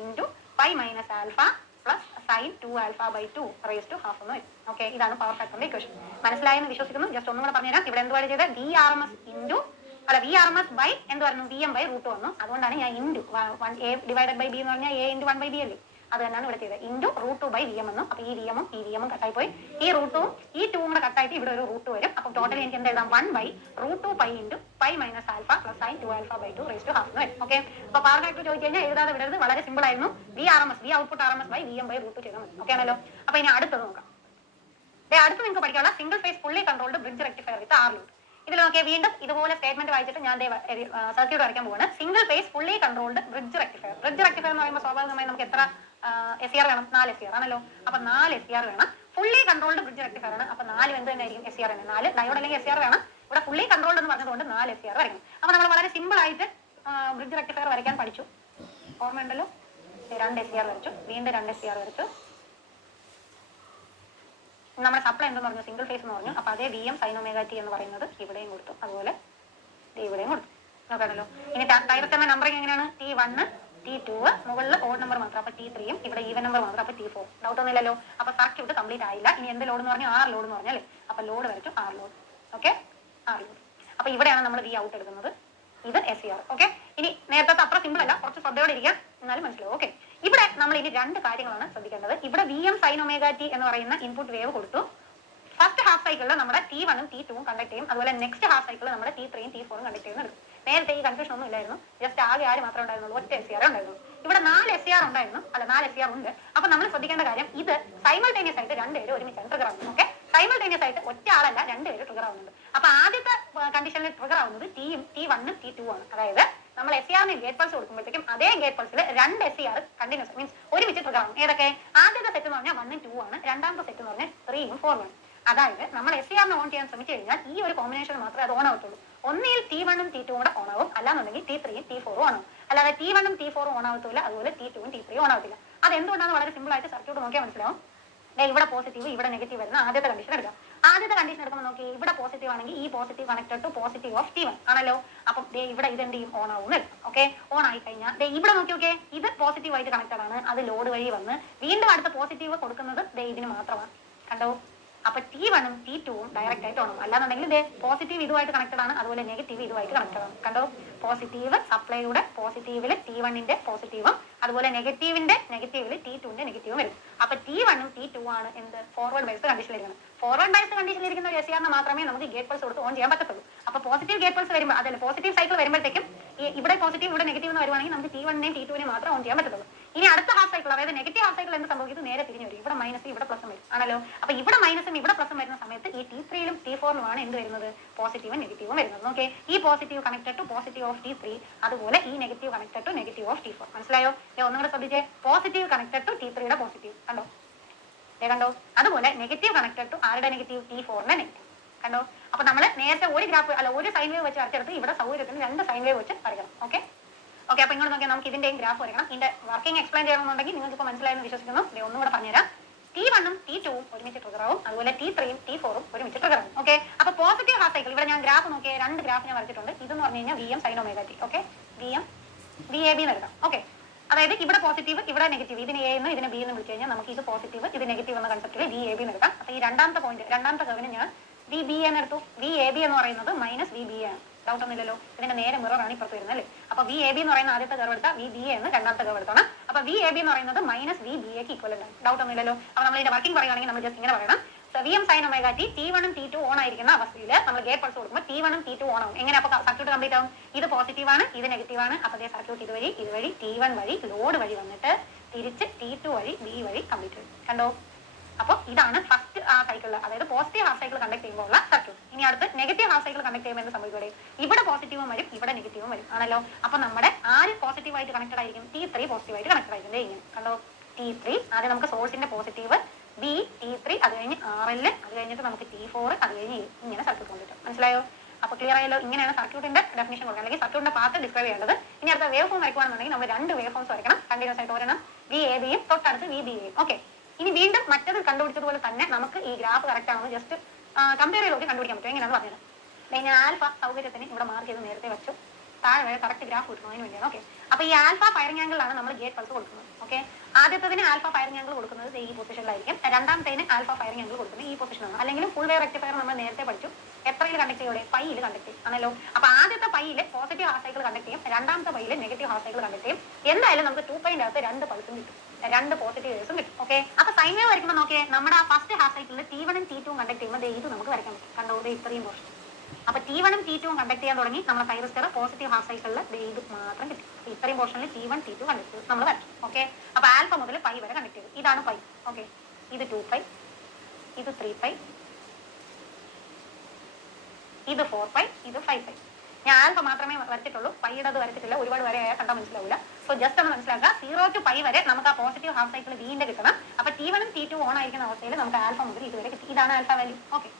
into pi minus alpha plus sine 2α/2 raise to half എന്ന് വരും. ഓക്കെ, ഇതാണ് പവർ ഫാക്ടറിന്റെ ഇക്വേഷൻ. മനസ്സിലായെന്ന് വിശ്വസിക്കുന്നു. ജസ്റ്റ് ഒന്നും കൂടെ പറഞ്ഞുതരാം. ഇവിടെ എന്തുവാണ് ചെയ്തത്? VRMS ബൈ എന്ത് പറഞ്ഞു? VM/√2 വന്നു. അതുകൊണ്ടാണ് ഞാൻ into A divided by B എന്ന് പറഞ്ഞാൽ A × 1/B അല്ലേ, അത് തന്നെയാണ് ഇവിടെ ചെയ്തത്. ഇൻറ്റു √2/VM എന്നും. അപ്പൊ ഈ VMഉം കട്ടായി പോയി. ഈ √2ഉം ഈ 2ഉം കൂടെ കട്ടായിട്ട് ഇവിടെ ഒരു √2 വരും. അപ്പൊ ടോട്ടൽ എനിക്ക് എന്ത് എഴുതാം? 1/√2π into pi minus alpha plus sine 2α/2 raise to half എന്ന് വരും. ഓക്കെ, അപ്പൊ പവർ ഫാക്ടർ ചോദിച്ചു കഴിഞ്ഞാൽ എഴുതാതെ വിടരുത്, വളരെ സിമ്പിൾ ആയിരുന്നു. V ഔട്ട്പുട്ട് RMS VM/√2 ചെയ്താൽ മതി. ഓക്കെ ആണല്ലോ. അപ്പൊ ഇനി അടുത്തത് നോക്കാം. അടുത്ത് നിങ്ങൾക്ക് പഠിക്കാനുള്ള single phase fully controlled bridge rectifier with R load. ഇതിൽ നോക്കിയാൽ വീണ്ടും ഇതുപോലെ സ്റ്റേറ്റ്മെന്റ് വായിച്ചിട്ട് ഞാൻ സർക്യൂട്ട് വരയ്ക്കാൻ പോവാണ്. Single phase fully controlled bridge rectifier. Bridge rectifier എന്ന് പറയുമ്പോൾ സ്വാഭാവികമായി നമുക്ക് എത്ര SCR വേണം? 4 SCR ആണല്ലോ. അപ്പൊ 4 SCR വേണം. ഫുള്ളി കൺട്രോൾഡ് ബ്രിഡ്ജ് റെക്ടിഫയർ ആണ്. അപ്പൊ 4 എന്ത് തന്നെ ആയിരിക്കും? SCR ആണ്. 4 ഡയോഡ് അല്ലെങ്കിൽ SCR വേണം. ഇവിടെ ഫുള്ളി കൺട്രോൾഡ് എന്ന് പറഞ്ഞതുകൊണ്ട് 4 SCR വരയ്ക്കണം. അപ്പൊ നമ്മൾ വളരെ സിമ്പിൾ ആയിട്ട് ബ്രിഡ്ജ് റെക്ടിഫയർ വരയ്ക്കാൻ പഠിച്ചു. ഓർമ്മയുണ്ടല്ലോ, 2 SCR വരച്ചു, വീണ്ടും 2 SCR വരച്ചു. നമ്മുടെ സപ്ലൈ എന്തെന്ന് പറഞ്ഞു? സിംഗിൾ ഫേസ് എന്ന് പറഞ്ഞു. അപ്പൊ അതേ VM sin ωt എന്ന് പറയുന്നത് ഇവിടെയും കൊടുത്തു, അതുപോലെ ഇവിടെയും കൊടുത്തു. നോക്കാണല്ലോ. ഇനി ഡയറക്റ്റ് നമ്പറിംഗ് എങ്ങനെയാണ്? T1 T2 മുകളിൽ ഓഡ് നമ്പർ മാത്രം, അപ്പൊ T3യും ഇവിടെ ഈവൻ നമ്പർ മാത്രം, അപ്പൊ T4. ഡൗട്ട് ഒന്നുമില്ലല്ലോ. അപ്പൊ സർക്യൂട്ട് കംപ്ലീറ്റ് ആയില്ല. ഇനി എന്ത് ലോഡ് എന്ന് പറഞ്ഞു? R ലോഡ് എന്ന് പറഞ്ഞാൽ. അപ്പൊ ലോഡ് വരച്ചു R load. Okay, R load. അപ്പൊ ഇവിടെയാണ് നമ്മൾ V ഔട്ട് എടുക്കുന്നത്. ഇത് SCR. ഓക്കെ, ഇനി നേരത്തെ അത്ര സിമ്പിൾ അല്ല, കുറച്ച് ശ്രദ്ധയോടെ ഇരിക്കാം, എന്നാലും മനസ്സിലാവും. ഓക്കെ, ഇവിടെ നമ്മൾ ഇനി 2 കാര്യങ്ങളാണ് ശ്രദ്ധിക്കേണ്ടത്. ഇവിടെ VM sin ωt എന്ന് പറയുന്ന ഇൻപുട്ട് വേവ് കൊടുത്തു. ഫസ്റ്റ് ഹാഫ് സൈക്കിളിൽ നമ്മുടെ T1ഉം T2ഉം കണ്ടക്ട് ചെയ്യും. അതുപോലെ നെക്സ്റ്റ് ഹാഫ് സൈക്കിളിൽ നമ്മുടെ T3യും T4ഉം കണ്ടക്ട് ചെയ്യുന്നത്. നേരത്തെ ഈ കൺഫ്യൂഷൻ ഒന്നും ഇല്ലായിരുന്നു. ജസ്റ്റ് ആകെ മാത്രമേ ഉണ്ടായിരുന്നുള്ളൂ, ഒറ്റ SCR ഉണ്ടായിരുന്നു. ഇവിടെ 4 SCR ഉണ്ടായിരുന്നു, 4 SCR ഉണ്ട്. അപ്പൊ നമ്മൾ ശ്രദ്ധിക്കേണ്ട കാര്യം, ഇത് സൈമൾട്ടേനിയസ് ആയിട്ട് 2 പേര് ഒരുമിച്ചാണ് ട്രിഗർ ആവുന്നത്. ഓക്കെ, സൈമൾട്ടേനിയസ് ആയിട്ട് ഒറ്റ ആളല്ല, 2 പേര് ട്രിഗർ ആവുന്നുണ്ട്. അപ്പൊ ആദ്യത്തെ കണ്ടീഷനിൽ ട്രിഗർ ആവുന്നത് T1 T2 ആണ്. അതായത് നമ്മൾ SCRന് ഗേറ്റ് പൾസ് കൊടുക്കുമ്പോഴത്തേക്കും അതേ ഗേറ്റ് പൾസിൽ 2 SCR കണ്ടിന്യൂസ് മീൻസ് ഒരുമിച്ച് ട്രിഗർ ആവും. ഏതൊക്കെ? ആദ്യത്തെ സെറ്റ് എന്ന് പറഞ്ഞാൽ 1ഉം 2 ആണ്, രണ്ടാമത്തെ സെറ്റ് എന്ന് പറഞ്ഞാൽ 3ഉം 4ഉം ആണ്. അതായത് നമ്മൾ SCRന് ഓൺ ചെയ്യാൻ ശ്രമിച്ചു കഴിഞ്ഞാൽ ഈ ഒരു കോമ്പിനേഷൻ മാത്രമേ അത് ഓൺ ആവത്തുള്ളൂ. ഒന്നിൽ T1ഉം T2ഉം കൂടെ ഓൺ ആവും, അല്ലാന്നുണ്ടെങ്കിൽ T3യും T4ഉം ഓൺ ആവും. അല്ലാതെ T1ഉം T4ഉം ഓൺ ആവത്തില്ല, അതുപോലെ T2ഉം T3യും ഓൺ ആവത്തില്ല. അത് എന്തുകൊണ്ടാണ്? വളരെ സിമ്പിൾ ആയിട്ട് സർക്യൂട്ട് നോക്കിയാൽ മനസ്സിലാവും. ഇവിടെ പോസിറ്റീവ് ഇവിടെ നെഗറ്റീവ് വരുന്ന ആദ്യത്തെ കണ്ടീഷൻ എടുക്കാം. ആദ്യത്തെ കണ്ടീഷൻ എടുക്കുമ്പോൾ നോക്കി, ഇവിടെ പോസിറ്റീവ് ആണെങ്കിൽ ഈ positive connected to positive of T1 ആണല്ലോ. അപ്പം ഇവിടെ ഇതെന്ത് ചെയ്യും? ഓൺ ആവും. ഓക്കെ, ഓൺ ആയി കഴിഞ്ഞാൽ ഇവിടെ നോക്കി, ഓക്കെ, ഇത് പോസിറ്റീവ് ആയിട്ട് കണക്റ്റഡ് ആണ്, അത് ലോഡ് വഴി വന്ന് വീണ്ടും അടുത്ത പോസിറ്റീവ് കൊടുക്കുന്നത് ഇതിന് മാത്രമാണ്. കണ്ടോ, അപ്പൊ T1ഉം T2ഉം ഡയറക്റ്റ് ആയിട്ട് ഓണം. അല്ലാന്നുണ്ടെങ്കിൽ ഇത് പോസിറ്റീവ് ഇതുമായിട്ട് കണക്റ്റഡ് ആണ്, അതുപോലെ നെഗറ്റീവ് ഇതുമായിട്ട് കണക്റ്റഡ് ആണ്. കണ്ടോ, പോസിറ്റീവ് സപ്ലൈയുടെ പോസിറ്റീവില് T1ന്റെ പോസിറ്റീവും അതുപോലെ നെഗറ്റീവില് T2ന്റെ നെഗറ്റീവും വരും. അപ്പൊ T1ഉം T2 ആണ് എന്ത് ഫോർവേഡ് ബയസ്ഡ് കണ്ടീഷനിലിരിക്കുന്നത്. ഫോർവേഡ് ബയസ്ഡ് കണ്ടീഷനിലിരിക്കുന്ന ഒരു SCR മാത്രമേ നമുക്ക് ഗേറ്റ് പൾസ് കൊടുത്ത് ഓൺ ചെയ്യാൻ പറ്റത്തുള്ളൂ. അപ്പൊ പോസിറ്റീവ് ഗേറ്റ് പൾസ് വരുമ്പോൾ, അതല്ല പോസിറ്റീവ് സൈക്കിൾ വരുമ്പോഴത്തേക്കും ഇവിടെ പോസിറ്റീവ് ഇവിടെ നെഗറ്റീവ് എന്ന് വരുവാണെങ്കിൽ നമുക്ക് T1നെയും T2നെയും മാത്രം ഓൺ ചെയ്യാൻ പറ്റത്തുള്ളൂ. ഇനി അടുത്ത ഹാഫ് സൈക്കിൾ, അതായത് നെഗറ്റീവ് ഹാഫ് സൈക്കിൾ എന്ത് സംഭവിക്കുന്നത്, നേരെ തിരിഞ്ഞു വരും. ഇവിടെ മൈനസ് ഇവിടെ പ്ലസും വരും ആണല്ലോ. അപ്പൊ ഇവിടെ മൈനസും ഇവിടെ പ്ലസും വരുന്ന സമയത്ത് ഈ T3യിലും T4ലുമാണ് എന്ത് വരുന്നത്, പോസിറ്റീവും നെഗറ്റീവും വരുന്നത്. ഓക്കെ, ഈ positive connected to positive of T3, അതുപോലെ ഈ negative connected to negative of T4. മനസ്സിലായോ? ഒന്നുകൂടെ ശ്രദ്ധിച്ചേ, പോസിറ്റീവ് കണക്റ്റഡ് ടു T3യുടെ പോസിറ്റീവ് കണ്ടോ, കണ്ടോ, അതുപോലെ നെഗറ്റീവ് കണക്റ്റഡ് ടു ആരുടെ നെഗറ്റീവ്, T4ന്റെ നെഗറ്റീവ് കണ്ടോ. അപ്പൊ നമ്മൾ നേരത്തെ ഒരു ഗ്രാഫ് അല്ല ഒരു സൈൻ വേവ് വെച്ച് വരച്ചെടുത്ത് ഇവിടെ സൗകര്യത്തിന് രണ്ട് സൈൻ വേവ് വെച്ച് വരയ്ക്കണം. ഓക്കെ, അപ്പൊ ഇങ്ങോട്ട് നോക്കിയാൽ നമുക്ക് ഇതിന്റെയും ഗ്രാഫ് വരയ്ക്കണം. ഇതിന്റെ വർക്കിംഗ് എക്സ്പ്ലെയിൻ ചെയ്യണമെന്നുണ്ടെങ്കിൽ നിങ്ങൾക്ക് ഇപ്പോൾ മനസ്സിലായെന്ന് വിശ്വസിക്കുന്നു. ഒന്നും കൂടെ പറഞ്ഞുതരാം. T1ഉം T2ഉം ഒരുമിച്ച് ട്രിഗർ ആവും, അതുപോലെ T3യും T4ഉം ഒരുമിച്ച് ട്രിഗർ ആവും. ഓക്കെ, അപ്പൊ പോസിറ്റീവ് ഹാഫ് സൈക്കിൾ ഇവിടെ ഞാൻ ഗ്രാഫ് നോക്കിയ രണ്ട് ഗ്രാഫ് ഞാൻ വരച്ചിട്ടുണ്ട്. ഇതെന്ന് പറഞ്ഞു കഴിഞ്ഞാൽ VM sin omega t. Okay, VM VAB എന്ന് എഴുതാം. ഓക്കെ, അതായത് ഇവിടെ പോസിറ്റീവ് ഇവിടെ നെഗറ്റീവ്, ഇതിന് A എന്ന് ഇതിനെ B എന്ന് വിളിച്ചു കഴിഞ്ഞാൽ നമുക്ക് ഇത് പോസിറ്റീവ് ഇത് നെഗറ്റീവ് എന്ന കൺസെപ്റ്റിൽ VAB എന്ന് എടുക്കാം. അപ്പൊ ഈ രണ്ടാമത്തെ പോയിന്റ്, രണ്ടാമത്തെ കർവിന് ഞാൻ VBA എന്ന് എടുത്തു. VAB എന്ന് പറയുന്നത് മൈനസ് VBA ആണ്. ഡൗട്ട് ഒന്നുമില്ലല്ലോ, ഇതിന്റെ നേരെ മിറർ ആണ് ഇപ്പുറത്ത് വരുന്നത് അല്ലേ. അപ്പൊ VAB എന്ന് പറയുന്ന ആദ്യത്തെ കർവ് എടുത്താൽ VBA എന്ന് രണ്ടാമത്തെ കർവ് എടുത്തോണം. അപ്പൊ VAB എന്ന് പറയുന്നത് മൈനസ് VBAക്ക് ഈക്വലന്റ് ആണ്. ഡൗട്ട് ഒന്നുമില്ലല്ലോ. അപ്പൊ നമ്മൾ ഇതിന്റെ വർക്കിംഗ് പറയുകയാണെങ്കിൽ നമ്മൾ ജസ്റ്റ് ഇങ്ങനെ പറയണം. VM sin omega t, T1ഉം T2 on ആയിരിക്കുന്ന അവസ്ഥയിൽ നമ്മൾ ഗേറ്റ് പൾസ് കൊടുക്കുമ്പോൾ T1ഉം T2 ഓൺ ആവും. എങ്ങനെ അപ്പൊ സർക്യൂട്ട് കംപ്ലീറ്റ് ആവും, ഇത് പോസിറ്റീവ് ആണ് ഇത് നെഗറ്റീവ് ആണ്. അപ്പൊ സർക്യൂട്ട് ഇതുവഴി T1 വഴി ലോഡ് വഴി വന്നിട്ട് തിരിച്ച് T2 വഴി B വഴി കംപ്ലീറ്റ് വരും. കണ്ടോ, അപ്പൊ ഇതാണ് ഫസ്റ്റ് ആ സൈക്കിൾ, അതായത് പോസിറ്റീവ് ഹാഫ് സൈക്കിൾ കണ്ടക്ട് ചെയ്യുമ്പോൾ ഉള്ള സർക്യൂട്ട്. ഇനി അടുത്ത് നെഗറ്റീവ് ഹാഫ് സൈക്കിൾ കണ്ടക്ട് ചെയ്യുമ്പോൾ എന്ത് സംഭവിക്കും, ഇവിടെ പോസിറ്റീവും വരും ഇവിടെ നെഗറ്റീവും വരും ആണല്ലോ. അപ്പൊ നമ്മുടെ ആര് പോസിറ്റീവ് ആയിട്ട് കണക്റ്റഡ് ആയിരിക്കും, T3 പോസിറ്റീവ് ആയിട്ട് കണക്റ്റഡ് ആയിരിക്കും. ഇങ്ങനെ കണ്ടോ, T3 ആദ്യം നമുക്ക് സോഴ്സിന്റെ പോസിറ്റീവ് B, T3, അത് കഴിഞ്ഞ് RL, അത് കഴിഞ്ഞിട്ട് നമുക്ക് T4, അത് കഴിഞ്ഞ് ഇങ്ങനെ സർക്യൂട്ട് കൊണ്ടിട്ട്. മനസ്സിലായോ? അപ്പൊ ക്ലിയർ ആയല്ലോ. ഇങ്ങനെയാണ് സർക്യൂട്ടിന്റെ ഡെഫിനിഷൻ കൊടുക്കുക, അല്ലെങ്കിൽ സർക്യൂട്ടിന്റെ പാർട്ട് ഡിസ്ക്രൈബ് ചെയ്യേണ്ടത്. ഇനി അടുത്ത വേവ് ഫോം വരയ്ക്കുകയാണെന്നുണ്ടെങ്കിൽ നമ്മൾ രണ്ട് വേവ് ഫോംസ് വരയ്ക്കണം കണ്ടിന്യൂസ് ആയിട്ട്. ഒരെണ്ണം VABയും തൊട്ടടുത്ത് VBAയും. ഓക്കെ, ഇനി വീണ്ടും മറ്റത് കണ്ടുപിടിച്ചതുപോലെ തന്നെ നമുക്ക് ഈ ഗ്രാഫ് കറക്റ്റ് ആണെന്ന് ജസ്റ്റ് കമ്പയർ ചെയ്ത് നോക്കി കണ്ടുപിടിക്കാൻ പറ്റും. എങ്ങനെയാണെന്ന് പറഞ്ഞത് ഞാൻ ആൽഫ സൗകര്യത്തിന് ഇവിടെ മാർക്ക് ചെയ്ത് നേരത്തെ വെച്ചു, താഴെ വരെ കറക്റ്റ് ഗ്രാഫ് കിട്ടുന്നതിന് വേണ്ടിയാണ്. ഓക്കെ, അപ്പൊ ഈ ആൽഫ ഫയറിംഗ് ആംഗിളാണ് നമ്മൾ ഗേറ്റ് പൾസ് കൊടുക്കുന്നത്. ഓക്കെ, ആദ്യത്തതിന് ആൽഫ ഫയറിംഗ് ആംഗിൾ കൊടുക്കുന്നത് ഈ പൊസിഷനിലായിരിക്കും, രണ്ടാമത്തേന് ആൽഫ ഫയറിംഗ് ആംഗിൾ കൊടുക്കുന്നത് ഈ പൊസിഷനാണ്. അല്ലെങ്കിൽ ഫുൾ വേവ് റെക്ടിഫയർ നമ്മൾ നേരത്തെ പഠിച്ചു, എത്രയിൽ കണ്ടക്ട് ചെയ്യോടെ, പൈയിൽ കണ്ടക്ട് ചെയ്യും ആണല്ലോ. അപ്പൊ ആദ്യത്തെ പൈയിൽ പോസിറ്റീവ് ഹാഫ് സൈക്കിൾ കണ്ടക്ട് ചെയ്യും, രണ്ടാമത്തെ പൈയിൽ നെഗറ്റീവ് ഹാഫ് സൈക്കിൾ കണ്ടക്ട് ചെയ്യും. എന്തായാലും നമുക്ക് 2πന്റെ അകത്ത് രണ്ട് പൾസും കിട്ടും, രണ്ട് പോസിറ്റീവ് വേവ്സും കിട്ടും. ഓക്കെ, അപ്പൊ സൈൻ വേവ് വരയ്ക്കുമ്പോൾ നോക്കിയേ, നമ്മുടെ ഫസ്റ്റ് ഹാഫ് സൈക്കിളിൽ T1ഉം T2ഉം കണ്ടക്ട് ചെയ്യുമ്പോൾ ഇത് നമുക്ക് വരയ്ക്കാൻ പറ്റും. കണ്ടോ, ഇത്രയും പോർഷൻ. അപ്പൊ T1ഉം T2ഉം കണ്ടക്ട് ചെയ്യാൻ തുടങ്ങി നമ്മുടെ തൈറസ്റ്റർ പോസിറ്റീവ് ഹാഫ് സൈക്കിളിൽ ഇത് മാത്രം കിട്ടും. ഇത്രയും പോർഷനിൽ T1 T2 കണ്ടക്ട് ചെയ്തു നമ്മൾ വരച്ചു. ഓക്കെ, അപ്പൊ ആൽഫ മുതൽ പൈ വരെ കണ്ടക്ട് ചെയ്തു. ഇതാണ് പൈ. ഓക്കെ, ഇത് 2π, ഇത് 3π, ഇത് 4π, ഇത് 5π. ഞാൻ ആൽഫ മാത്രമേ വരച്ചിട്ടുള്ളൂ, പൈയുടെ അത് വരച്ചിട്ടില്ല. ഒരുപാട് വരെ കണ്ടാൽ മനസ്സിലാവില്ല. സോ ജസ്റ്റ് ഒന്ന് മനസ്സിലാക്കുക, 0 to π വരെ നമുക്ക് ആ പോസിറ്റീവ് ഹാഫ് സൈക്കിൾ വീണ്ടും കിട്ടണം. അപ്പൊ T1ഉം T2 ഓൺ ആയിരിക്കുന്ന അവസ്ഥയിൽ നമുക്ക് ആൽഫ മുതൽ ഇതുവരെ കിട്ടി. ഇതാണ് ആൽഫ വാല്യൂ. ഓക്കെ,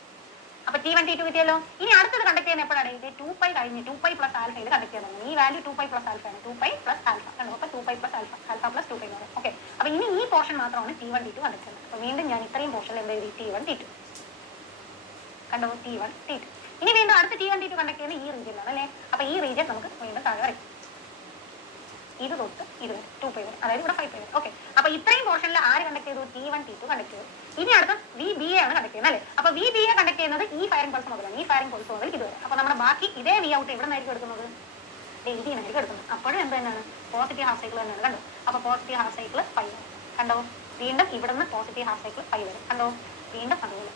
അപ്പൊ T1 T2 കിട്ടിയല്ലോ. ഇനി അടുത്തത് കണ്ടക്ട് ചെയ്യുന്ന എപ്പോഴാണ്, ഇത് 2π കഴിഞ്ഞ് 2π പ്ലസ് ആൽഫയിൽ കണ്ടക്ട് ചെയ്യാൻ തുടങ്ങി. ഈ വാല്യൂ 2π പ്ലസ് ആൽഫ ആണ്, 2π പ്ലസ് ആൽഫ കണ്ടോ. അപ്പൊ 2π പ്ലസ് ആൽഫ, ആൽഫ പ്ലസ് 2π എന്ന് പറയും. ഓക്കെ, അപ്പൊ ഇനി ഈ പോർഷൻ മാത്രമാണ് T1 T2 കണ്ടക്ട് ചെയ്യുന്നത്. അപ്പൊ വീണ്ടും ഞാൻ ഇത്രയും പോർഷനിൽ എന്ത് എഴുതി, T1 T2 കണ്ടോ, T1 T2. ഇനി വീണ്ടും അടുത്ത T1 T2 കണ്ടക്ട് ചെയ്യുന്ന ഈ റീജിയനിലാണ് അല്ലേ. അപ്പൊ ഈ റീജിയൻ നമുക്ക് വീണ്ടും താഴെ വരയ്ക്കും, ഇത് തൊട്ട് ഇത് വരെ 2π വരെ, അതായത് ഇവിടെ 5π വരെ. ഓക്കെ, അപ്പൊ ഇത്രയും പോർഷനിൽ ആര് കണ്ടക്ട് ചെയ്തു, T1 T2 കണ്ടക്ട് ചെയ്തു. ഇനി അടുത്ത VBA ആണ് കണ്ടക്ട് ചെയ്യുന്നത് അല്ലേ. അപ്പൊ VBA കണ്ടക്ട് ചെയ്യുന്നത് ഈ ഫയറിംഗ് പൾസ് മുതലാണ്, ഈ ഫയറിംഗ് പൾസ് മുതൽ ഇതുവരെ. അപ്പൊ നമ്മുടെ ബാക്കി ഇതേ V ഔട്ട് എവിടെ നിന്നായിരിക്കും എടുക്കുന്നത്, ഇതിനായിരിക്കും എടുക്കുന്നത്. അപ്പോഴും എന്ത് തന്നെയാണ്, പോസിറ്റീവ് ഹാഫ് സൈക്കിൾ തന്നെയാണ്. കണ്ടോ, അപ്പൊ പോസിറ്റീവ് ഹാഫ് സൈക്കിൾ 5 വരെ കണ്ടോ. വീണ്ടും ഇവിടുന്ന് പോസിറ്റീവ് ഹാഫ് സൈക്കിൾ 5 വരെ കണ്ടോ, വീണ്ടും അതുപോലെ.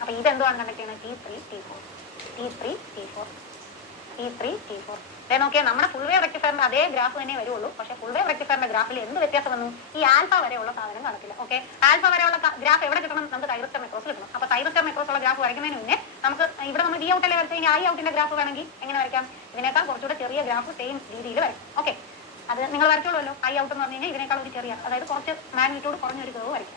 അപ്പൊ ഇതെന്തുവാണ് കണ്ടക്ട് ചെയ്യുന്നത്, T3 T4, T3 T4, T3 T4. നോക്കിയാൽ നമ്മുടെ ഫുൾ വേവ് റെക്ടിഫയറിന്റെ അതേ ഗ്രാഫ് തന്നെ വരുള്ളൂ. പക്ഷെ ഫുൾ വേവ് റെക്ടിഫയറിന്റെ ഗ്രാഫിൽ എന്ത് വ്യത്യാസം വന്നു, ഈ ആൽഫ വരെയുള്ള സാധനം കാണത്തില്ല. ഓക്കെ, ആൽഫ വരെയുള്ള ഗ്രാഫ് എവിടെ കിട്ടണം, നമുക്ക് തൈറസ്റ്റർ മെക്രോസിൽ കിട്ടണം. അപ്പൊ തൈറസ്റ്റർ മെക്രോസ് ഉള്ള ഗ്രാഫ് വരയ്ക്കുന്നതിന് മുന്നേ നമുക്ക് ഇവിടെ നമ്മൾ V ഔട്ടല്ലേ വരച്ച് കഴിഞ്ഞാൽ I ഔട്ടിന്റെ ഗ്രാഫ് വേണമെങ്കിൽ എങ്ങനെ വരയ്ക്കാം, ഇതിനേക്കാൾ കുറച്ചുകൂടെ ചെറിയ ഗ്രാഫ് സെയിം രീതിയിൽ വരയ്ക്കും. ഓക്കെ, അത് നിങ്ങൾ വരച്ചോളൂല്ലോ. I ഔട്ട് എന്ന് പറഞ്ഞു കഴിഞ്ഞാൽ ഇതിനേക്കാൾ ഒരു ചെറിയ, അതായത് കുറച്ച് മാഗ്നിറ്റ്യൂഡ് കുറഞ്ഞൊരു കർവ് വരയ്ക്കും.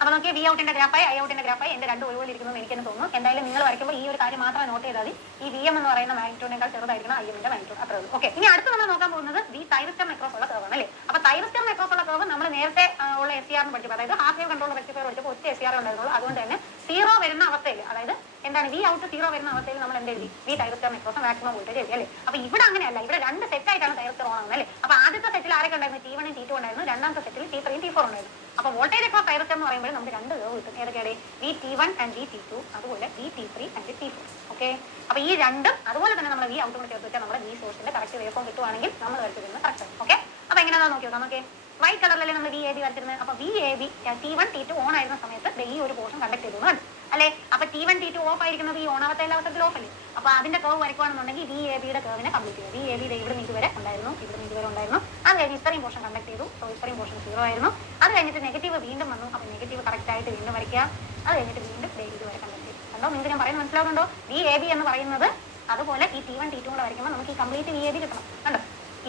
അപ്പൊ നോക്കിയ V ഔട്ടിന്റെ ഗ്രാഫായി I ഔട്ടിന്റെ ഗ്രാഫായി എന്റെ രണ്ട് ഒരുപോലെ ഇരിക്കുന്നു എനിക്കെന്ന് തോന്നുന്നു. എന്തായാലും നിങ്ങൾ വരയ്ക്കുമ്പോൾ ഈ ഒരു കാര്യം മാത്രം നോട്ട് ചെയ്താൽ മതി, ഈ VM എന്ന് പറയുന്ന മാഗ്നിറ്റ്യൂഡിനേക്കാൾ ചെറുതായിരിക്കണം IMന്റെ മാഗ്നിറ്റ്യൂഡ്, അത്രേ ഉള്ളൂ. ഓക്കെ, ഇനി അടുത്ത് നമ്മൾ നോക്കാൻ പോകുന്നത് ഈ തൈറസ്റ്റർ മെക്രോസ് ഉള്ള കർവ് ആണ് അല്ലേ. അപ്പൊ തൈറസ്റ്റർ മെക്രോസ് ഉള്ള കർവ് നമ്മൾ നേരത്തെ ഉള്ള SCR പഠിച്ചപ്പോൾ, അതായത് ഹാഫ് വേവ് കൺട്രോൾ റെക്ടിഫയർ പഠിച്ചപ്പോൾ ഒറ്റ SCR ഉണ്ടായിരുന്നുള്ളൂ. അതുകൊണ്ട് തന്നെ 0 വരുന്ന അവസ്ഥയിൽ, അതായത് എന്താണ് V ഔട്ട് 0 വരുന്ന അവസ്ഥയിൽ നമ്മൾ എന്ത് എഴുതി, V തൈറസ്റ്റർ മെക്രോസ് മാക്സിമം വോൾട്ടേജ് എഴുതി അല്ലേ. അപ്പൊ ഇവിടെ അങ്ങനെയല്ല, ഇവിടെ രണ്ട് സെറ്റ് ആയിട്ടാണ് തൈറസ്റ്റർ ഓൺ ആവുന്നത് അല്ലേ. അപ്പൊ ആദ്യത്തെ സെറ്റിൽ ആരൊക്കെ ഉണ്ടായിരുന്നു, T1 ഉം T2 ഉണ്ടായിരുന്നു, രണ്ടാമത്തെ സെറ്റിൽ T3 T4 ഉണ്ടായിരുന്നു. അപ്പൊ വോൾട്ടേജ് അക്രോസ് തൈറസ്റ്റർ എന്ന് പറയുമ്പോൾ നമുക്ക് രണ്ട് കേവ് കിട്ടും. ഏതൊക്കെയാണ്? VT1 ആൻഡ് VT2, അതുപോലെ VT3 ആൻഡ് T4. ഓക്കെ, അപ്പൊ ഈ രണ്ടും അതുപോലെ തന്നെ നമ്മൾ വി ഔട്ടും കൂടെ ചേർത്ത് വെച്ചാൽ നമ്മുടെ വി സോഴ്സിന്റെ കറക്റ്റ് വേവ് ഫോം കിട്ടുവാണെങ്കിൽ നമ്മൾ വരച്ചിരുന്നത് കറക്റ്റ് ആണ്. ഓക്കെ, അപ്പൊ എങ്ങനെയാണെന്ന് നോക്കി നോക്കാം. ഓക്കെ, വൈറ്റ് കളറിലല്ലേ നമ്മൾ VAB വരച്ചിരുന്നത്. അപ്പൊ VAB T1 T2 ഓൺ ആയിരുന്ന സമയത്ത് ഈ ഒരു പോർഷൻ കണ്ടക്ട് ചെയ്തു കണ്ടു അല്ലെ. അപ്പൊ T1 T2 ഓഫ് ആയിരിക്കുന്നത് ഈ ഓണാവത്തെ എല്ലാ അവസരത്തിൽ ഓഫ് അല്ലേ. അപ്പൊ അതിന്റെ കേവ് വരയ്ക്കുകയാണെന്നുണ്ടെങ്കിൽ VABയുടെ കേവിനെ കംപ്ലീറ്റ് ചെയ്യും. VAB ഇവിടെ നിന്ന് ഇതുവരെ ഉണ്ടായിരുന്നു, ഇവിടെ നിന്ന് ഇതുവരെ ഉണ്ടായിരുന്നു. അത് കഴിഞ്ഞ് ഇത്രയും പോർഷൻ കണ്ടക്ട് ചെയ്തു. സോ ഇത്രയും പോർഷൻ 0 ആയിരുന്നു. അത് കഴിഞ്ഞിട്ട് നെഗറ്റീവ് വീണ്ടും വന്നു. അപ്പൊ നെഗറ്റീവ് കറക്റ്റ് ആയിട്ട് വീണ്ടും വരയ്ക്കുക. അത് കഴിഞ്ഞിട്ട് വീണ്ടും ഇതുവരെ കണ്ടക്ട് ചെയ്യും. കണ്ടോ, നിങ്ങൾക്ക് ഞാൻ പറയുന്നത് മനസ്സിലാവുന്നുണ്ടോ? VAB എന്ന് പറയുന്നത് അതുപോലെ ഈ T1 T2 കൂടെ വരയ്ക്കുമ്പോൾ നമുക്ക് ഈ കംപ്ലീറ്റ് VAB കിട്ടണം. കണ്ടോ,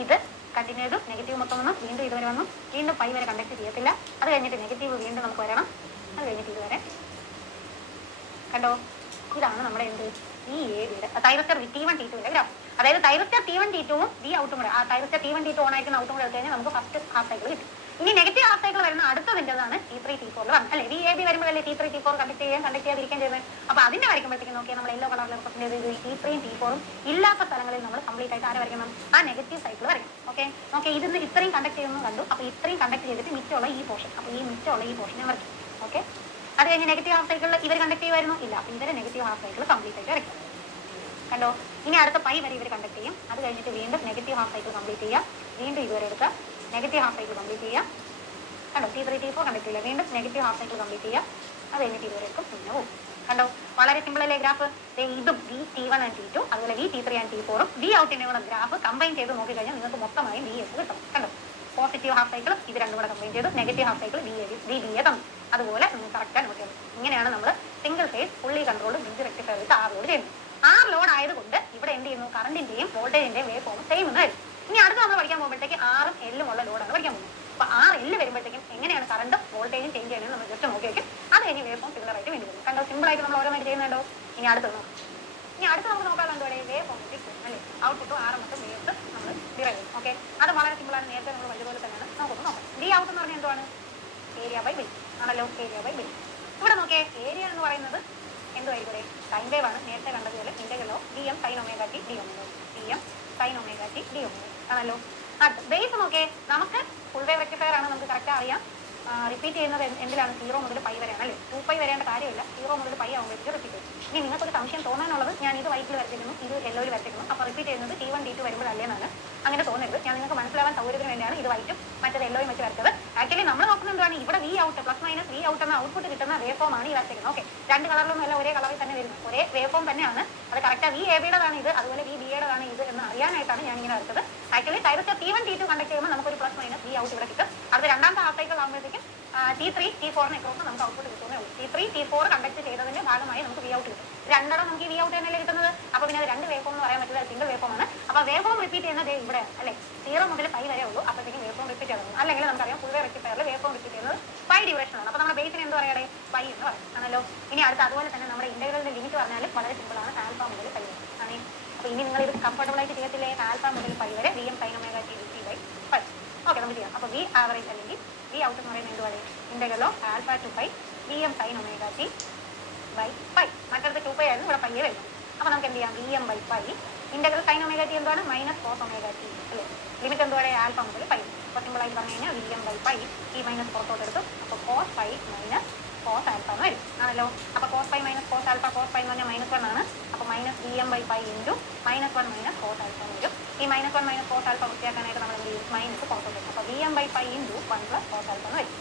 ഇത് കണ്ടിന്യൂ ചെയ്തു. നെഗറ്റീവ് മൊത്തം വന്നു, വീണ്ടും ഇതുവരെ വന്നു, വീണ്ടും പൈ വരെ കണ്ടക്ട് ചെയ്യത്തില്ല. അത് കഴിഞ്ഞിട്ട് നെഗറ്റീവ് വീണ്ടും നമുക്ക് വരണം. അത് കഴിഞ്ഞിട്ട് ഇതുവരെ കണ്ടോ. ഇതാണ് നമ്മുടെ എന്ത് VABയുടെ തൈറസ്റ്റർ T1 T2ന്റെ ഗ്രാഫ്. അതായത് തൈറസ്റ്റർ T1 T2വും വി ഔട്ടും കൂടെ, ആ തൈറസ്റ്റർ T1 T2 ഓൺ ആയിട്ട് ഔട്ടും കൂടെ എടുത്തു കഴിഞ്ഞാൽ നമുക്ക് ഫസ്റ്റ് ഹാഫ് സൈക്കിൾ കിട്ടും. ഇനി നെഗറ്റീവ് ഹാഫ് സൈക്കിൾ വരുന്ന അടുത്തതിൻ്റെതാണ് T3 T4 വരണം അല്ലെ. VAB വരുമ്പോഴല്ലേ T3 T4 കണ്ടക്ട് ചെയ്യാതിരിക്കാൻ ചെയ്യുന്നത്. അപ്പൊ അതിന്റെ വരയ്ക്കുമ്പോഴത്തേക്കും നോക്കിയാൽ നമ്മൾ യെല്ലോ കളറിൽ റെപ്രസെന്റ് ചെയ്ത് T3 T4 ഇല്ലാത്ത സ്ഥലങ്ങളിൽ നമ്മൾ കംപ്ലീറ്റ് ആയിട്ട് ആരെ വരയ്ക്കണം? ആ നെഗറ്റീവ് സൈക്കിൾ വരയ്ക്കണം. ഓക്കെ, ഓക്കെ, ഇതിന് ഇത്രയും കണ്ടക്ട് ചെയ്യുന്നു കണ്ടു. അപ്പൊ ഇത്രയും കണ്ടക്ട് ചെയ്തിട്ട് മിച്ചമുള്ള ഈ പോർഷൻ, അപ്പൊ ഈ മിച്ചമുള്ള ഈ പോർഷൻ ഞാൻ വരയ്ക്കും. ഓക്കെ, അത് കഴിഞ്ഞ് നെഗറ്റീവ് ഹാഫ് സൈക്കിളിൽ ഇവർ കണ്ടക്ട് ചെയ്യുമായിരുന്നു ഇല്ല. ഇവരെ നെഗറ്റീവ് ഹാഫ് സൈക്കിൾ കംപ്ലീറ്റ് ആയിട്ട് വരയ്ക്കും. കണ്ടോ, ഇനി അടുത്ത പൈ വരെ ഇവർ കണ്ടക്ട് ചെയ്യും. അത് കഴിഞ്ഞിട്ട് വീണ്ടും നെഗറ്റീവ് ഹാഫ് സൈക്കിൾ കംപ്ലീറ്റ് ചെയ്യുക. വീണ്ടും ഇതുവരെ എടുക്കുക, നെഗറ്റീവ് ഹാഫ് സൈക്കിൾ കംപ്ലീറ്റ് ചെയ്യുക. കണ്ടോ, T3 T4 കണ്ടക്ട് ചെയ്യില്ല, വീണ്ടും നെഗറ്റീവ് ഹാഫ് സൈക്കിൾ കംപ്ലീറ്റ് ചെയ്യുക. അത് കഴിഞ്ഞിട്ട് ഇതുവരെ എടുക്കും, പിന്നെ പോകും. കണ്ടോ, വളരെ സിമ്പിൾ അല്ലേ ഗ്രാഫ്. ഇതും T1 ആൻഡ് T2 അതുപോലെ T3 ആൻഡ് T4 വി ഔട്ടിന്റെ കൂടെ ഗ്രാഫ് കമ്പൈൻ ചെയ്ത് നോക്കിക്കഴിഞ്ഞാൽ നിങ്ങൾക്ക് മൊത്തമായും VS കിട്ടും. കണ്ടോ, പോസിറ്റീവ് ഹാഫ് സൈക്കിൾ ഇത് രണ്ടും കൂടെ കമ്പൈൻ ചെയ്തു, നെഗറ്റീവ് ഹാഫ് സൈക്കിൾ VBA തന്നു. അതുപോലെ കറക്റ്റാണ് നോക്കിയത്. ഇങ്ങനെയാണ് നമ്മൾ single phase fully controlled bridge rectifier with R load ചെയ്യുന്നത്. R ലോഡ് ആയതുകൊണ്ട് ഇവിടെ എന്ത് ചെയ്യുന്നു? കറണ്ടിന്റെയും വോൾട്ടേജിന്റെയും വേവ് ഫോം സെയിം എന്നായിരുന്നു. ഇനി അടുത്ത് നമ്മൾ പഠിക്കാൻ പോകുമ്പോഴത്തേക്ക് Rഉം Lഉം ഉള്ള ലോഡാണ് പഠിക്കാൻ പോകുന്നത്. അപ്പൊ RL വരുമ്പോഴത്തേക്കും എങ്ങനെയാണ് കറണ്ടും വോൾട്ടേജും ചേഞ്ച് ചെയ്യുന്നത് നമ്മൾ ജസ്റ്റ് നോക്കി വെക്കും. അത് കഴിഞ്ഞ് വേവ് ഫോം സിമിലർ ആയിട്ട് വേണ്ടി വരും. കണ്ടോ, സിമ്പിൾ ആയിട്ട് നമ്മൾ ഓരോന്നായിട്ട് ചെയ്യുന്നുണ്ടോ. ഇനി അടുത്ത് നമുക്ക് നോക്കാറുണ്ട് വേവ് ഫോം അല്ലെ. ഔട്ട്പുട്ടും RMS വേവ്സ് നമ്മൾ ഡിറൈവ് ചെയ്യും. ഓക്കെ, അത് വളരെ സിമ്പിൾ ആണ്. നേരത്തെ നമ്മൾ വലിയപോലെ തന്നെയാണ് നമുക്കൊന്ന് നോക്കാം. ഡി ഔട്ട് എന്ന് പറഞ്ഞാൽ എന്താണ്? ഏരിയ ബൈ ബേസ് ആണല്ലോ. ഏരിയ ബൈ ബേസ് ഇവിടെ നോക്കിയേ. ഏരിയ എന്ന് പറയുന്നത് എന്തുമായിരിക്കും? ടൈം വേവ് ആണ്. നേരത്തെ കണ്ടതുപോലെ ഇന്റഗ്രലോ DM sin omega t d omega, DM sin omega t d omega ആണല്ലോ. ബേസ് നോക്കിയേ, നമുക്ക് ഫുൾ വേവ് റെക്ടിഫയർ ആണ്, നമുക്ക് കറക്റ്റ് അറിയാം. റിപ്പീറ്റ് ചെയ്യുന്നത് എന്തിലാണ്? 0 മുതൽ പൈ വരെയാണ് അല്ലേ. 2π വരേണ്ട കാര്യമില്ല, 0 മുതൽ പൈ ആകുമ്പോഴത്തേക്ക് റിപ്പീറ്റ് ചെയ്യും. ഇനി നിങ്ങൾക്കൊരു സംശയം തോന്നാനുള്ളത്, ഞാൻ ഇത് വൈറ്റിൽ വരച്ചിരുന്നു, ഇത് യെല്ലോയിൽ വരച്ചിരുന്നു, അപ്പോൾ റിപ്പീറ്റ് ചെയ്യുന്നത് T1 T2 വരുമ്പോഴല്ലേന്നാണ്. അങ്ങനെ തോന്നരുത്. ഞാൻ നിങ്ങൾക്ക് മനസ്സിലാവാൻ സൗകര്യത്തിന് വേണ്ടിയാണ് ഇത് വൈറ്റും മറ്റേത് യെല്ലോയും വെച്ച് വരച്ചത്. ആക്ച്വലി നമ്മൾ നോക്കുന്നത് എന്താണ്? ഇവിടെ V out plus minus V out എന്ന ഔട്ട്പുട്ട് കിട്ടുന്ന വേവ് ഫോം ആണ് ഈ വരച്ചിരിക്കുന്നത്. ഓക്കെ, രണ്ട് കളറിലൊന്നും അല്ല, ഒരേ കളറിൽ തന്നെ വരുന്നത്, ഒരേ വേവ് ഫോം തന്നെയാണ്. അത് കറക്റ്റ് VABയുടേതാണ് ഇത്, അതുപോലെ VBAയുടേതാണ് ഇത് എന്ന് അറിയാനായിട്ടാണ് ഞാൻ ഇങ്ങനെ വരച്ചത്. Actually thyristor T1 T2 conduct ചെയ്യുമ്പോൾ നമുക്കൊരു പ്ലസ് മൈനസ് വി ഔട്ട് ഇവിടെ കിട്ടും. അടുത്ത രണ്ടാമത്തെ ഹാഫ് സൈക്കിൾ ആകുമ്പോഴത്തേക്കും T3 T4 ക്രോസ് നമുക്ക് ഔട്ട്പുട്ട് കിട്ടുന്നേ ഉള്ളൂ. T3 T4 കണ്ടക്ട് ചെയ്തതിന്റെ ഭാഗമായി നമുക്ക് വി ഔട്ട് കിട്ടും. രണ്ടെണ്ണം നമുക്ക് ഈ വി ഔട്ട് തന്നെയല്ലേ കിട്ടുന്നത്. അപ്പോൾ പിന്നെ അത് രണ്ട് വേവ് ഫോം എന്ന് പറയാൻ പറ്റില്ല, സിംഗിൾ വേവ് ഫോം ആണ്. അപ്പോൾ വേവ് ഫോം റിപ്പീറ്റ് ചെയ്യുന്നത് ഇവിടെ അല്ലേ, 0 മുതൽ പൈ വരെ ഉള്ളൂ. അപ്പോഴത്തേക്കും വേവ് ഫോം റിപ്പീറ്റ് ചെയ്യണം. അല്ലെങ്കിൽ നമുക്കറിയാം ഫുൾ വേവ് റെക്ടിഫയറിൽ വേവ് ഫോം റിപ്പീറ്റ് ചെയ്യുന്നത് പൈ ഡ്യൂറേഷൻ ആണ്. അപ്പോൾ നമ്മുടെ ബേസിന് എന്ത് പറയാതെ പൈ എന്ന് പറയും ആണല്ലോ. ഇനി അടുത്ത് അതുപോലെ തന്നെ നമ്മുടെ ഇന്റഗ്രലിന്റെ ലിമിറ്റ് പറഞ്ഞാലും വളരെ സിമ്പിൾ ആണ്, ആൽഫ മുതൽ പൈ വരെ ആണ്. അപ്പോൾ ഇനി നിങ്ങൾ ഇത് കംഫർട്ടബിൾ ആയിട്ട് ചെയ്യത്തില്ലേ? ആൽഫ മുതൽ പൈ വരെ VM sin omega t dt by pi. Okay, നമുക്ക് ചെയ്യാം. അപ്പോൾ വി ആവറേജ് അല്ലെങ്കിൽ വി ഔട്ട് എന്ന് പറയുന്നത് എന്ത് പറയും? ഇന്റഗ്രലോ alpha to pi VM sin omega t by pi. മറ്റടുത്ത് 2π ആയിരുന്നു, ഇവിടെ പൈയെ വരുന്നു. അപ്പോൾ നമുക്ക് എന്ത് ചെയ്യാം? VM by pi integral sin omega t എന്താണ്? മൈനസ് cos omega t അല്ലേ. ലിമിറ്റ് എന്തുവരെ? ആൽഫ മുതൽ പൈ. അപ്പോൾ സിമ്പിൾ ആയിട്ട് പറഞ്ഞു കഴിഞ്ഞാൽ VM by പൈ ഈ മൈനസ് പുറത്തോട്ട് എടുത്തു. അപ്പോൾ cos pi minus cos alpha എന്ന് വരും ആണല്ലോ. അപ്പോൾ cos pi minus cos alpha, cos pi എന്ന് പറഞ്ഞാൽ -1 ആണ്. അപ്പോൾ minus VM by pi into -1 minus cos alpha എന്ന് വരും. ഈ -1 മൈനസ് cos ആൽഫ വൃത്തിയാക്കാനായിട്ട് നമ്മൾ എന്ത് ചെയ്യും? മൈനസ് പുറത്തോട്ട് എടുക്കും. അപ്പോൾ VM by pi into 1 plus cos alpha എന്ന് വരും.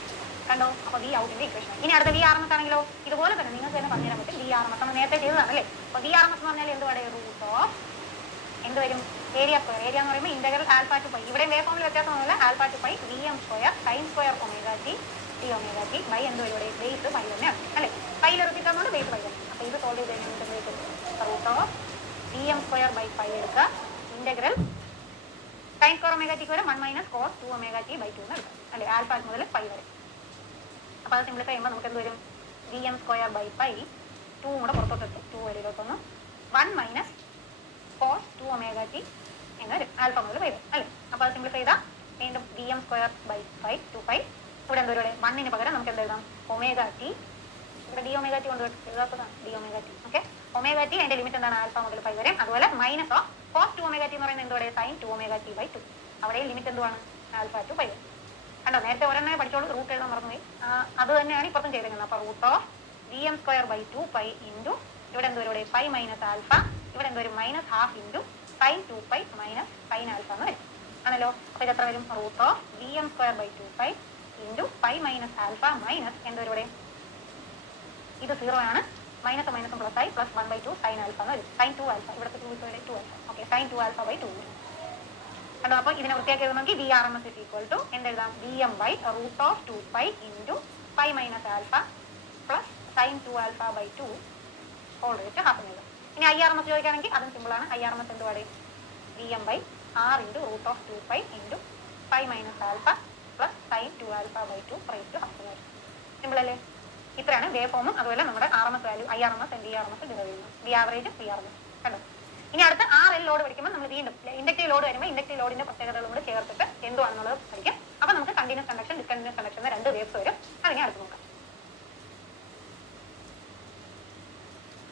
കണ്ടോ, അപ്പോൾ വി ഔട്ടിന്റെ ഇക്വേഷൻ. ഇനി അടുത്ത VRMS ആണെങ്കിലോ ഇതുപോലെ തന്നെ നിങ്ങൾക്ക് തന്നെ പറഞ്ഞുതരാൻ പറ്റും. VRMS നമ്മൾ നേരത്തെ ചെയ്തതാണ് അല്ലേ. അപ്പോൾ VRMS എന്ന് പറഞ്ഞാൽ എന്ത് പറയുക? റൂട്ട് ഓഫ് എന്ത് വരും? Area square. ഏരിയ എന്ന് പറയുമ്പോൾ ഇന്റഗ്രൽ ആൽഫ ടു പൈ. ഇവിടെ വേവ് ഫോമിൽ വ്യത്യാസമൊന്നുമില്ല. Alpha to pi VM square sine square omega T T omega T by എന്ത് വരും? ഇവിടെ ബേസ് പൈ തന്നെയാണ് അല്ലേ. പൈയിൽ റിപ്പീറ്റ് ആകുന്നത് ബേസ് പൈ തന്നെ. അപ്പോൾ ഇത് സോൾവ് ചെയ്ത് കഴിഞ്ഞാൽ root of VM square by pi എടുക്കുക. ഇന്റഗ്രൽ സൈൻ സ്ക്വയർ ഒമേഗ ടിക്ക് വരെ 1 minus cos 2 omega T by 2 എന്ന് എടുക്കാം അല്ലേ. ആൽഫ മുതൽ പൈ വരെ. അപ്പോൾ അത് സിംപ്ലിഫൈ ചെയ്യുമ്പോൾ നമുക്ക് എന്ത് വരും? VM സ്ക്വയർ ബൈ പൈ 2 കൂടെ പുറത്തോട്ട് എടുത്തു. 2 വരെ 21 1 മൈനസ് കോസ് 2 ഒമേഗ ടി എന്ന് വരും. ആൽഫ മുതൽ പൈ വരും അല്ലേ. അപ്പോൾ അത് സിംപ്ലിഫൈ ചെയ്താൽ വീണ്ടും VM സ്ക്വയർ ബൈ പൈ 2π. ഇവിടെ എന്തോ 1ന് പകരം നമുക്ക് എന്ത് എഴുതാം? Omega T. ഇവിടെ ഡി ഒമേഗ ടി കൊണ്ട് എഴുതാത്തതാണ് D omega T. Okay, omega T അതിന്റെ ലിമിറ്റ് എന്താണ്? ആൽഫ മുതൽ പൈ വരെ. അതുപോലെ minus of cos 2 omega T എന്ന് പറയുന്നത് എന്തോടെ? Sine 2 omega T by 2. അവിടെ ലിമിറ്റ് എന്തുവാണ്? Alpha to pi. കണ്ടോ, നേരത്തെ ഒരെണ്ണേ പഠിച്ചോളൂ, റൂട്ട് എഴുതാൻ മറന്നുപോയി. അത് തന്നെയാണ് ഇപ്പുറത്തും ചെയ്തേക്കുന്നത്. അപ്പൊ റൂട്ട് ഓഫ് Vm²/2π ഇൻറ്റു ഇവിടെ എന്തോരും പൈ മൈനസ് ആൽഫ, ഇവിടെ എന്തോരും -½ into sin 2π minus sin alpha എന്ന് വരും. ആണല്ലോ. അപ്പൊ ഇത് എത്ര വരും? Root of Vm²/2π into pi minus alpha minus എന്തോരും ഇത് 0 ആണ്, മൈനസ് മൈനസും പ്ലസ് ആയി, പ്ലസ് 1/2 sin ആൽഫ എന്ന് വരും. sin 2 ആൽഫ, ഇവിടുത്തെ 2 ആൽഫ. ഓക്കെ, sin 2α/2 വരും. കണ്ടോ. അപ്പൊ ഇതിനെ വൃത്തിയാക്കി എഴുതണമെങ്കിൽ VRMS എന്തെഴുതാം? Vm/√2π into pi minus alpha plus sin 2α/2 whole raise half എഴുതാം. ഇനി IRMS ചോദിക്കുകയാണെങ്കിൽ അതും സിമ്പിൾ ആണ്. IRMS എന്തുവാണ്? Vm/r into √2π into pi minus alpha plus sin 2α/2 raise half എന്ന് വരും. സിമ്പിൾ അല്ലേ? ഇത്രയാണ് വേവ് ഫോമും അതുപോലെ നമ്മുടെ RMS value IRMS VRMS derive ചെയ്യുന്നത്. V average VRMS. കണ്ടോ. ഇനി അടുത്ത RL ലോഡ് പഠിക്കുമ്പോൾ നമ്മൾ വീണ്ടും ഇൻഡക്റ്റീവ് ലോഡ് വരുമ്പോൾ ഇൻഡക്റ്റീവ് ലോഡിന്റെ പ്രത്യേകതകളും കൂടെ ചേർത്തിട്ട് എന്തുവാണെന്നുള്ളത് പഠിക്കാം. അപ്പൊ നമുക്ക് കണ്ടിന്യൂസ് കണ്ടക്ഷൻ ഡിസ്കണ്ടിന്യൂസ് കണ്ടക്ഷൻ എന്ന രണ്ട് വേവ്സ് വരും. അതിനെ അടുത്ത് നോക്കാം.